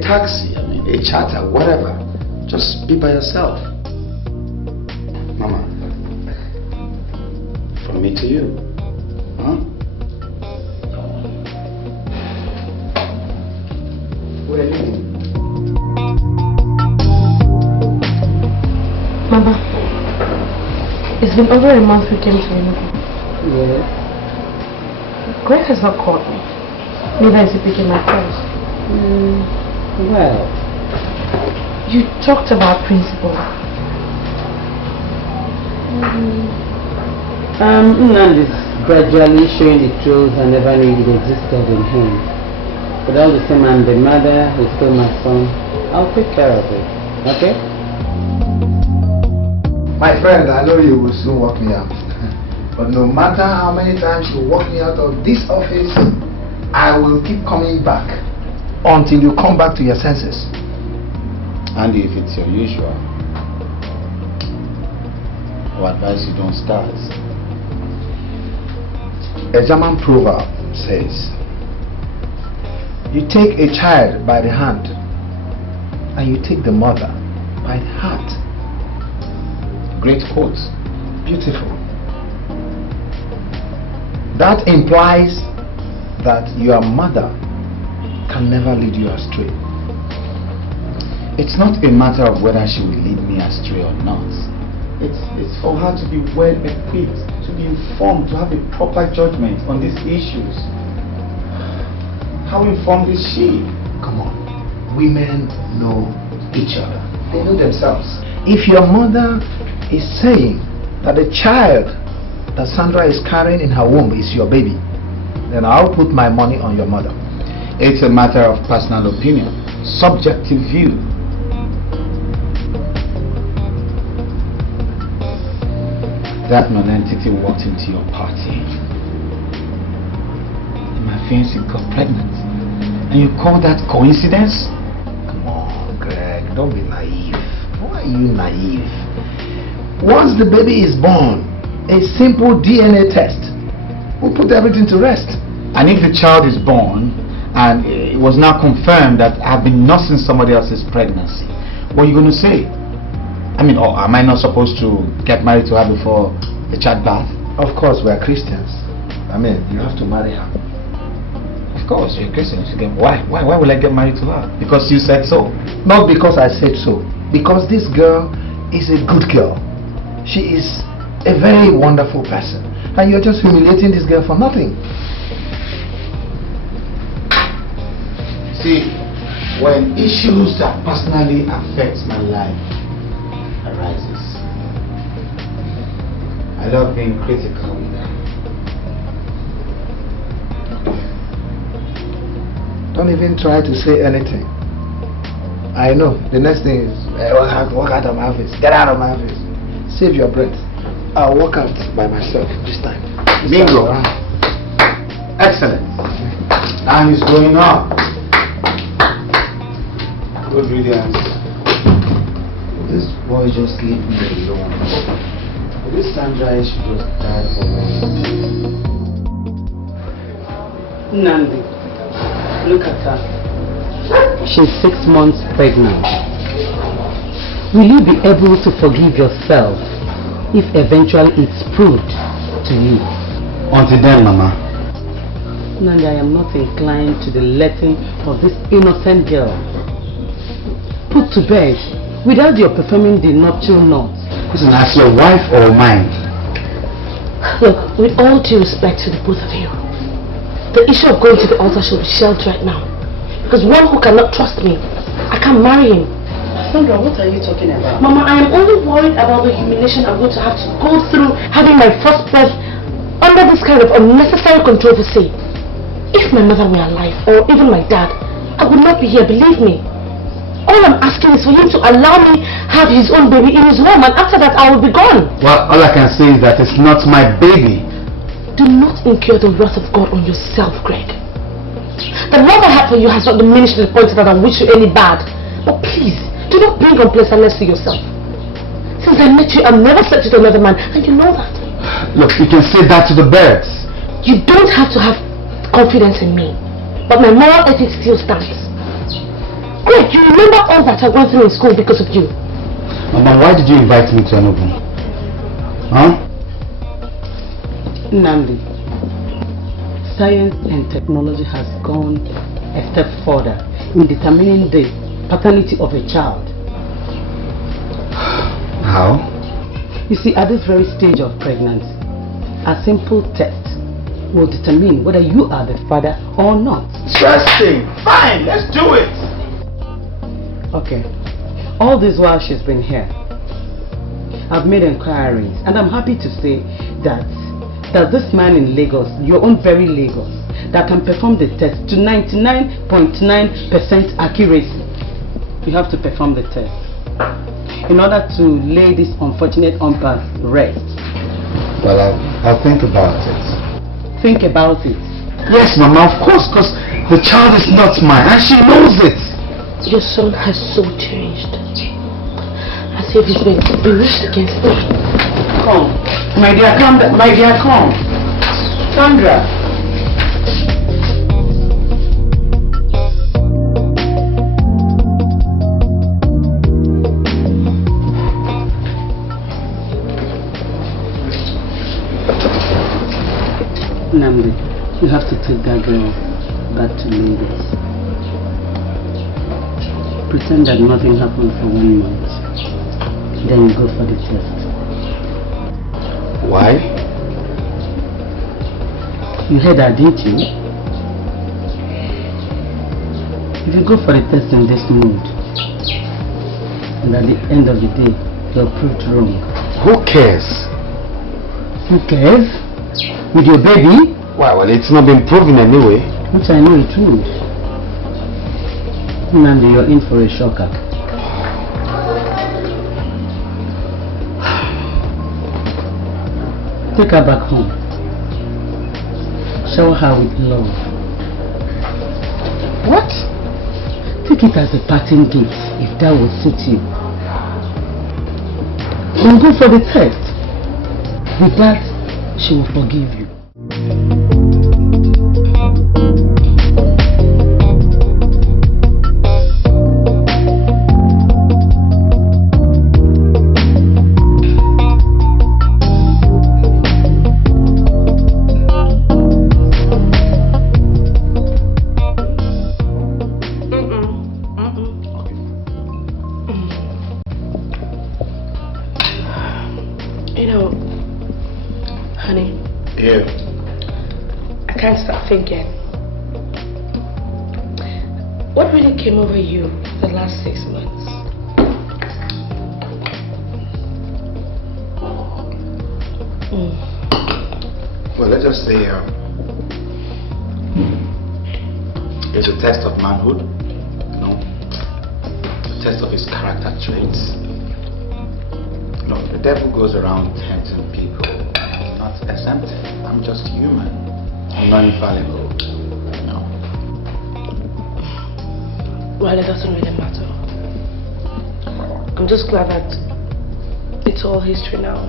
Taxi, a charter, whatever. Just be by yourself. Mama, from me to you. Huh? Where are you? Mama, it's been over a month we came to Enugu. Yes. Greg has not called me. Neither is he picking my calls. Well, you talked about principle. Nand is gradually showing the truth I never knew it existed in him. But all the same, I'm the mother who stole my son. I'll take care of it. Okay? My friend, I know you will soon walk me out. But no matter how many times you walk me out of this office, I will keep coming back until you come back to your senses. And if it's your usual, I would advise you don't start. A German proverb says, you take a child by the hand and you take the mother by the heart. Great quote. Beautiful. That implies that your mother can never lead you astray. It's not a matter of whether she will lead me astray or not. It's for her to be well equipped, to be informed, to have a proper judgment on these issues. How informed is she? Come on. Women know each other. They know themselves. If your mother is saying that the child that Sandra is carrying in her womb is your baby, then I'll put my money on your mother. It's a matter of personal opinion, subjective view. That non-entity walked into your party. My fiancée got pregnant. And you call that coincidence? Come on, Greg, don't be naive. Why are you naive? Once the baby is born, a simple DNA test will put everything to rest. And if the child is born and it was now confirmed that I've been nursing somebody else's pregnancy, what are you going to say? I mean, or am I not supposed to get married to her before the child birth? Of course, we are Christians. I mean, you have to marry her. Of course, you're a Christian. Why will I get married to her? Because you said so? Not because I said so. Because this girl is a good girl. She is a very wonderful person. And you're just humiliating this girl for nothing. See, when issues that personally affect my life arises, I love being critical with them. Don't even try to say anything. I know the next thing is Walk out of my office. Get out of my office. Save your breath. I'll walk out by myself this time. Bingo. Excellent. Now he's going on. Good riddance. This boy just leave me alone. This Sandra should just die for me. Nandi, look at her. She's 6 months pregnant. Will you be able to forgive yourself if eventually it's proved to you? Until then, Mama. Nandi, I am not inclined to the letting of this innocent girl put to bed without your performing the nuptial knot. Listen, as your wife or mine? Look, with all due respect to the both of you, the issue of going to the altar should be shelved right now. Because one who cannot trust me, I can't marry him. Sandra, what are you talking about? Mama, I am only worried about the humiliation I'm going to have to go through having my first birth under this kind of unnecessary controversy. If my mother were alive, or even my dad, I would not be here, believe me. All I'm asking is for him to allow me have his own baby in his home, and after that I will be gone. Well, all I can say is that it's not my baby. Do not incur the wrath of God on yourself, Greg. The love I have for you has not diminished to the point that I wish you any bad. But please, do not bring unpleasantness to yourself. Since I met you, I've never slept with another man, and you know that. Look, you can say that to the birds. You don't have to have confidence in me, but my moral ethics still stands. Greg, you remember all that I went through in school because of you. Mama, why did you invite me to Enugu? Huh? Nandi, science and technology has gone a step further in determining the paternity of a child. How? You see, at this very stage of pregnancy, a simple test will determine whether you are the father or not. Interesting. Fine, let's do it. Okay. All this while she's been here, I've made inquiries, and I'm happy to say that this man in Lagos, your own very Lagos, that can perform the test to 99.9% accuracy. You have to perform the test in order to lay this unfortunate unpath rest. Well, I'll think about it. Think about it. Yes, Mama, of course, because the child is not mine, and she knows it. Your son has so changed. As if he's been bewitched against me. Come. My dear, come. My dear, come. Sandra. Namdi, you have to take that girl back to Lagos. Pretend that nothing happened for 1 month. Then you go for the test. Why? You heard that, didn't you? If you go for the test in this mood, and at the end of the day, you're proved wrong. Who cares? Who cares? With your baby? Well, it's not been proven anyway. Which I know it would. Nandi, you're in for a shocker. Take her back home. Shower her with love. What? Take it as a parting gift, if that would suit you. We'll go for the test. With that, she will forgive you. Thinking, what really came over you the last 6 months? Well, let's just say it's a test of manhood. You know, test of his character traits. Look, the devil goes around tempting people. I'm not exempt. I'm just human. I'm not infallible. No. Well, it doesn't really matter. I'm just glad that it's all history now.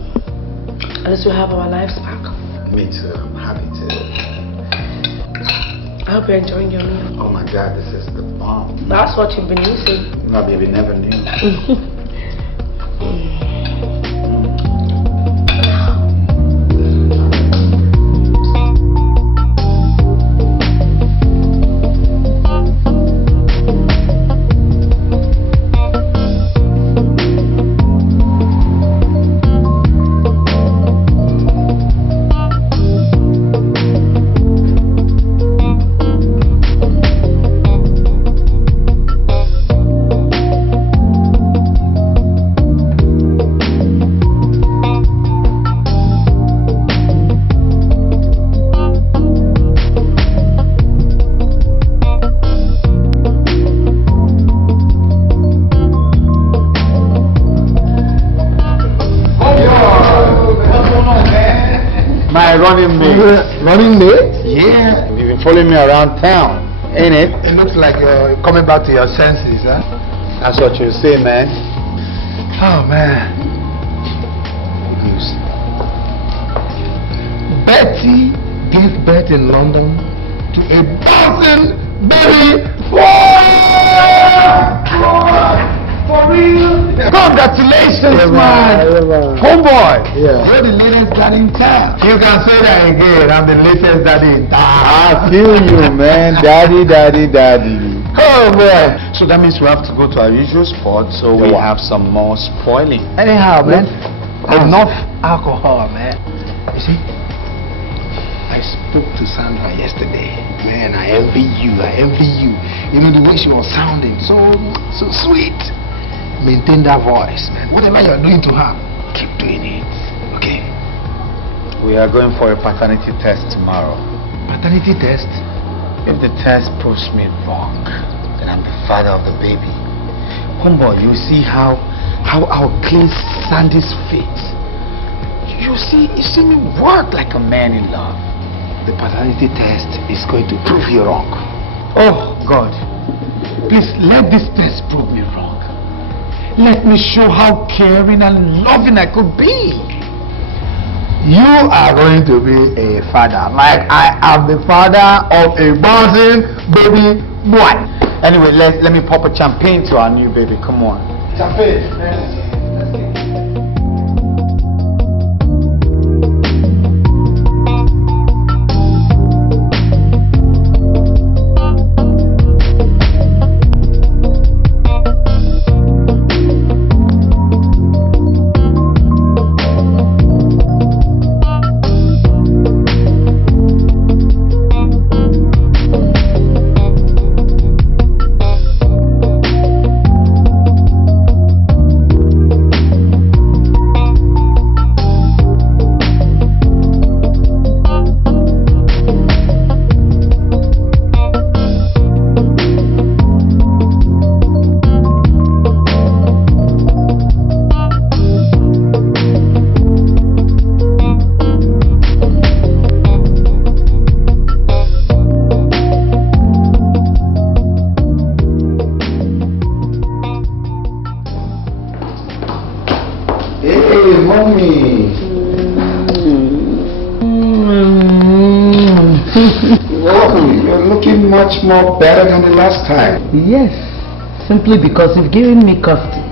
At least we have our lives back. Me too. I'm happy to. I hope you're enjoying your meal. Oh my God, this is the bomb. That's what you've been using. No, baby, never knew. Running mate? Yeah, you've been following me around town, ain't it? It looks like you're coming back to your senses, huh? That's what you say, man. Oh, man. Good news. Betty gave birth in London to a bouncing baby boy! For real? Congratulations, man! Homeboy! Yeah. You're the latest daddy in town. You can say that again. I'm the latest daddy in town. I feel you, man. Daddy. Oh, boy. So that means we have to go to our usual spot, so we have some more spoiling. Anyhow, man. Enough alcohol, man. You see? I spoke to Sandra yesterday. Man, I envy you. You know the way she was sounding. So sweet. Maintain that voice, man. Whatever you're doing to her, keep doing it. Okay? We are going for a paternity test tomorrow. Paternity test? If the test proves me wrong, then I'm the father of the baby. Homeboy, you see how I'll clean Sandy's feet. You see me work like a man in love. The paternity test is going to prove you wrong. Oh, God. Please let this test prove me wrong. Let me show how caring and loving I could be. You are going to be a father, like I am the father of a bouncing baby boy. Anyway, let me pop a champagne to our new baby. Come on. Champagne. Much more better than the last time. Yes, simply because you've given me custody.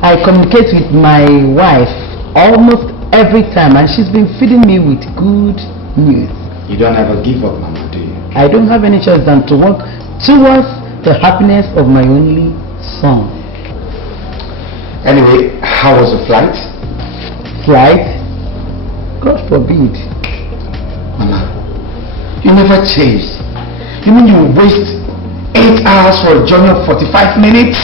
I communicate with my wife almost every time and she's been feeding me with good news. You don't ever give up, Mama, do you? I don't have any choice than to work towards the happiness of my only son. Anyway, how was the flight? Flight? God forbid. Mama, you never changed. You mean you waste 8 hours for a journey of 45 minutes?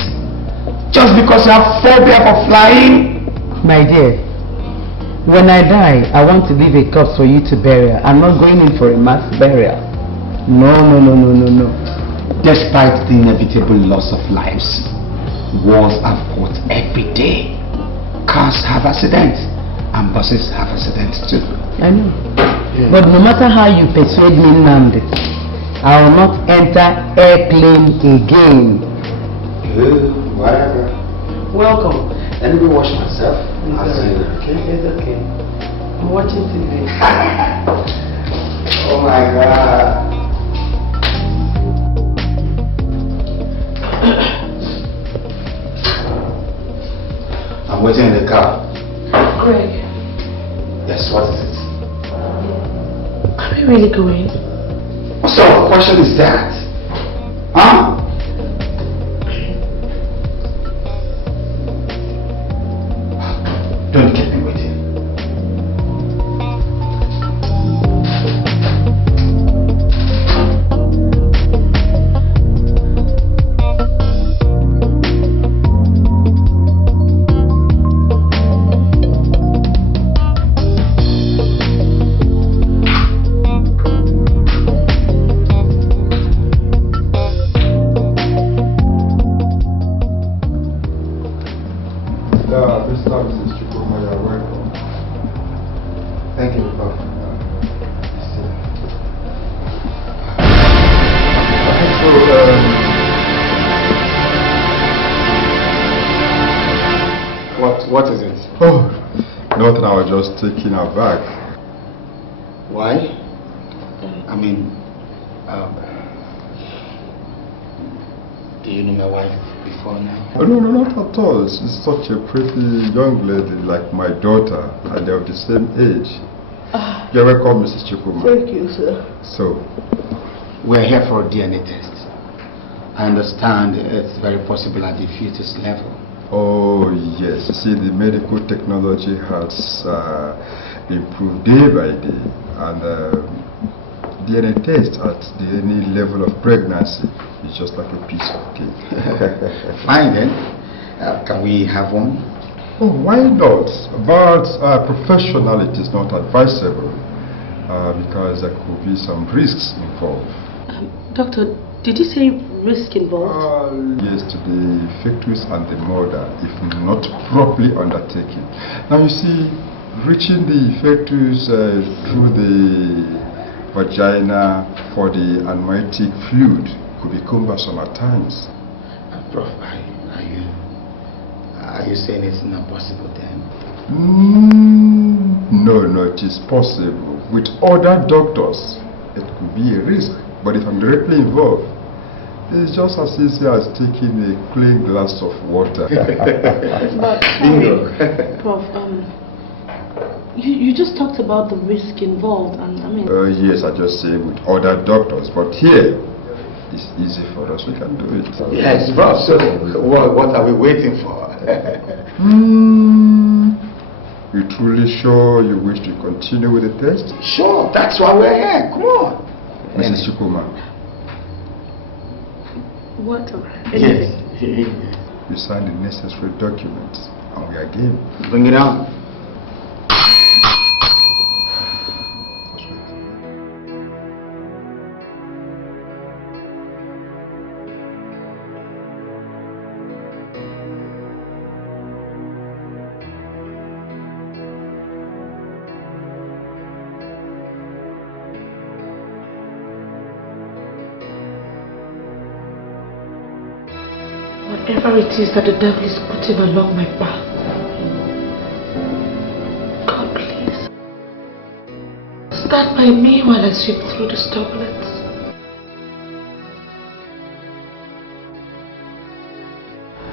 Just because you have phobia for flying? My dear, when I die, I want to leave a corpse for you to bury. I'm not going in for a mass burial. No. Despite the inevitable loss of lives, wars are fought every day. Cars have accidents and buses have accidents too. I know. But no matter how you persuade me, Nnamdi, I will not enter airplane again. Whatever. Welcome. Let me wash myself. I'll see you. Okay, it's okay. I'm watching TV. Oh my God. I'm waiting in the car. Greg, Yes, what is it? are we really going? What sort of question is that? Huh? Don't keep me waiting. Thank you, Papa. What is it? Oh, nothing. I was just taking her back. Why? I mean, do you know my wife before now? Oh, no, not at all. She's such a pretty young lady, like my daughter, and they're of the same age. You're welcome, Mrs. Chukuma. Thank you, sir. So, we're here for a DNA test. I understand it's very possible at the fetus level. oh yes, you see, the medical technology has improved day by day, and DNA test at any level of pregnancy is just like a piece of cake. Fine then. Can we have one? Oh, why not? But professionally it is not advisable because there could be some risks involved. Doctor, did you say risk involved? Yes, to the fetus and the mother, if not properly undertaken. Now you see, reaching the fetus through the vagina for the amniotic fluid could be cumbersome at times. Prof, are you saying it's not possible then? No, it is possible. With other doctors, it could be a risk. But if I'm directly involved, it's just as easy as taking a clean glass of water. But, Prof, you just talked about the risk involved, and I mean... yes, I just say with other doctors, but here, it's easy for us, we can do it. Yes, Prof, so what are we waiting for? You truly sure you wish to continue with the test? Sure, that's why we're here, come on. Mrs. Chukuma. What? Yes. You signed the necessary documents, and we are game. Bring it on. Whatever it is that the devil is putting along my path, God, please, stand by me while I sweep through this turbulence.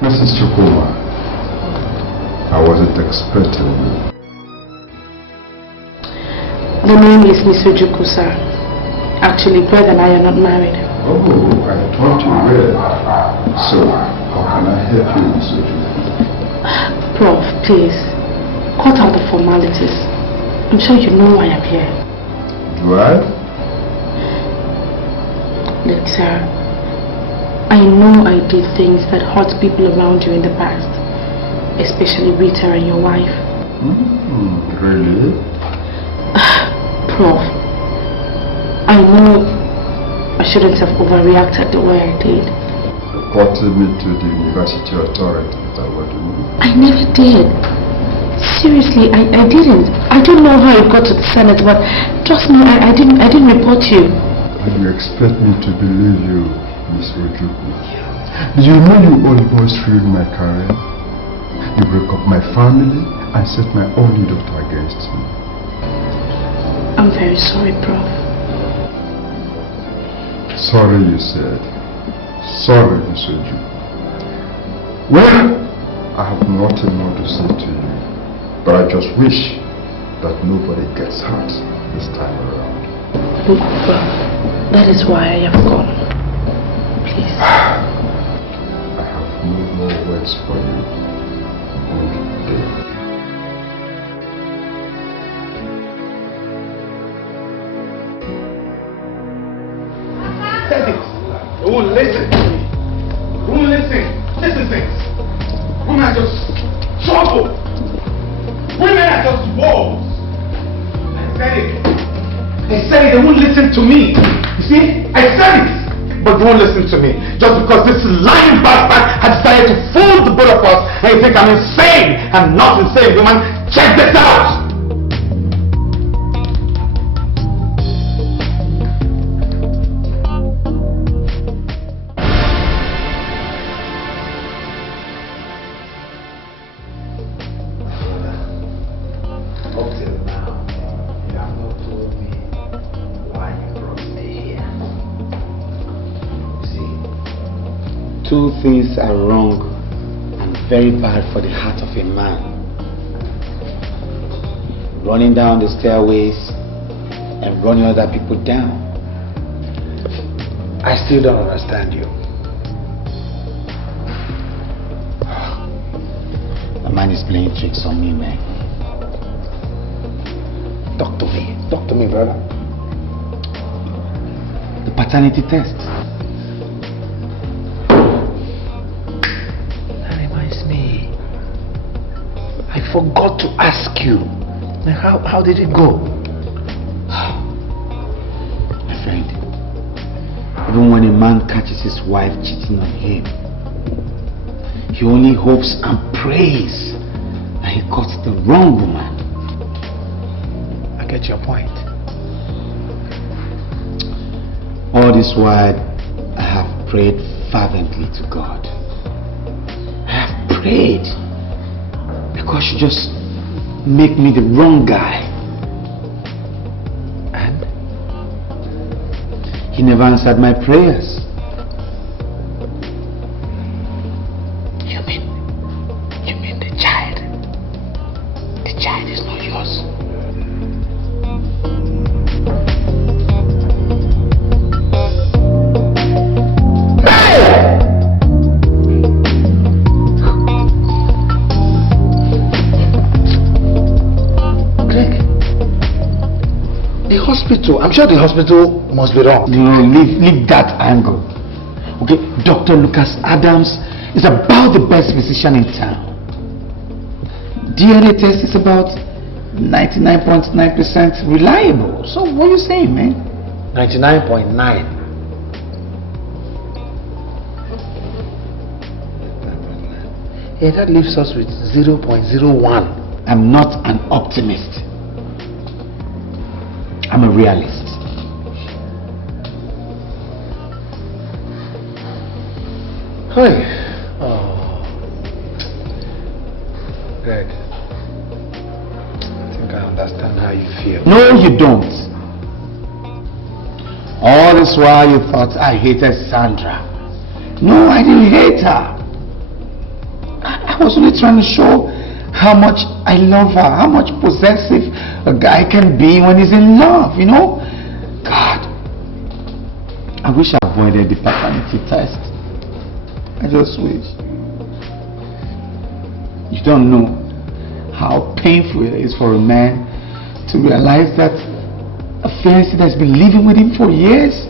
Mrs. Chukuma, I wasn't expecting you. The name is Miss Ojuku, sir. Actually, Greg and I are not married. Oh, I thought you were. So, how can I help you, Miss Ojuku? Prof, please, cut out the formalities. I'm sure you know why I'm here. Do I? Look, sir, I know I did things that hurt people around you in the past, especially Rita and your wife. Really? Prof, I know I shouldn't have overreacted the way I did. reporting me to the university authority. Is that what you mean? I never did. Seriously, I didn't. I don't know how it got to the Senate, but trust me, I didn't report you. And you expect me to believe you, Miss Ojuku? Do you know you almost ruined my career? You broke up my family and set my only daughter against me. I'm very sorry, Prof. Sorry, you said. Sorry, Miss Ojuku. Well, I have nothing more to say to you. But I just wish that nobody gets hurt this time around. Look, Prof, that is why I have gone. Please. I have no more words for you. Good day. They won't listen to me. They won't listen. Listen things. Women are just trouble. Women are just wolves. I said it. They said it. They won't listen to me. You see? I said it. But they won't listen to me. Just because this lying bastard has decided to fool the both of us and you think I'm insane. I'm not insane, woman. Check this out. Two things are wrong and very bad for the heart of a man. Running down the stairways and running other people down. I still don't understand you. The man is playing tricks on me, man. Talk to me. Talk to me, brother. The paternity test. I forgot to ask you. How did it go? My friend, even when a man catches his wife cheating on him, he only hopes and prays that he caught the wrong woman. I get your point. All this while, I have prayed fervently to God. I have prayed because you just make me the wrong guy. And? He never answered my prayers. You mean the child? The child is not yours. I'm sure the hospital must be wrong. No, leave that angle. Okay, Dr. Lucas Adams is about the best physician in town. DNA test is about 99.9% reliable. So what are you saying, man? 99.9. Yeah, that leaves us with 0.01. I'm not an optimist. I'm a realist. Hey. Oh. Greg. I think I understand how you feel. No, you don't. All this while you thought I hated Sandra. No, I didn't hate her. I was only trying to show how much I love her, how much possessive a guy can be when he's in love, you know? God, I wish I avoided the paternity test. I just wish. You don't know how painful it is for a man to realize that a fiancé that's been living with him for years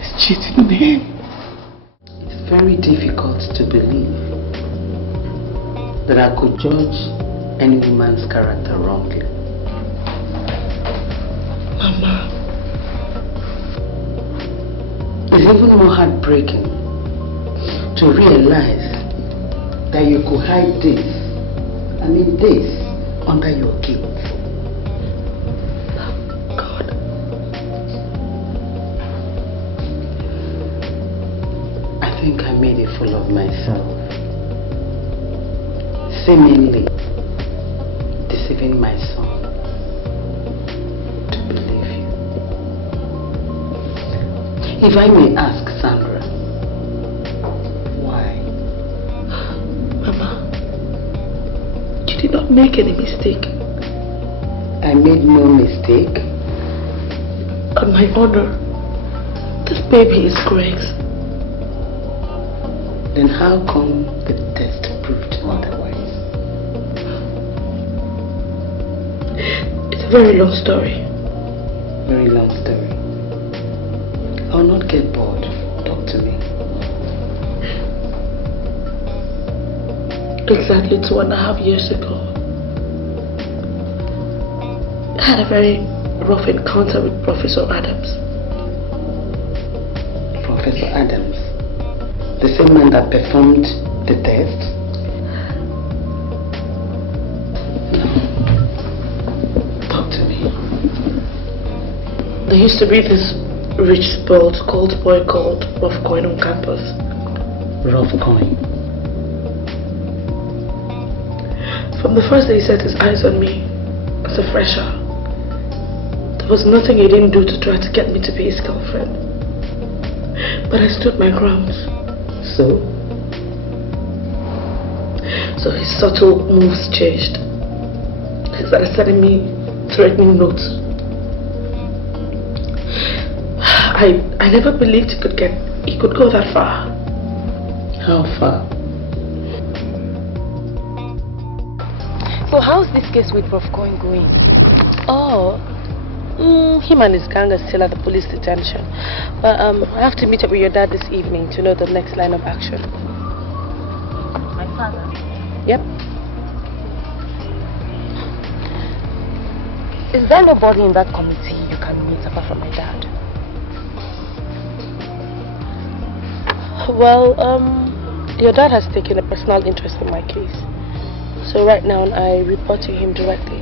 is cheating on him. It's very difficult to believe that I could judge any woman's character wrongly. Mama, It's even more heartbreaking to realize that you could hide this, under your guilt. God. I think I made a fool of myself, seemingly deceiving my son to believe you. If I may ask, Sandra, why? Mama, you did not make any mistake. I made no mistake. On my honor, this baby is Greg's. Then how come the test proved otherwise? It's a very long story. Very long story. I'll not get bored. Talk to me. Exactly 2.5 years ago, I had a very rough encounter with Professor Adams. Professor Adams? The same man that performed the test? No. Talk to me. There used to be this rich, spoiled, cold boy called Rough Coin on campus. Rough Coin? From the first day he set his eyes on me as a fresher, there was nothing he didn't do to try to get me to be his girlfriend. But I stood my ground. So his subtle moves changed. He started sending me threatening notes. I never believed he could go that far. How far? So how's this case with Prof. Coin going? Oh, him and his gang are still at the police detention. But I have to meet up with your dad this evening to know the next line of action. My father? Yep. Is there nobody in that committee you can meet apart from my dad? Well, your dad has taken a personal interest in my case. So right now I report to him directly.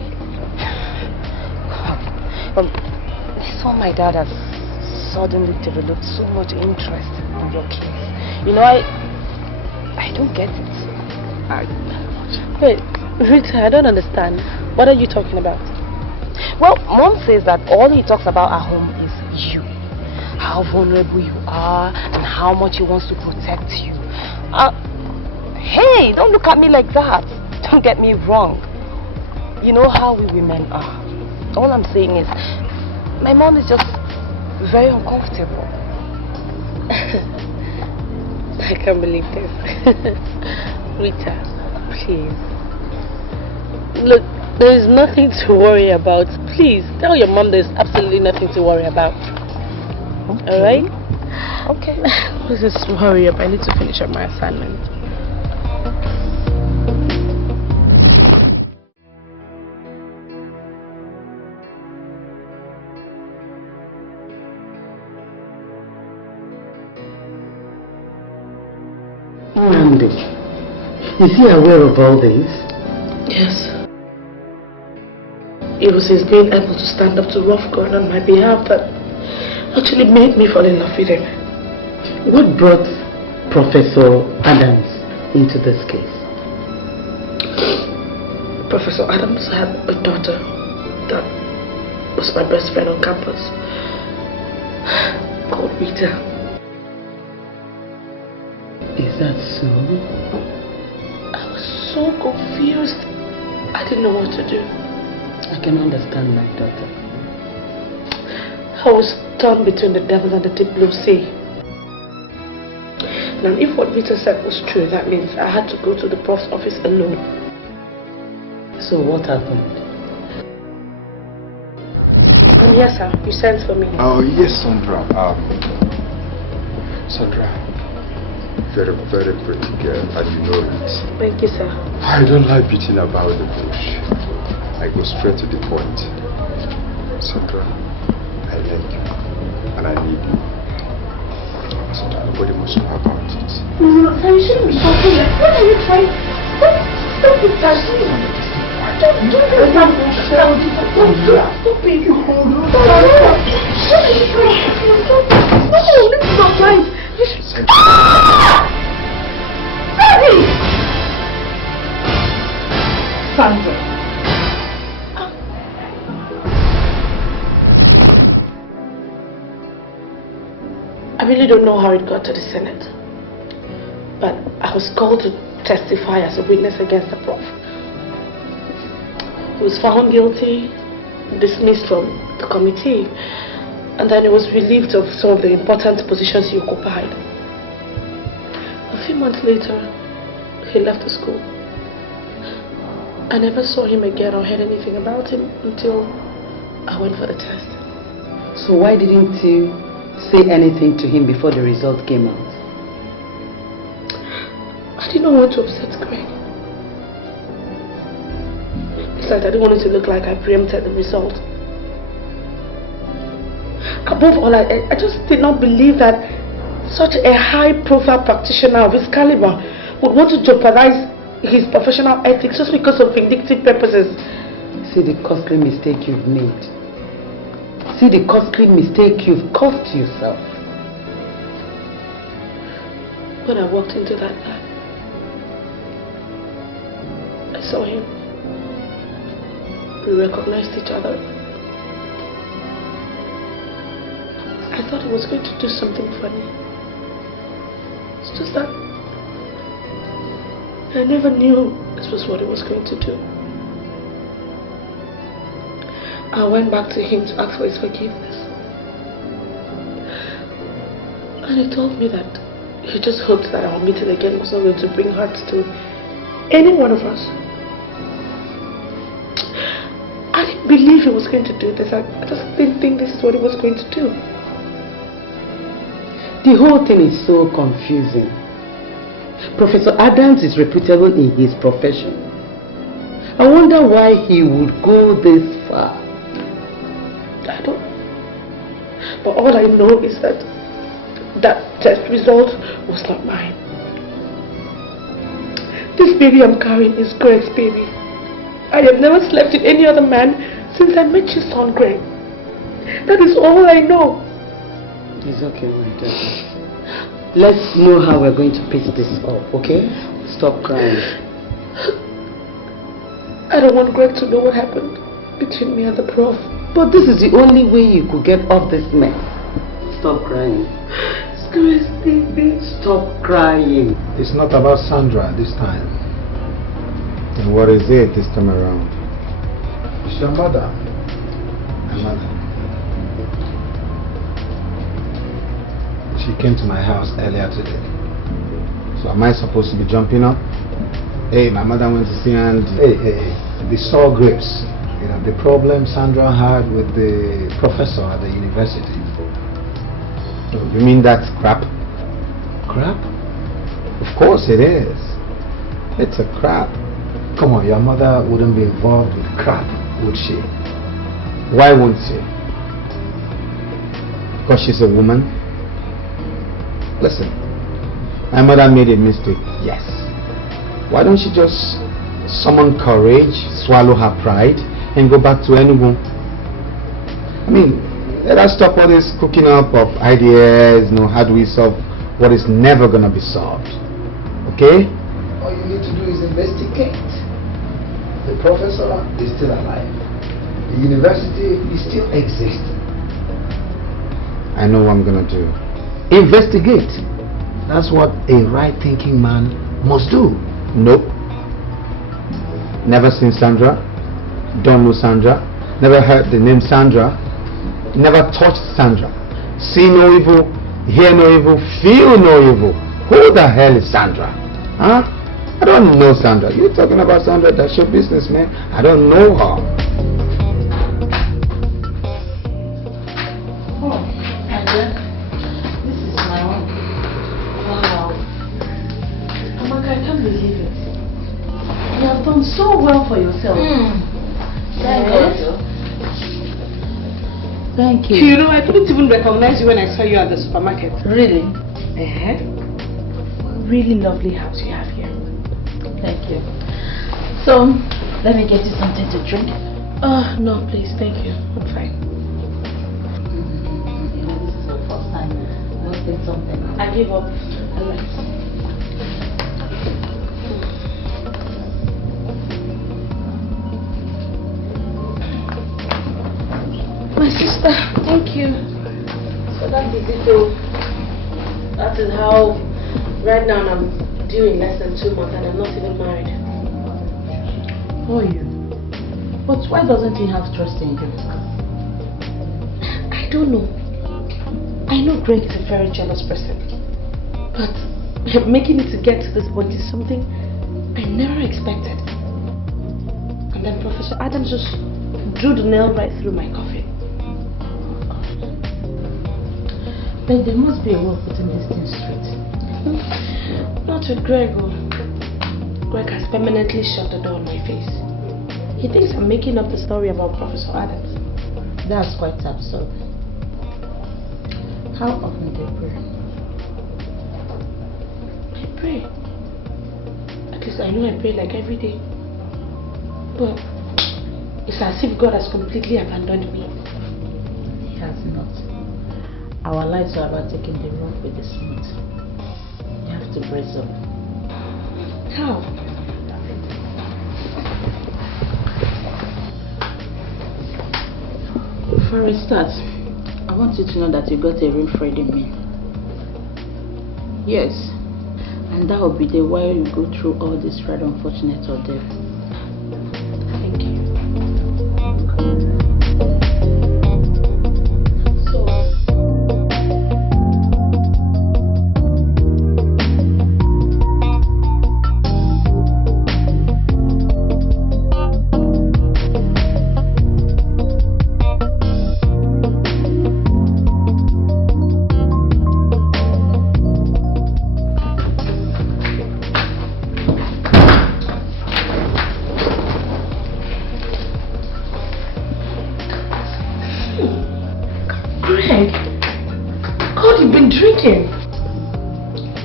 I saw my dad has suddenly developed so much interest in your case. You know, I don't get it. Wait, Rita, I don't understand. What are you talking about? Well, Mom says that all he talks about at home is you. How vulnerable you are and how much he wants to protect you. Hey, don't look at me like that. Don't get me wrong. You know how we women are. All I'm saying is, my mom is just very uncomfortable. I can't believe this. Rita, please. Look, there is nothing to worry about. Please, tell your mom there's absolutely nothing to worry about. Okay. Alright? Okay. Let's just hurry up. I need to finish up my assignment. Nandi, is he aware of all this? Yes. It was his being able to stand up to Rough Coin on my behalf that actually made me fall in love with him. What brought Professor Adams into this case? Professor Adams had a daughter that was my best friend on campus, called Rita. Is that so? I was so confused. I didn't know what to do. I can understand my daughter. I was torn between the devil and the deep blue sea. Now, if what Rita said was true, that means I had to go to the prof's office alone. So what happened? Yes, sir. You sent for me. Oh, yes, Sandra. Sandra, very, very pretty girl, and you know it. Thank you, sir. I don't like beating about the bush. I go straight to the point. Sandra, I like you, and I need you. so that nobody must know about it. No, sir, you shouldn't be shouting like, what are you trying? Stop it, sir. Don't do this. Stop it. Stop it. No, this is not right. You should... Daddy! Sandra. I really don't know how it got to the Senate, but I was called to testify as a witness against the prof. He was found guilty, dismissed from the committee, and then he was relieved of some of the important positions he occupied. A few months later, he left the school. I never saw him again or heard anything about him until I went for the test. So why didn't you say anything to him before the result came out? I didn't want to upset Greg. Besides, I didn't want it to look like I preempted the result. Above all, I just did not believe that such a high-profile practitioner of his caliber would want to jeopardize his professional ethics just because of vindictive purposes. See the costly mistake you've made. See the costly mistake you've caused yourself. When I walked into that lab, I saw him. We recognized each other. I thought he was going to do something funny. It's just that I never knew this was what he was going to do. I went back to him to ask for his forgiveness. And he told me that he just hoped that our meeting again was not going to bring hurt to any one of us. I didn't believe he was going to do this. I just didn't think this is what he was going to do. The whole thing is so confusing. Professor Adams is reputable in his profession. I wonder why he would go this far. I don't. But all I know is that that test result was not mine. This baby I'm carrying is Greg's baby. I have never slept with any other man since I met your son, Greg. That is all I know. It's okay, my dear. Let's know how we're going to pick this up, okay? Stop crying. I don't want Greg to know what happened between me and the prof. But this is the only way you could get off this mess. Stop crying. Grace, baby. Stop crying. It's not about Sandra this time. And what is it this time around? It's your mother. My mother. She came to my house earlier today. So am I supposed to be jumping up? Hey, my mother went to see and the sour grapes. You know, the problem Sandra had with the professor at the university. You mean that's crap? Crap? Of course it is. It's a crap. Come on, your mother wouldn't be involved with crap, would she? Why won't she? Because she's a woman? Listen, my mother made a mistake, yes. Why don't she just summon courage, swallow her pride, and go back to anyone? I mean, let us stop all this cooking up of ideas, how do we solve what is never going to be solved? Okay? All you need to do is investigate. The professor is still alive. The university is still existing. I know what I'm going to do. Investigate. That's what a right-thinking man must do. Nope. Never seen Sandra. Don't know Sandra. Never heard the name Sandra. Never touched Sandra. See no evil, hear no evil, feel no evil. Who the hell is Sandra? Huh? I don't know Sandra. You're talking about Sandra, that's your business, man. I don't know her. Oh, Angela, this is my own. Wow. Emeka, I can't believe it. You have done so well for yourself. Thank God. Thank you. You know, I couldn't even recognize you when I saw you at the supermarket. Really? Really lovely house you have here. Thank you. So, let me get you something to drink. No, please, thank you. I'm fine. This is the first time. Must be something. I give up. Alright. My sister, thank you. So that is it though. That is how right now I'm due in less than 2 months and I'm not even married. Oh, you. But why doesn't he have trust in you? I don't know. I know Greg is a very jealous person. But making it to get to this point is something I never expected. And then Professor Adams just drew the nail right through my coffin. But there must be a way of putting this thing straight. Not with Greg. Greg has permanently shut the door on my face. He thinks I'm making up the story about Professor Adams. That's quite absurd. How often do you pray? I pray. At least I know I pray like every day. But it's as if God has completely abandoned me. He has not. Our lives are about taking the road with the smooth. You have to brace up. How? For a start, I want you to know that you got a real friend in me. Yes, and that will be the while you go through all this right unfortunate ordeal. Thank you.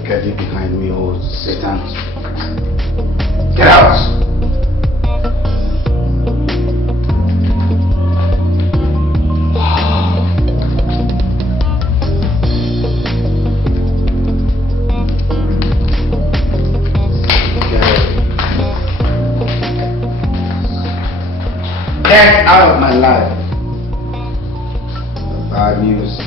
Get it behind me, oh Satan. Get out! Get out of my life. Bad news.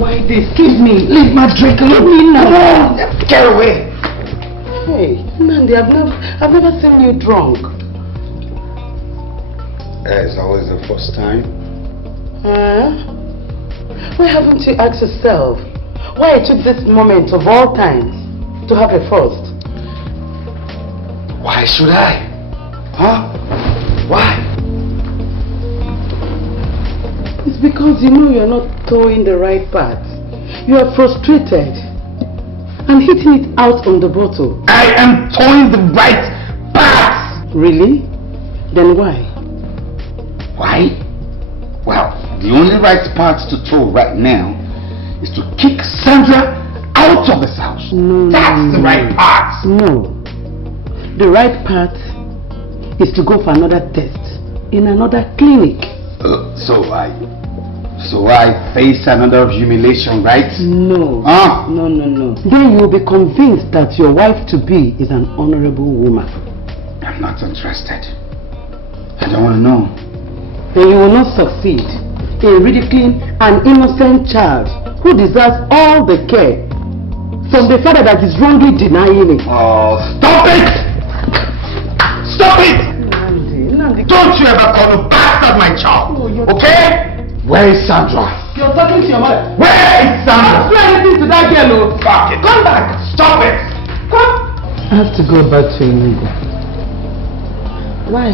Why this? Give me! Leave my drink! Leave me now! Get away! Hey, Nandi, I've never seen you drunk. It's always the first time. Why haven't you asked yourself why I took this moment of all times to have a first? Why should I? Huh? Why? It's because you know you're not towing the right path. You are frustrated and hitting it out on the bottle. I am towing the right path! Really? Then why? Why? Well, the only right path to tow right now is to kick Sandra out of this house. No, That's the right path. No. The right path is to go for another test in another clinic. So I face another humiliation, right? No. No. Then you'll be convinced that your wife-to-be is an honorable woman. I'm not interested. I don't want to know. Then you will not succeed in ridiculing an innocent child who deserves all the care from the father that is wrongly denying it. Oh, stop it! Stop it! Nandi. Don't you ever call a bastard my child, okay? Where is Sandra? You're talking to your mother. Where is Sandra? Don't do anything to that girl. Fuck it. Come back. Stop it. Come. I have to go back to illegal. Why?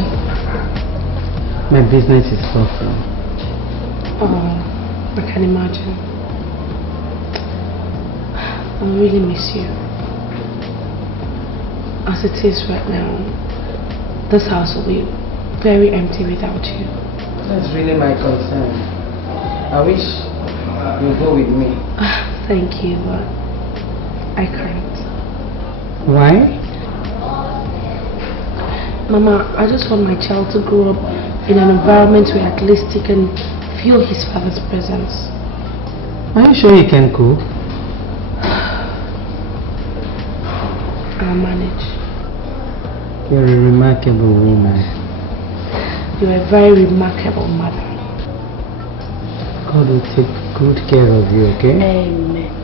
My business is suffering. Oh, I can imagine. I really miss you. As it is right now, this house will be very empty without you. That's really my concern. I wish you'd go with me. Thank you, but I can't. Why? Mama, I just want my child to grow up in an environment where at least he can feel his father's presence. Are you sure you can cook? I'll manage. You're a remarkable woman. You're a very remarkable mother. God will take good care of you, okay? Amen.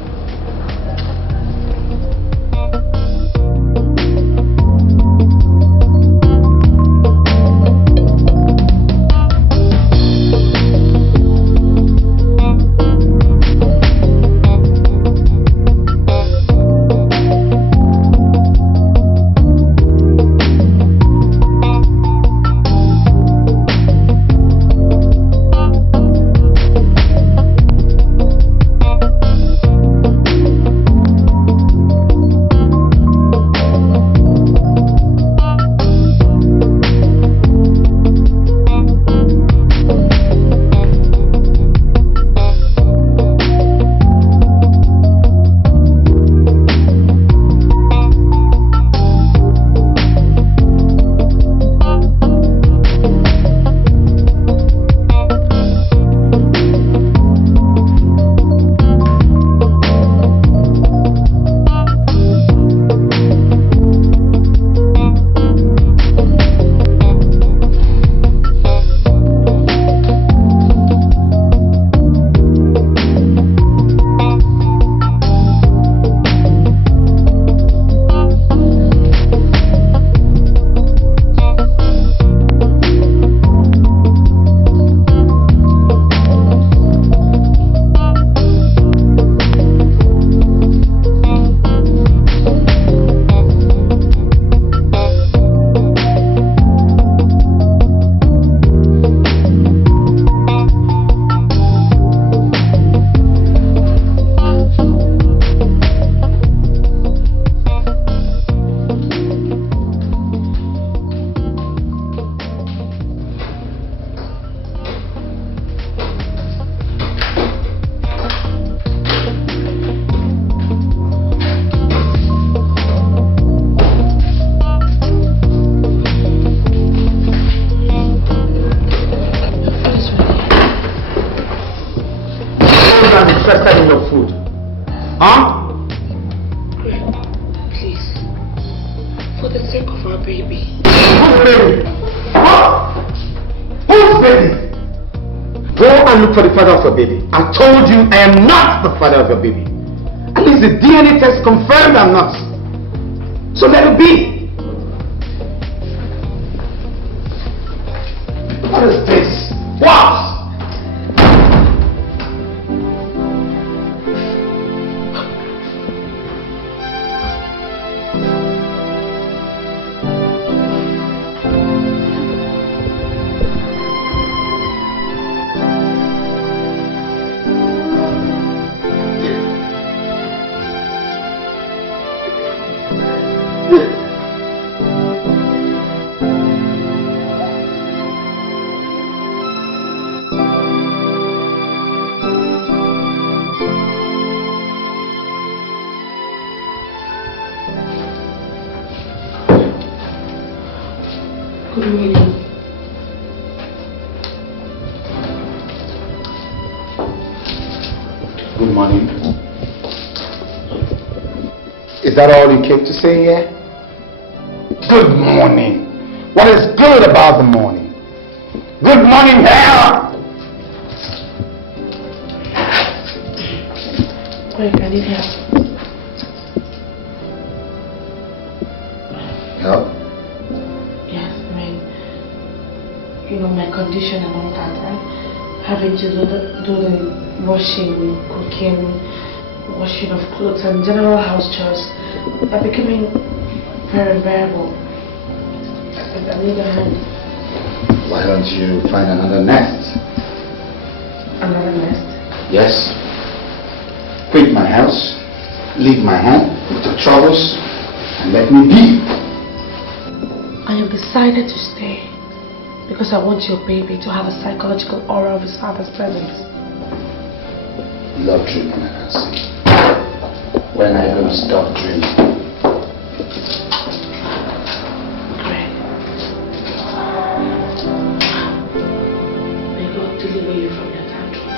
Interested in your food? Huh? Please, for the sake of our baby. Whose baby? What? Whose baby? Go and look for the father of your baby. I told you I am not the father of your baby. At least the DNA test confirmed I'm not. So let it be. What is this? What? Good morning. Good morning. Is that all you came to say here? Good morning. What is good about the morning? Good morning, here. Quick, I need help. Help? Yes, I mean, you know, my condition and all that, right? Having to do the washing, cooking, washing of clothes and general house chores are becoming very unbearable. I need a hand. Why don't you find another nest? Another nest? Yes. Quit my house leave my home with your troubles and let me be. I have decided to stay because I want your baby to have a psychological aura of his father's presence. Love dreaming, I can see. When are you going to stop dreaming? Deliver you from your tantrums.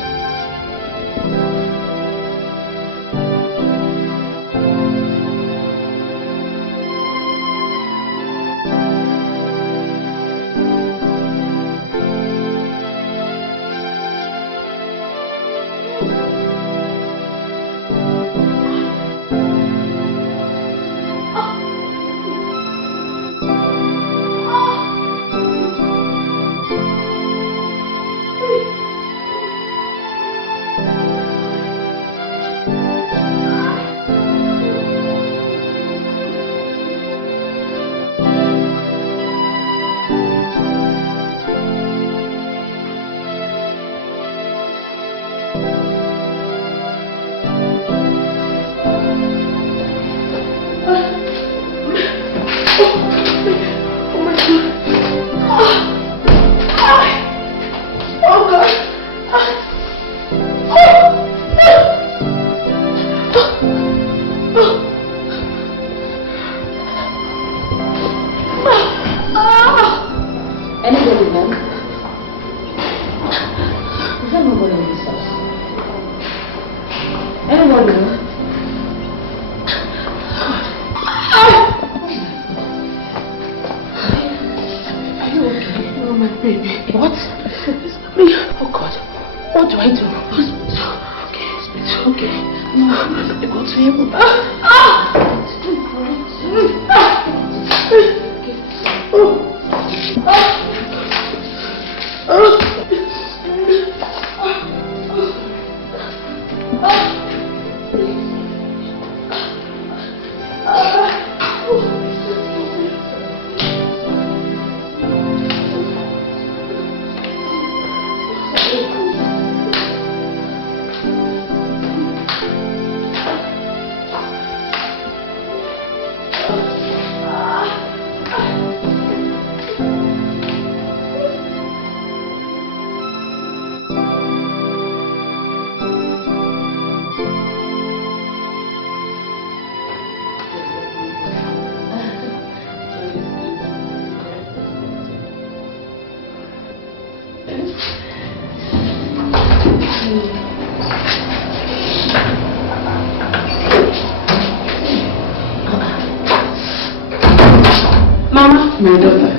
My daughter.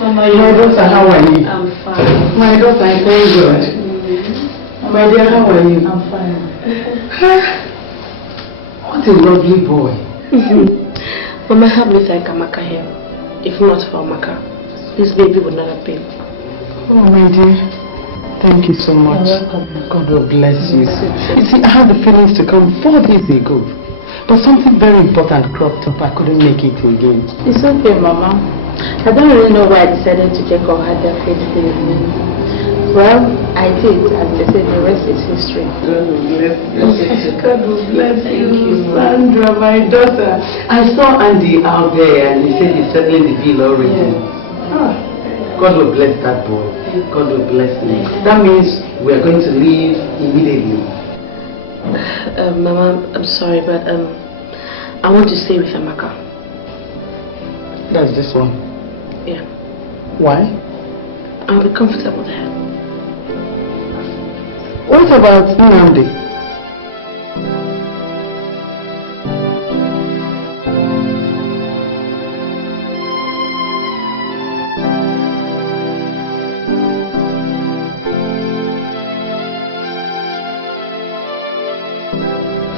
Mama, my daughter, how are you? I'm fine. My daughter, I'm very good. My dear, how are you? I'm fine. What a lovely boy. Mama, help me thank Emeka here. If not for Emeka, this baby would not have been. Oh, my dear. Thank you so much. You're welcome. God will bless you. You see, I had the feelings to come 4 days ago. But something very important cropped up. I couldn't make it again. It's okay, Mama. I don't really know why I decided to take on her their faith this evening. Well, I did, and they said the rest is history. God will bless you. God will bless you, Sandra, my daughter. I saw Andy out there and he said he's settling the bill already. Yes. God will bless that boy. God will bless him. That means we are going to leave immediately. Mama, I'm sorry, but I want to stay with Emeka. That's this one? Yeah. Why? I'll be comfortable there. What about Nnamdi?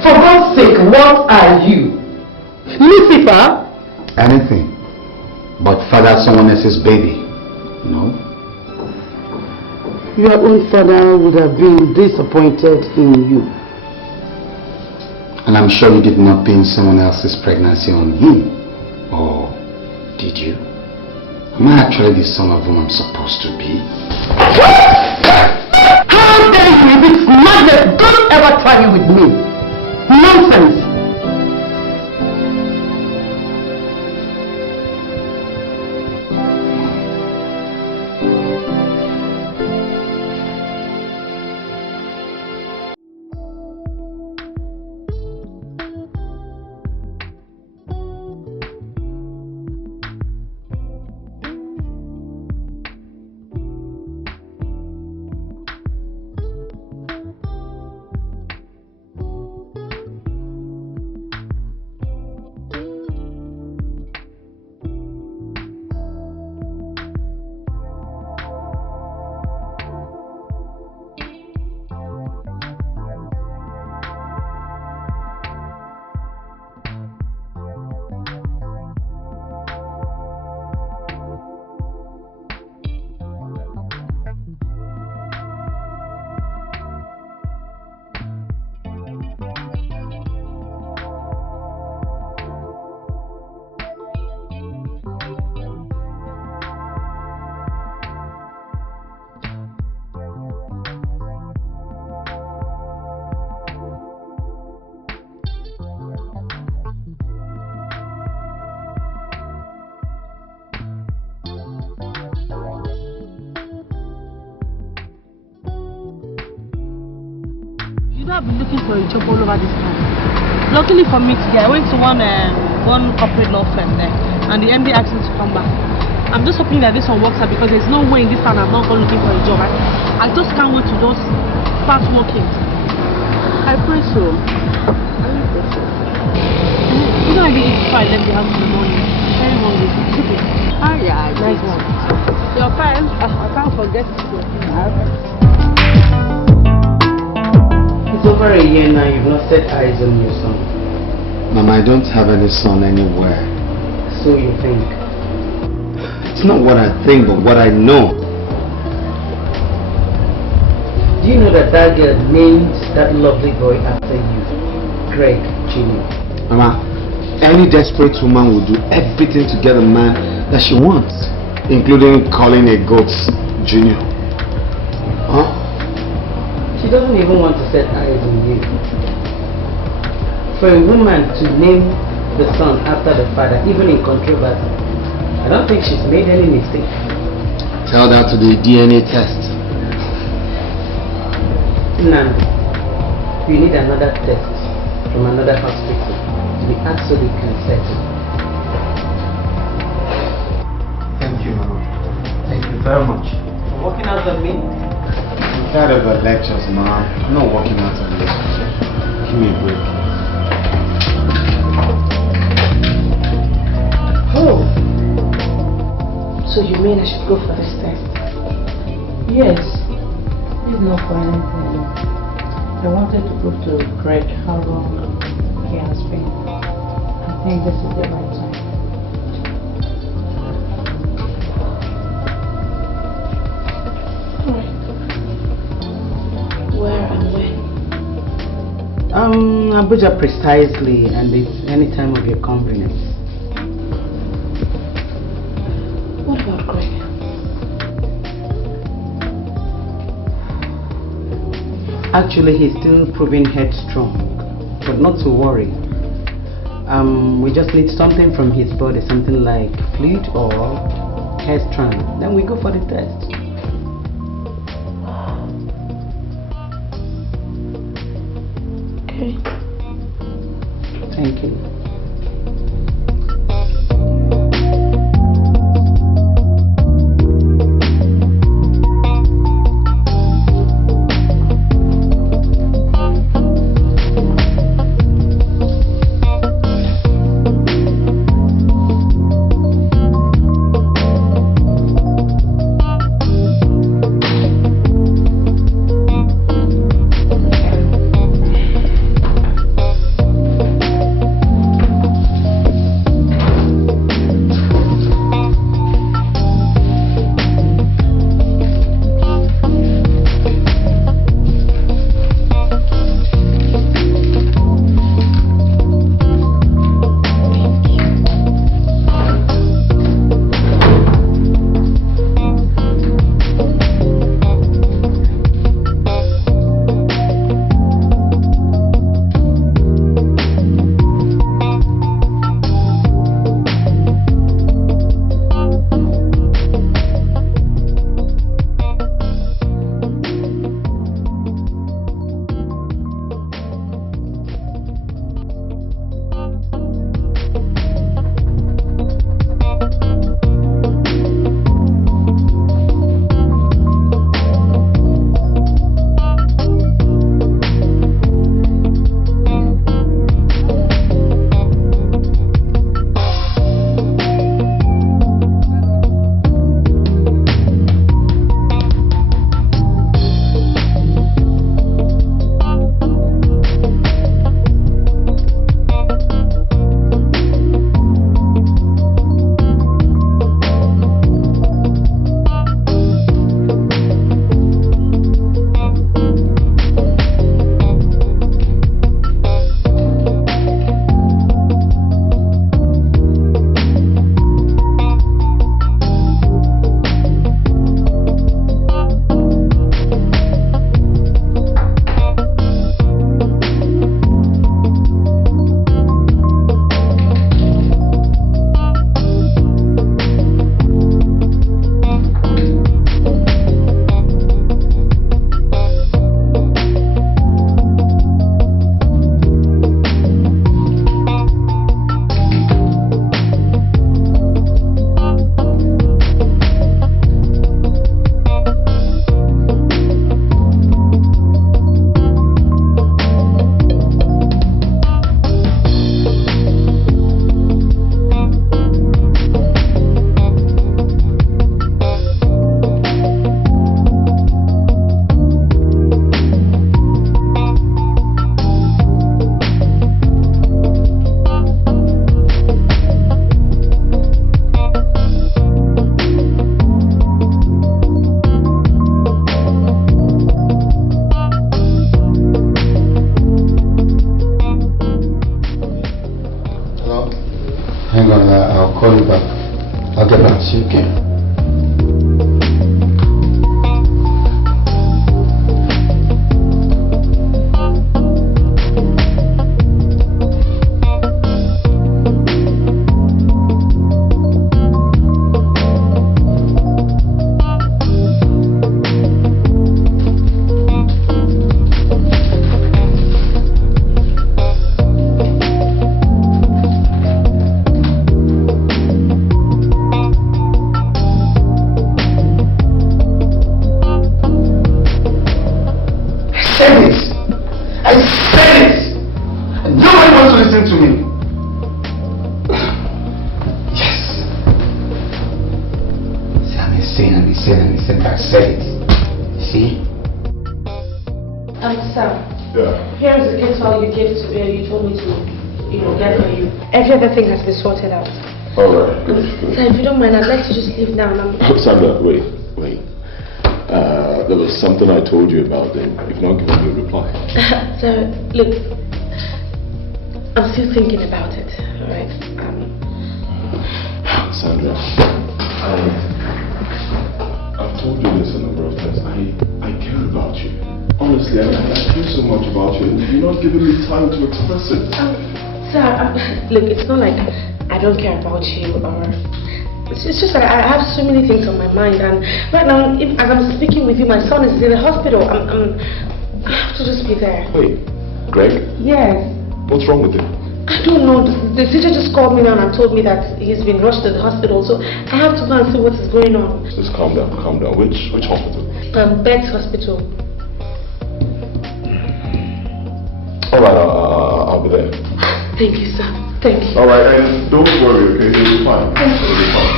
For God's sake, what are you? Lucifer? Anything but father someone else's baby, you know? Your own father would have been disappointed in you. And I'm sure you did not pin someone else's pregnancy on him. Or did you? Am I actually the son of whom I'm supposed to be? How dare you? If it's madness, don't ever try it with me. Nonsense. know I've been looking for a job all over this town. Luckily for me today, I went to one corporate law firm there, and the MD asked me to come back. I'm just hoping that this one works out because there's no way in this town I'm not going looking for a job. I just can't wait to just start working. I pray so. You know I didn't eat before I left the house in the morning. Very hungry. Chicken. Oh yeah, nice one. Your parents? I can't forget to go. It's over a year now you've not set eyes on your son. Mama, I don't have any son anywhere. So you think? It's not what I think, but what I know. Do you know that that girl named that lovely boy after you? Greg Jr. Mama, any desperate woman will do everything to get a man that she wants, including calling a goat Junior. Huh? She doesn't even want to set eyes on you. For a woman to name the son after the father, even in controversy, I don't think she's made any mistake. Tell that to the DNA test. Now, you need another test from another hospital to be absolutely certain. Thank you, Mama. Thank you very much. For working out on me? I'm tired of the lectures, Mom. I'm not working out on this. Give me a break. Oh. So you mean I should go for this test? Yes. It's not for anything. I wanted to prove to Greg how long he has been. I think this is the right time. Alright. Where and when? Abuja precisely, and it's any time of your convenience. What about Greg? Actually, he's still proving headstrong, but not to worry. We just need something from his body, something like fluid or hair strand. Then we go for the test. Okay. Thank you. and he said I said it. See? Sir. Yeah. Here's the case file you gave to you told me to, get for you. Every other thing has been sorted out. Alright, good. Sir, if you don't mind, I'd like to just leave now. Sandra, wait. There was something I told you about and you've not given me a reply. Sir, look, I'm still thinking about it, alright? Sandra, I've told you this a number of times. I care about you. Honestly, I care so much about you and you're not giving me time to express it. Sir, look, it's not like I don't care about you or... It's just that I have so many things on my mind, and right now, as I'm speaking with you, my son is in the hospital. I have to just be there. Wait, Greg? Yes. What's wrong with him? I don't know. The teacher just called me now and told me that he's been rushed to the hospital, so I have to go and see what is going on. Just calm down, calm down. Which hospital? Bed's hospital. Alright, I'll be there. Thank you, sir. Thank you. Alright, and don't worry, okay? You'll be fine. Thank you. You'll be fine.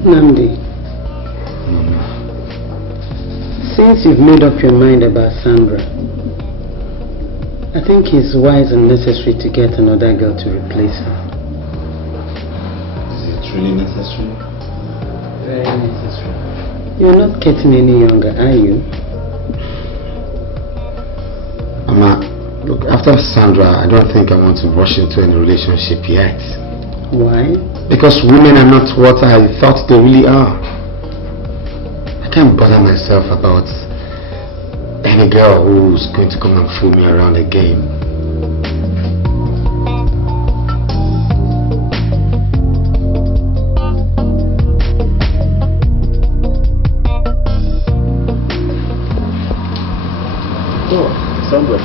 Namdi, since you've made up your mind about Sandra, I think it's wise and necessary to get another girl to replace her. Is it really necessary? Very necessary. You're not getting any younger, are you? Mama, look, after Sandra, I don't think I want to rush into any relationship yet. Why? Because women are not what I thought they really are. I can't bother myself about any girl who's going to come and fool me around again. Sandra.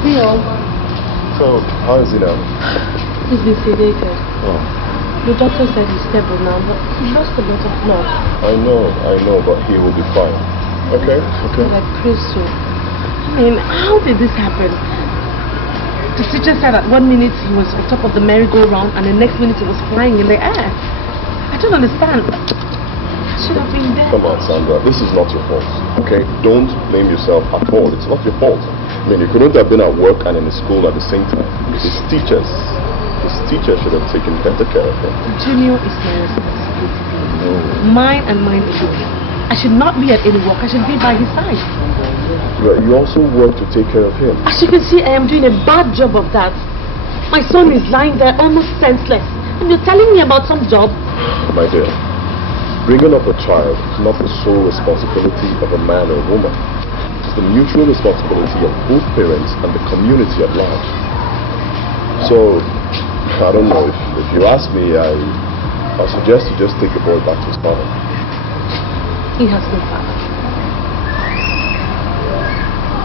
Leo. So, how is he now? He's been sedated. Oh. The doctor said he's stable now, but he lost a lot of blood. I know, but he will be fine. Okay? Okay. Like crystal. I mean, how did this happen? The teacher said that 1 minute he was on top of the merry-go-round and the next minute he was flying in the air. I don't understand. I should have been there. Come on, Sandra. This is not your fault. Okay? Don't blame yourself at all. It's not your fault. I mean, you couldn't have been at work and in the school at the same time. His teacher should have taken better care of him. Junior is my responsibility. No. Mine and mine alone. I should not be at any work. I should be by his side. But you also work to take care of him. As you can see, I am doing a bad job of that. My son is lying there almost senseless. And you're telling me about some job? My dear, bringing up a child is not the sole responsibility of a man or a woman. It's the mutual responsibility of both parents and the community at large. So, I don't know, if you ask me, I suggest you just take the boy back to his father. He has no father.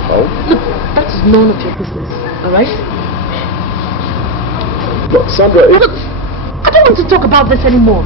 How? Look, that is none of your business, alright? But Sandra, Look, I don't want to talk about this anymore.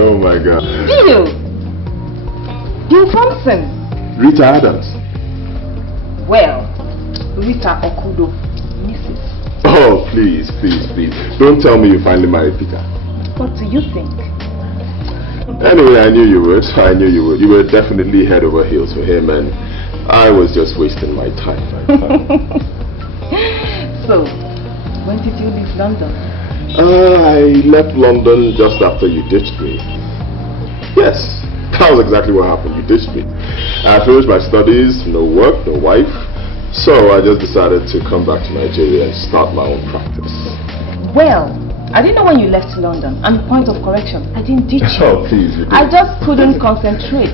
Oh my God. Bill! You Thompson? Rita Adams. Well, Rita Okudo, Mrs. Oh, please. Don't tell me you finally married Peter. What do you think? Anyway, I knew you would. I knew you would. You were definitely head over heels for him, and I was just wasting my time. So, when did you leave London? I left London just after you ditched me. Yes, that was exactly what happened. You ditched me. I finished my studies, no work, no wife. So I just decided to come back to Nigeria and start my own practice. Well, I didn't know when you left London. And point of correction, I didn't ditch you. Oh, please. You did. I just couldn't concentrate.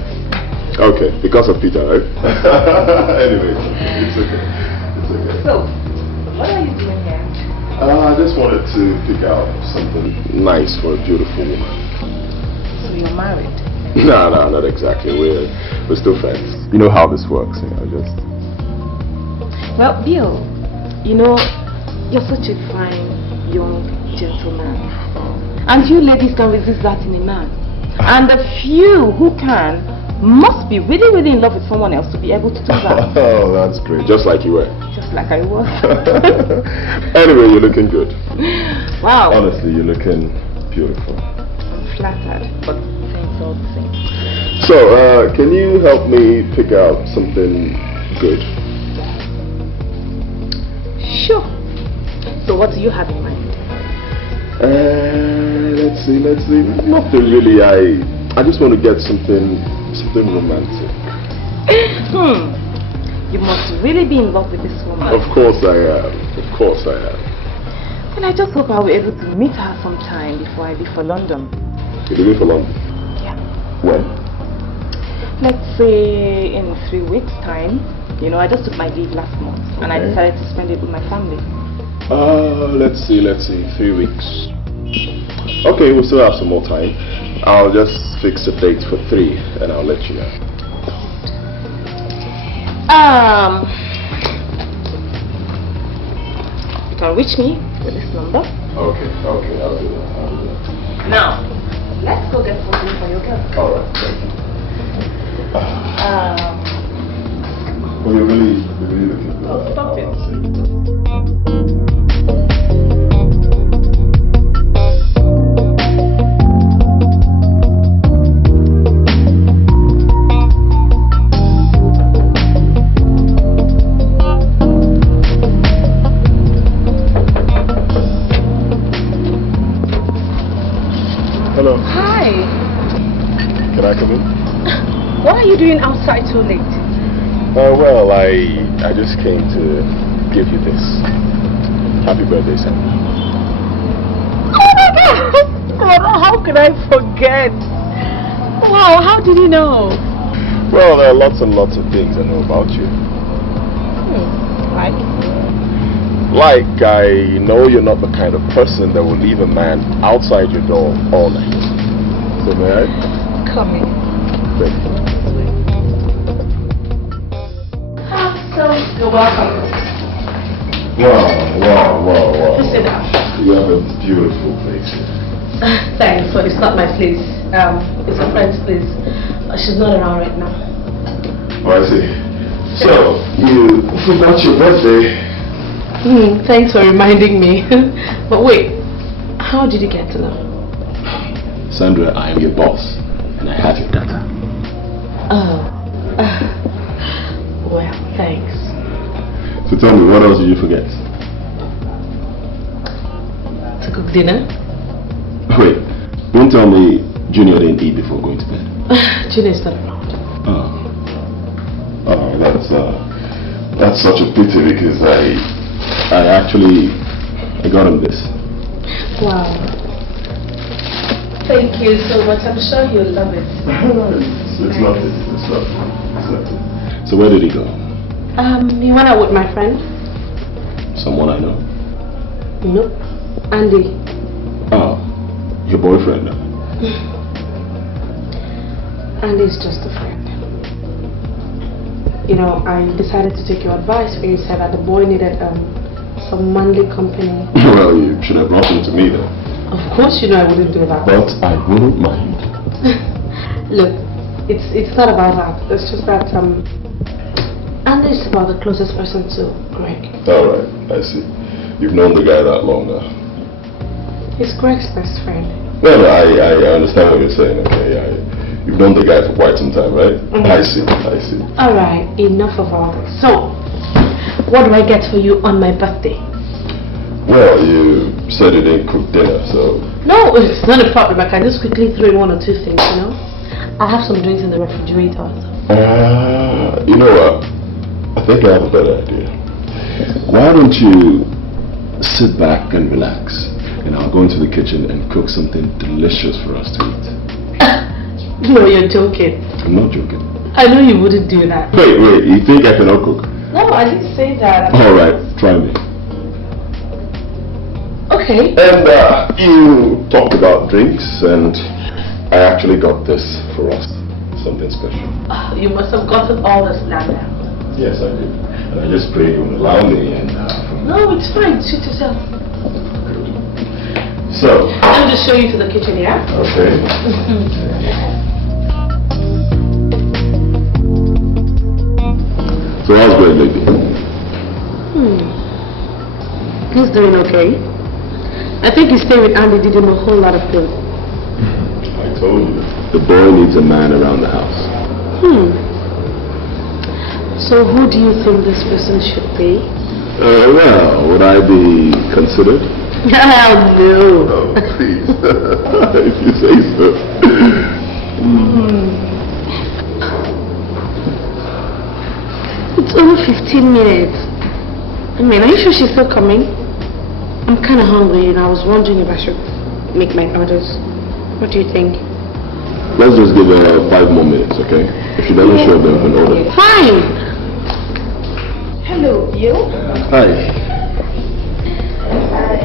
Okay, because of Peter, right? Anyway, it's okay. It's okay. So, what are you doing here? I just wanted to pick out something nice for a beautiful woman. So you're married? No, not exactly. We're still friends. You know how this works, just... Well, Bill, you're such a fine, young gentleman. And you ladies can resist that in a man. And the few who can must be really, really in love with someone else to be able to do that. Oh, that's great. Just like you were. Just like I was. Anyway, you're looking good. Wow. Honestly, you're looking beautiful. I'm flattered, but thanks all the same. So, can you help me pick out something good? Sure. So what do you have in mind? Let's see. Nothing really. I just want to get something romantic. You must really be in love with this woman. Of course I am. And I just hope I'll be able to meet her sometime before I leave for London. You'll leave for London? Yeah. When? Let's say in 3 weeks' time. I just took my leave last month, and I decided to spend it with my family. Let's see, 3 weeks. Okay, we'll still have some more time. I'll just fix a date for 3, and I'll let you know. You can reach me with this number. Okay, I'll do that. Now, let's go get something for your girl. Alright, thank you. Well, you're really looking good. Oh, stop it. Hello. Hi. Can I come in? What are you doing outside so late? Well, I just came to give you this. Happy birthday, Sam. Oh my God! How could I forget? Wow, how did you know? Well, there are lots and lots of things I know about you. Like? Like, I know you're not the kind of person that will leave a man outside your door all night. So may I? Come in. Thank you. So, you're welcome. Wow. Just sit down. You have a beautiful place here. Thanks, but it's not my place. It's a friend's place. She's not around right now. Oh, I see. So, you forgot your birthday. Thanks for reminding me. But wait, how did you get to know? Sandra, I am your boss, and I have your data. Oh. Well, thanks. So tell me, what else did you forget? To cook dinner? Wait, don't tell me Junior didn't eat before going to bed. Junior's not around. Oh, that's such a pity because I got him this. Wow. Thank you so much. I'm sure he'll love it. It's nothing. So where did he go? He went out with my friend. Someone I know? Nope. Andy. Oh, your boyfriend? Andy's just a friend. I decided to take your advice when you said that the boy needed some manly company. Well, you should have brought him to me then. Of course you know I wouldn't do that. But I wouldn't mind. Look, it's not about that. It's just that Andy's about the closest person to Greg. Alright, I see. You've known the guy that long now. He's Greg's best friend. Well, I understand what you're saying, okay? You've known the guy for quite some time, right? I see. Alright, enough of all this. So, what do I get for you on my birthday? Well, you said you didn't cook dinner, so... No, it's not a problem. I can just quickly throw in one or two things, you know? I have some drinks in the refrigerator. You know what? I think I have a better idea. Why don't you sit back and relax, and I'll go into the kitchen and cook something delicious for us to eat. No, you're joking. I'm not joking. I know you wouldn't do that. Wait, you think I cannot cook? No, I didn't say that. Alright, try me. Okay. And you talked about drinks, and I actually got this for us. Something special. You must have gotten all this down. Yes, I did. And I just prayed you would allow me, and... No, it's fine. Treat yourself. So... I'll just show you to the kitchen, yeah? Okay. So how's great lady? He's doing okay. I think his stay with Andy did him a whole lot of good. I told you. The boy needs a man around the house. So who do you think this person should be? Well, would I be considered? Hell no. Oh, please. If you say so. It's only 15 minutes. I mean, are you sure she's still coming? I'm kind of hungry and I was wondering if I should make my orders. What do you think? Let's just give her 5 more minutes, okay? If she doesn't show up, then we can order. Fine! Hello, Yul. Hi. Hi.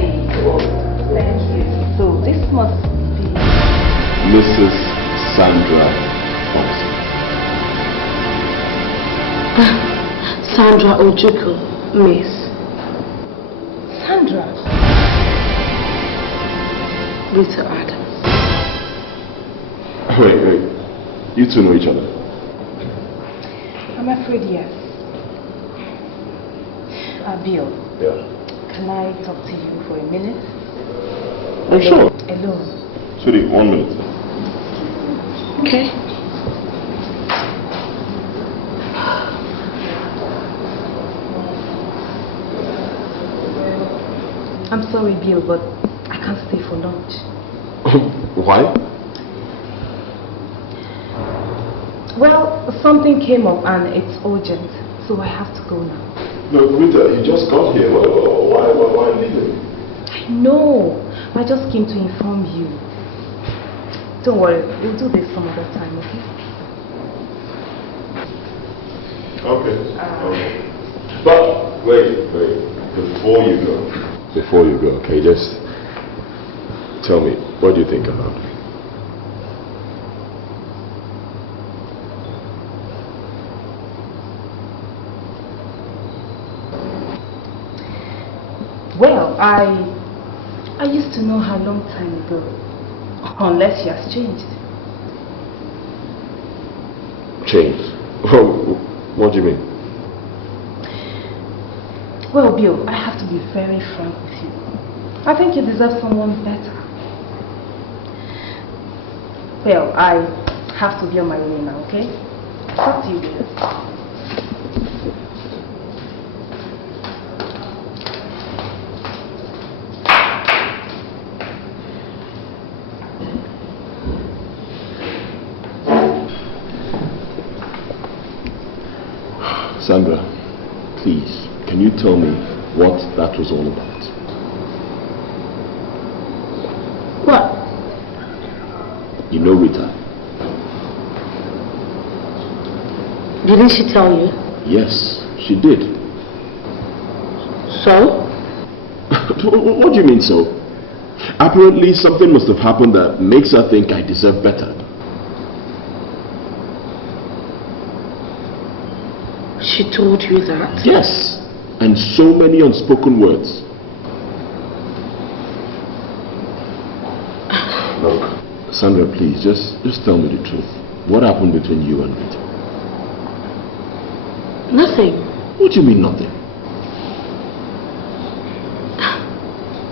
Thank you. So this must be Mrs. Sandra Thompson. Sandra Ojukwu, Miss. Sandra. Rita Adams. Wait. You two know each other? I'm afraid yes. Bill. Yeah. Can I talk to you for a minute? Oh, sure. Alone. Sweetie, 1 minute. Okay. I'm sorry, Bill, but I can't stay for lunch. Why? Well, something came up and it's urgent, so I have to go now. No, Rita, you just got here. Why leaving? I know. I just came to inform you. Don't worry, we'll do this some other time, okay? Okay. But wait. Before you go, okay, just tell me, what do you think about me? Well, I used to know her a long time ago, unless she has changed. Changed? What do you mean? Well, Bill, I have to be very frank with you. I think you deserve someone better. Well, I have to be on my way now, okay? Talk to you later. Sandra, please, can you tell me what that was all about? What? You know Rita? Didn't she tell you? Yes, she did. So? What do you mean so? Apparently something must have happened that makes her think I deserve better. She told you that? Yes, and so many unspoken words. Look, Sandra, please, just tell me the truth. What happened between you and Rita? Nothing. What do you mean nothing?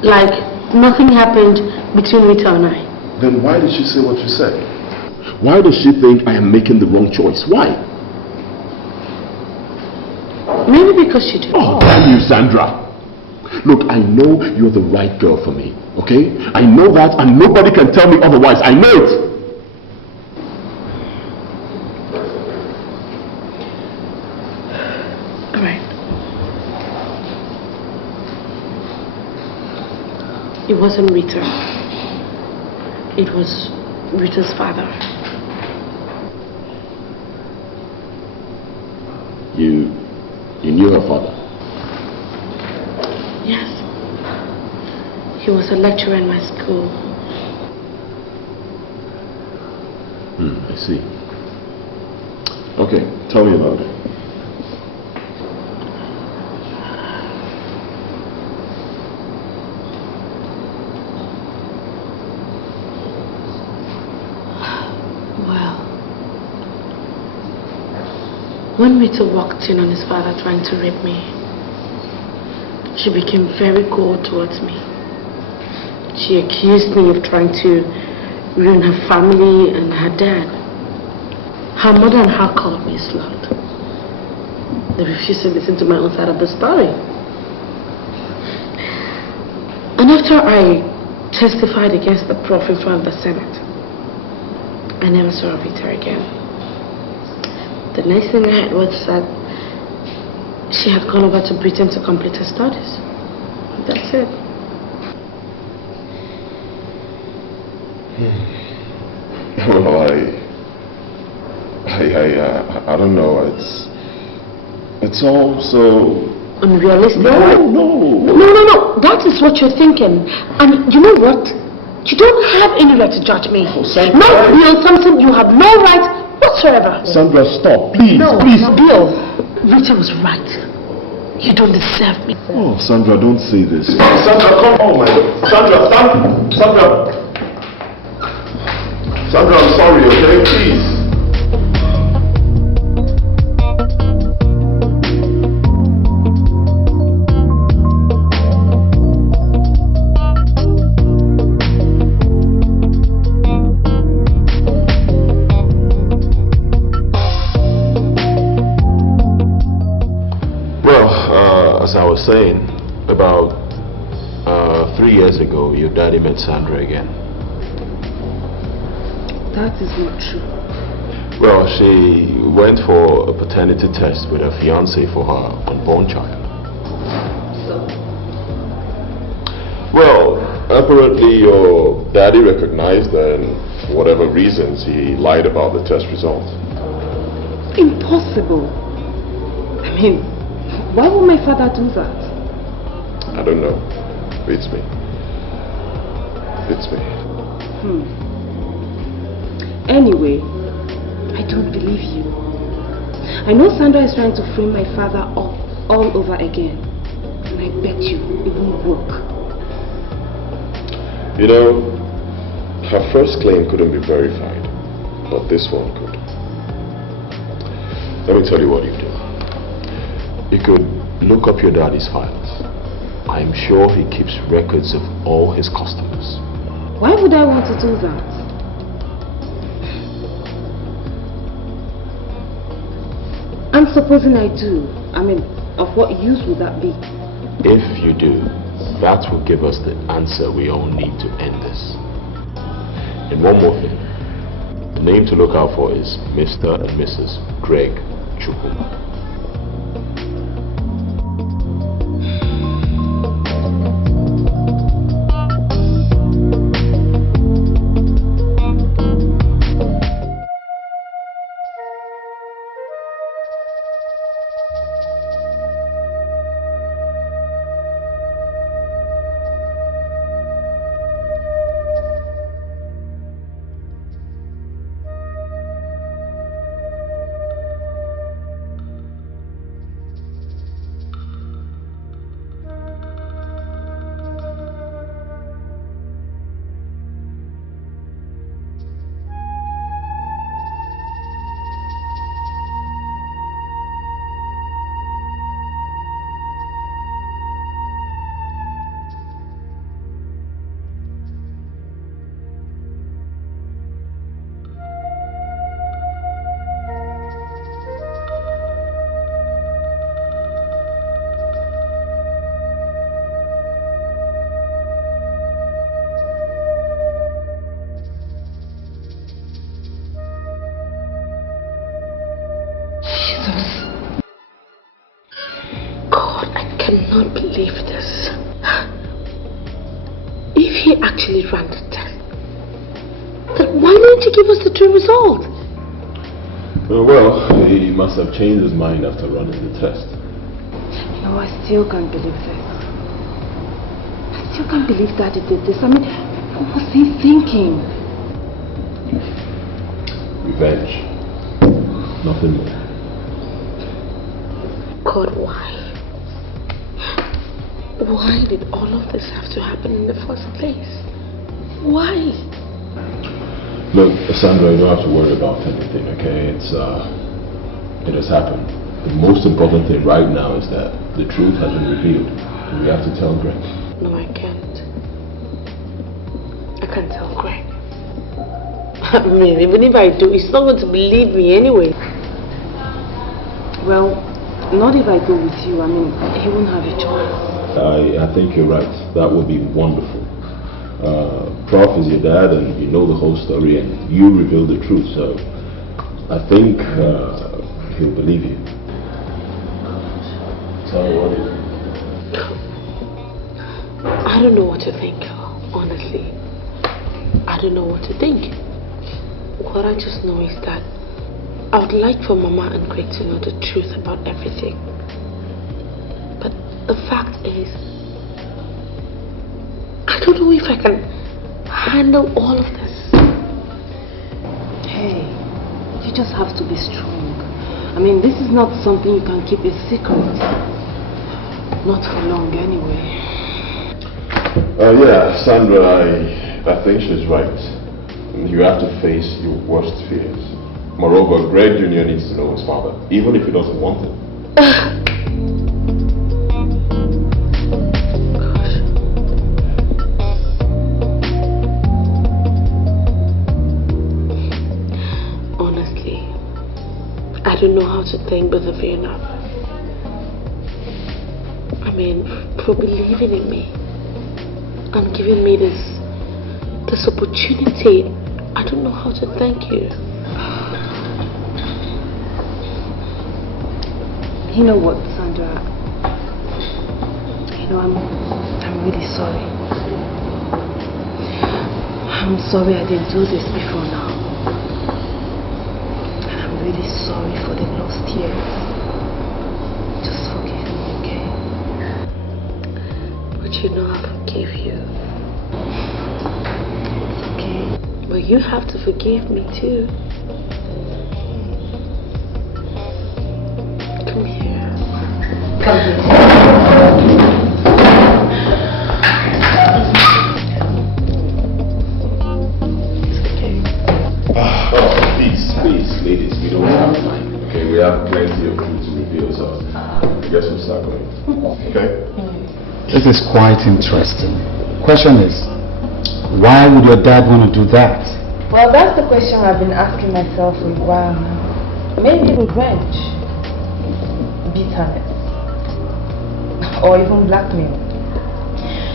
Like, nothing happened between Rita and I. Then why did she say what she said? Why does she think I am making the wrong choice? Why? Maybe because she did. Oh, damn you, Sandra. Look, I know you're the right girl for me, okay? I know that, and nobody can tell me otherwise. I know it. All right. It wasn't Rita. It was Rita's father. You knew her father? Yes. He was a lecturer in my school. I see. Okay, tell me about it. When Rita walked in on his father trying to rape me, she became very cold towards me. She accused me of trying to ruin her family and her dad. Her mother and her called me a slut. They refused to listen to my own side of the story. And after I testified against the prof in front of the Senate, I never saw Rita again. The next thing I heard was that she had gone over to Britain to complete her studies. That's it. Well, I don't know. It's all so unrealistic. No. That is what you're thinking. And you know what? You don't have any right to judge me. Not Bill, something you have no right whatsoever. Sandra, stop, please, please. Bill, Rita was right. You don't deserve me. Oh, Sandra, don't say this. Sandra, come on, man. Sandra, I'm sorry, okay? Please. As I was saying, about 3 years ago, your daddy met Sandra again. That is not true. Well, she went for a paternity test with her fiancé for her unborn child. So? Well, apparently your daddy recognized that, and for whatever reasons, he lied about the test results. Impossible. I mean, why would my father do that? I don't know. Beats me. Anyway, I don't believe you. I know Sandra is trying to frame my father up all over again. And I bet you it won't work. You know, her first claim couldn't be verified, but this one could. Let me tell you what you do. You could look up your daddy's files. I'm sure he keeps records of all his customers. Why would I want to do that? And supposing I do, I mean, of what use would that be? If you do, that will give us the answer we all need to end this. And one more thing. The name to look out for is Mr. and Mrs. Greg Chukuma. Jesus. God, I cannot believe this. If he actually ran the test, then why didn't he give us the true result? Well, he must have changed his mind after running the test. No, I still can't believe this. I still can't believe that he did this. I mean, what was he thinking? Revenge. Nothing more. God, why? Why did all of this have to happen in the first place? Why? Look, Sandra, you don't have to worry about anything, okay? It has happened. The most important thing right now is that the truth has been revealed. And we have to tell Greg. No, I can't. I can't tell Greg. I mean, even if I do, he's not going to believe me anyway. Well, not if I go with you. I mean, he won't have a choice. I think you're right. That would be wonderful. Prof is your dad and you know the whole story and you reveal the truth, so I think he'll believe you. Tell me what is it? I don't know what to think, honestly. I don't know what to think. What I just know is that I would like for Mama and Greg to know the truth about everything. But the fact is, I don't know if I can handle all of this. Hey, you just have to be strong. I mean, this is not something you can keep a secret. Not for long anyway. Yeah, Sandra, I think she's right. You have to face your worst fears. Moreover, Greg Jr. needs to know his father, even if he doesn't want it. Honestly, I don't know how to thank both of you now. I mean, for believing in me and giving me this opportunity. I don't know how to thank you. You know what, Sandra? You know, I'm really sorry. I'm sorry I didn't do this before now. And I'm really sorry for the lost years. Just forgive me, okay? But you know I forgive you. It's okay. But you have to forgive me too. Come here. Come here. Please, ladies, we don't have time. Okay, we have plenty of truth to reveal, so I guess we'll start going. Okay? This is quite interesting. Question is, why would your dad want to do that? Well, that's the question I've been asking myself for a while now. Maybe revenge, bitterness, or even blackmail.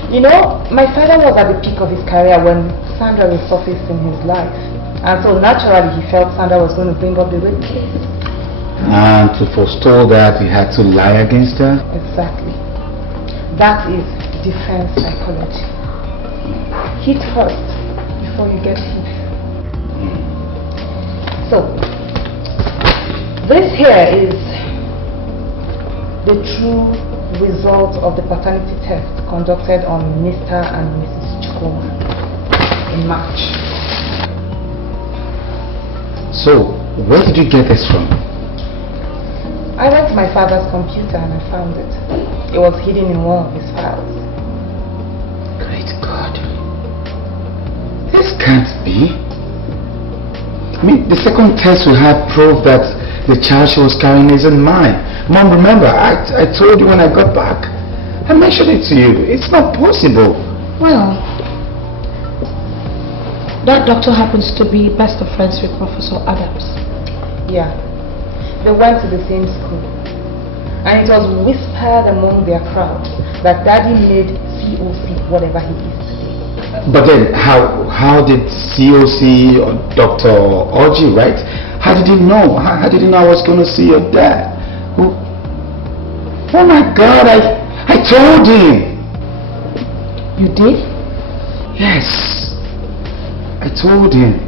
You know, my father was at the peak of his career when Sandra resurfaced in his life. And so naturally he felt Sandra was going to bring up the rape case. And to forestall that, he had to lie against her? Exactly. That is defense psychology. Hit first before you get hit. So, this here is the true result of the paternity test conducted on Mr. and Mrs. Chukuma in March. So, where did you get this from? I went to my father's computer and I found it. It was hidden in one of his files. Great God. This can't be. I mean, the second test we had proved that the child she was carrying isn't mine. Mom, remember, I told you when I got back. I mentioned it to you. It's not possible. Well, that doctor happens to be best of friends with Professor Adams. Yeah, they went to the same school. And it was whispered among their crowd that Daddy made COC whatever he is today. But then, how did COC or Dr. Orji, right? How did he know? How did he know I was going to see your dad? Oh my God, I told him. You did? Yes. I told him.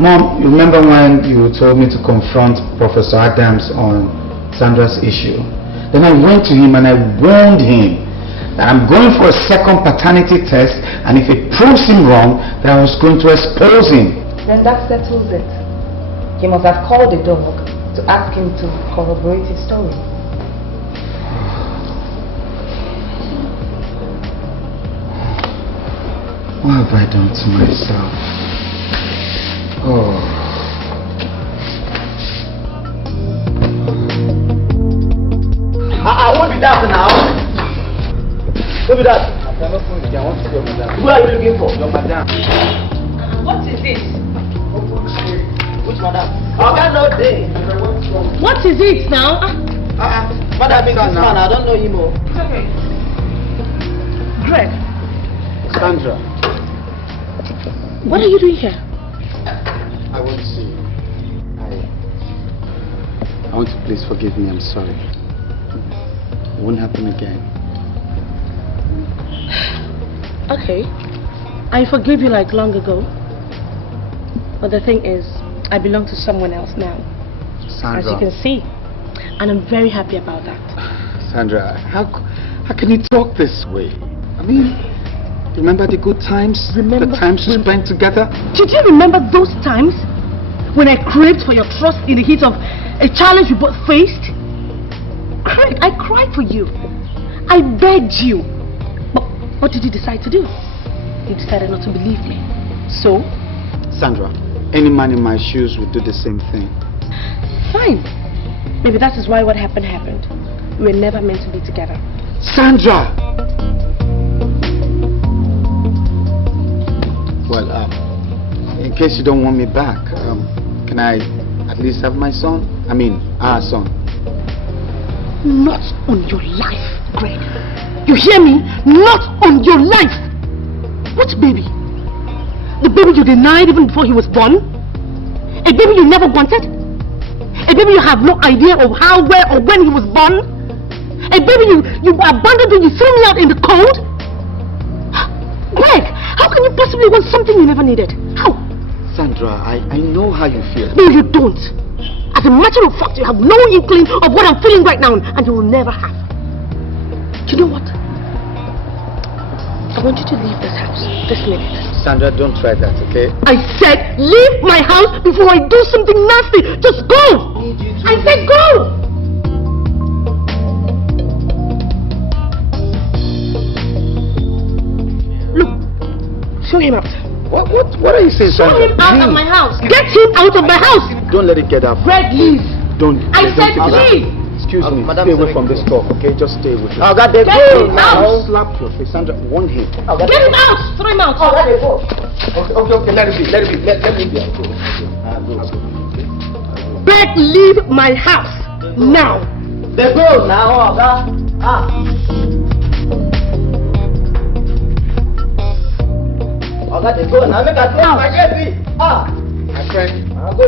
Mom, you remember when you told me to confront Professor Adams on Sandra's issue? Then I went to him and I warned him that I'm going for a second paternity test, and if it proves him wrong, then I was going to expose him. Then that settles it. He must have called the dog to ask him to corroborate his story. What have I done to myself? Oh. I won't be that now. Who be that? Who are you looking for? Your madam. What is this? Which madam? I no day. What is it now? Madam is this man. I don't know him. It's okay. Greg. Sandra. What are you doing here? I want to see you. I want to please forgive me. I'm sorry. It won't happen again. Okay. I forgive you like long ago. But the thing is, I belong to someone else now. Sandra. As you can see. And I'm very happy about that. Sandra, how can you talk this way? I mean, remember the good times? The times we spent together? Did you remember those times when I craved for your trust in the heat of a challenge we both faced? Craig, I cried for you. I begged you. But what did you decide to do? You decided not to believe me. So? Sandra, any man in my shoes would do the same thing. Fine. Maybe that is why what happened happened. We were never meant to be together. Sandra! Well, in case you don't want me back, can I at least have my son? I mean, our son. Not on your life, Greg. You hear me? Not on your life! What baby? The baby you denied even before he was born? A baby you never wanted? A baby you have no idea of how, where, or when he was born? A baby you abandoned when you threw me out in the cold? Greg, how can you possibly want something you never needed? How? Sandra, I know how you feel. No, you don't. As a matter of fact, you have no inkling of what I'm feeling right now, and you will never have. You know what? I want you to leave this house this minute. Sandra, don't try that, okay? I said leave my house before I do something nasty. Just go! I said go! Look, show him out. What are you saying, Show Sandra? him out of my house. Get him out of my house. Don't let it get up. Greg, leave. Don't. I said leave. Excuse me. Stay away from this talk, okay? Just stay with me. Get him out. I'll slap your face, Sandra. Warn him. Get him out. Throw him out. Okay. Let it be. Let me be. Greg, leave my house now. They go now, they go now. Make a close my gate. My friend. I'll go.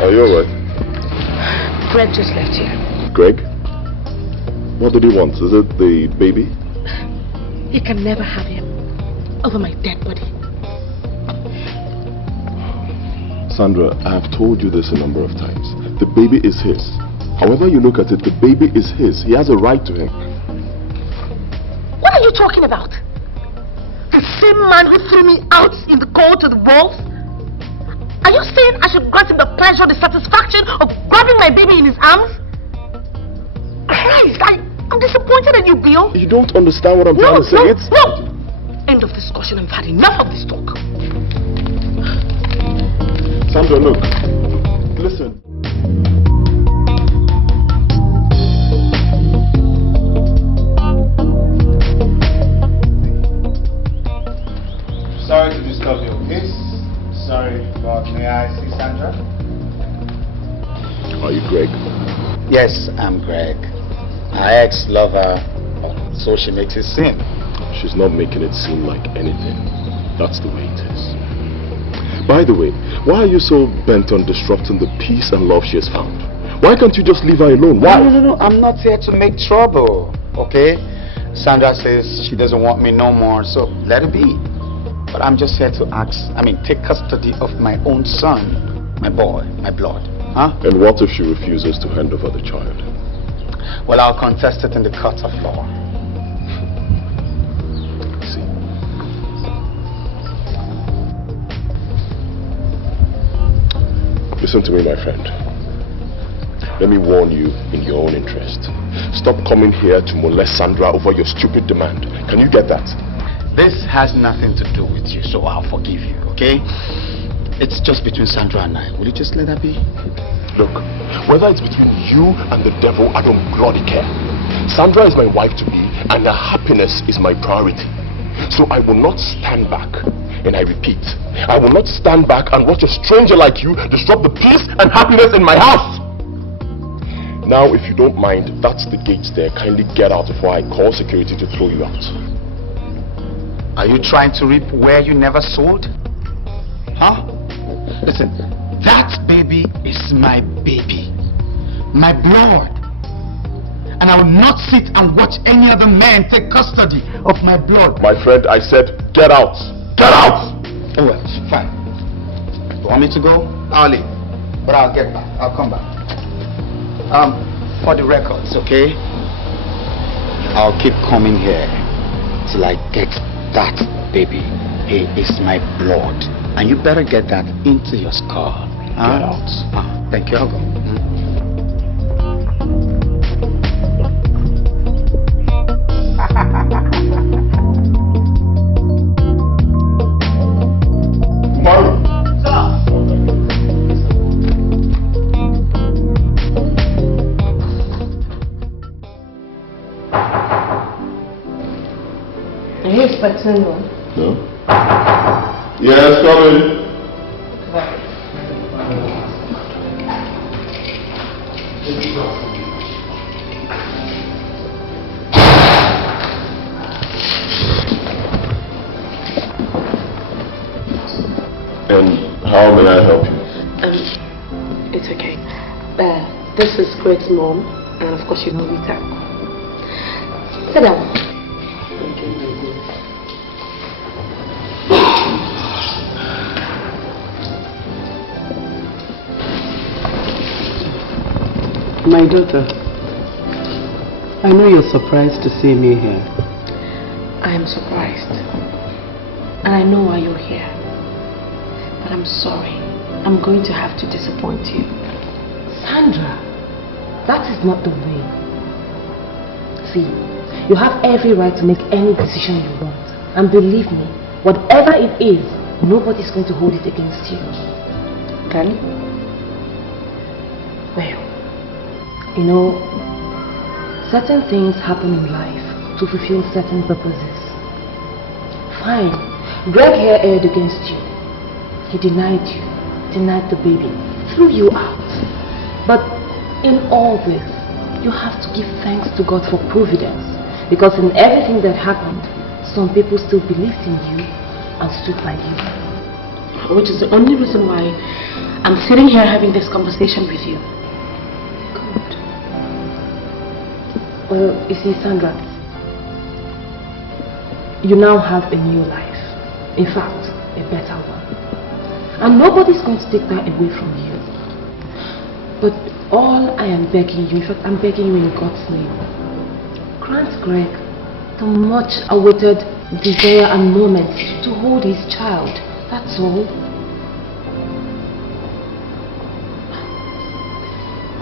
Are you alright? Greg just left here. Greg? What did he want? Is it the baby? You can never have him over my dead body. Sandra, I have told you this a number of times. The baby is his. However you look at it, the baby is his. He has a right to him. What are you talking about? The same man who threw me out in the cold to the wolves? Are you saying I should grant him the pleasure, the satisfaction of grabbing my baby in his arms? Christ, I'm disappointed in you, Bill. You don't understand what I'm trying to say. No. end of discussion. I've had enough of this talk. Sandra, look. Listen. Sorry to disturb your peace. Sorry, but may I see Sandra? Are you Greg? Yes, I'm Greg. My ex-lover, so she makes it seem. She's not making it seem like anything. That's the way it is. By the way, why are you so bent on disrupting the peace and love she has found? Why can't you just leave her alone? Why? No, I'm not here to make trouble, okay? Sandra says she doesn't want me no more, so let it be. But I'm just here to take custody of my own son, my boy, my blood. Huh? And what if she refuses to hand over the child? Well, I'll contest it in the court of law. See. Listen to me, my friend. Let me warn you in your own interest. Stop coming here to molest Sandra over your stupid demand. Can you get that? This has nothing to do with you, so I'll forgive you, okay? It's just between Sandra and I. Will you just let that be? Look, whether it's between you and the devil, I don't bloody care. Sandra is my wife-to-be, and her happiness is my priority. So I will not stand back. And I repeat, I will not stand back and watch a stranger like you disrupt the peace and happiness in my house. Now, if you don't mind, that's the gates there. Kindly get out before I call security to throw you out. Are you trying to reap where you never sowed? Huh? Listen, that baby is my baby. My blood. And I will not sit and watch any other man take custody of my blood. My friend, I said, get out. Get out! Oh well, fine. You want me to go? I'll leave. But I'll get back. I'll come back. For the records, okay? I'll keep coming here till I get that baby. He is my blood. And you better get that into your skull. Get out. Thank you. I'll go. Are you expecting one? No? Yes, come in. And how may I help you? It's okay. This is Greg's mom, and of course you know Rita. Sit down. My daughter, I know you're surprised to see me here. I am surprised. And I know why you're here. But I'm sorry. I'm going to have to disappoint you. Sandra, that is not the way. See, you have every right to make any decision you want. And believe me, whatever it is, nobody's going to hold it against you. Can you? Well, you know, certain things happen in life to fulfill certain purposes. Fine. Greg here erred against you. He denied you, denied the baby, threw you out. But in all this, you have to give thanks to God for providence. Because in everything that happened, some people still believed in you and stood by you. Which is the only reason why I'm sitting here having this conversation with you. Good. Well, you see, Sandra, you now have a new life. In fact, a better one. And nobody's going to take that away from you. But all I am begging you, in fact, I'm begging you in God's name, grant Greg the much awaited desire and moment to hold his child. That's all.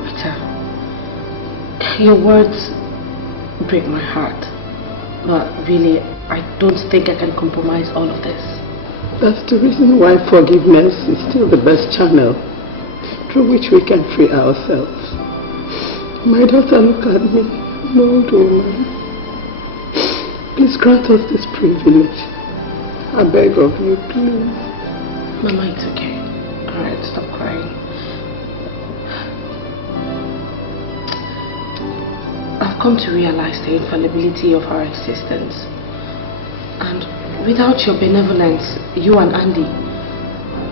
Rita, your words break my heart. But really, I don't think I can compromise all of this. That's the reason why forgiveness is still the best channel through which we can free ourselves. My daughter, look at me, an old woman. Please grant us this privilege. I beg of you, please. Mama, it's okay. Alright, stop crying. I've come to realize the infallibility of our existence. And without your benevolence, you and Andy,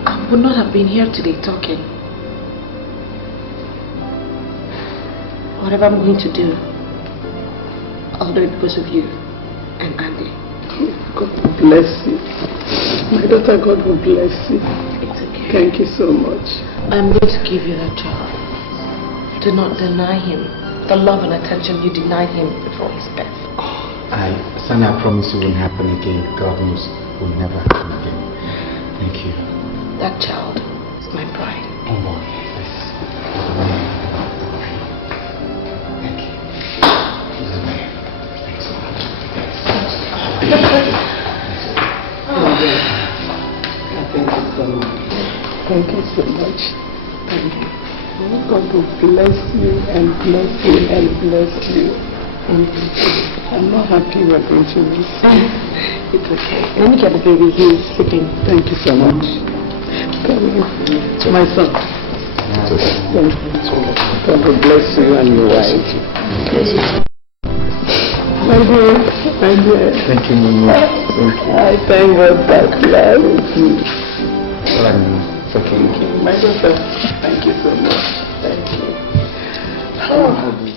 I would not have been here today talking. Whatever I'm going to do, I'll do it because of you and Andy. God bless you. My daughter, God will bless you. It's okay. Thank you so much. I'm going to give you that child. Do not deny him the love and attention you denied him before his birth. Son, I promise it won't happen again. God knows it will never happen again. Thank you. That child is my pride. Oh boy, yes. Thank you. Thanks so much. Thank you so much. Thank you. God will bless you and bless you and bless you. I'm not happy we're going to miss you. It's okay. Let me get the baby. He's sleeping. Thank you so much. Come here. My son. Thank you. God will bless you and your wife. My dear. Thank you, Mama. Thank you. I thank God that love you. It's okay. My daughter, thank you so much. Thank you. Oh.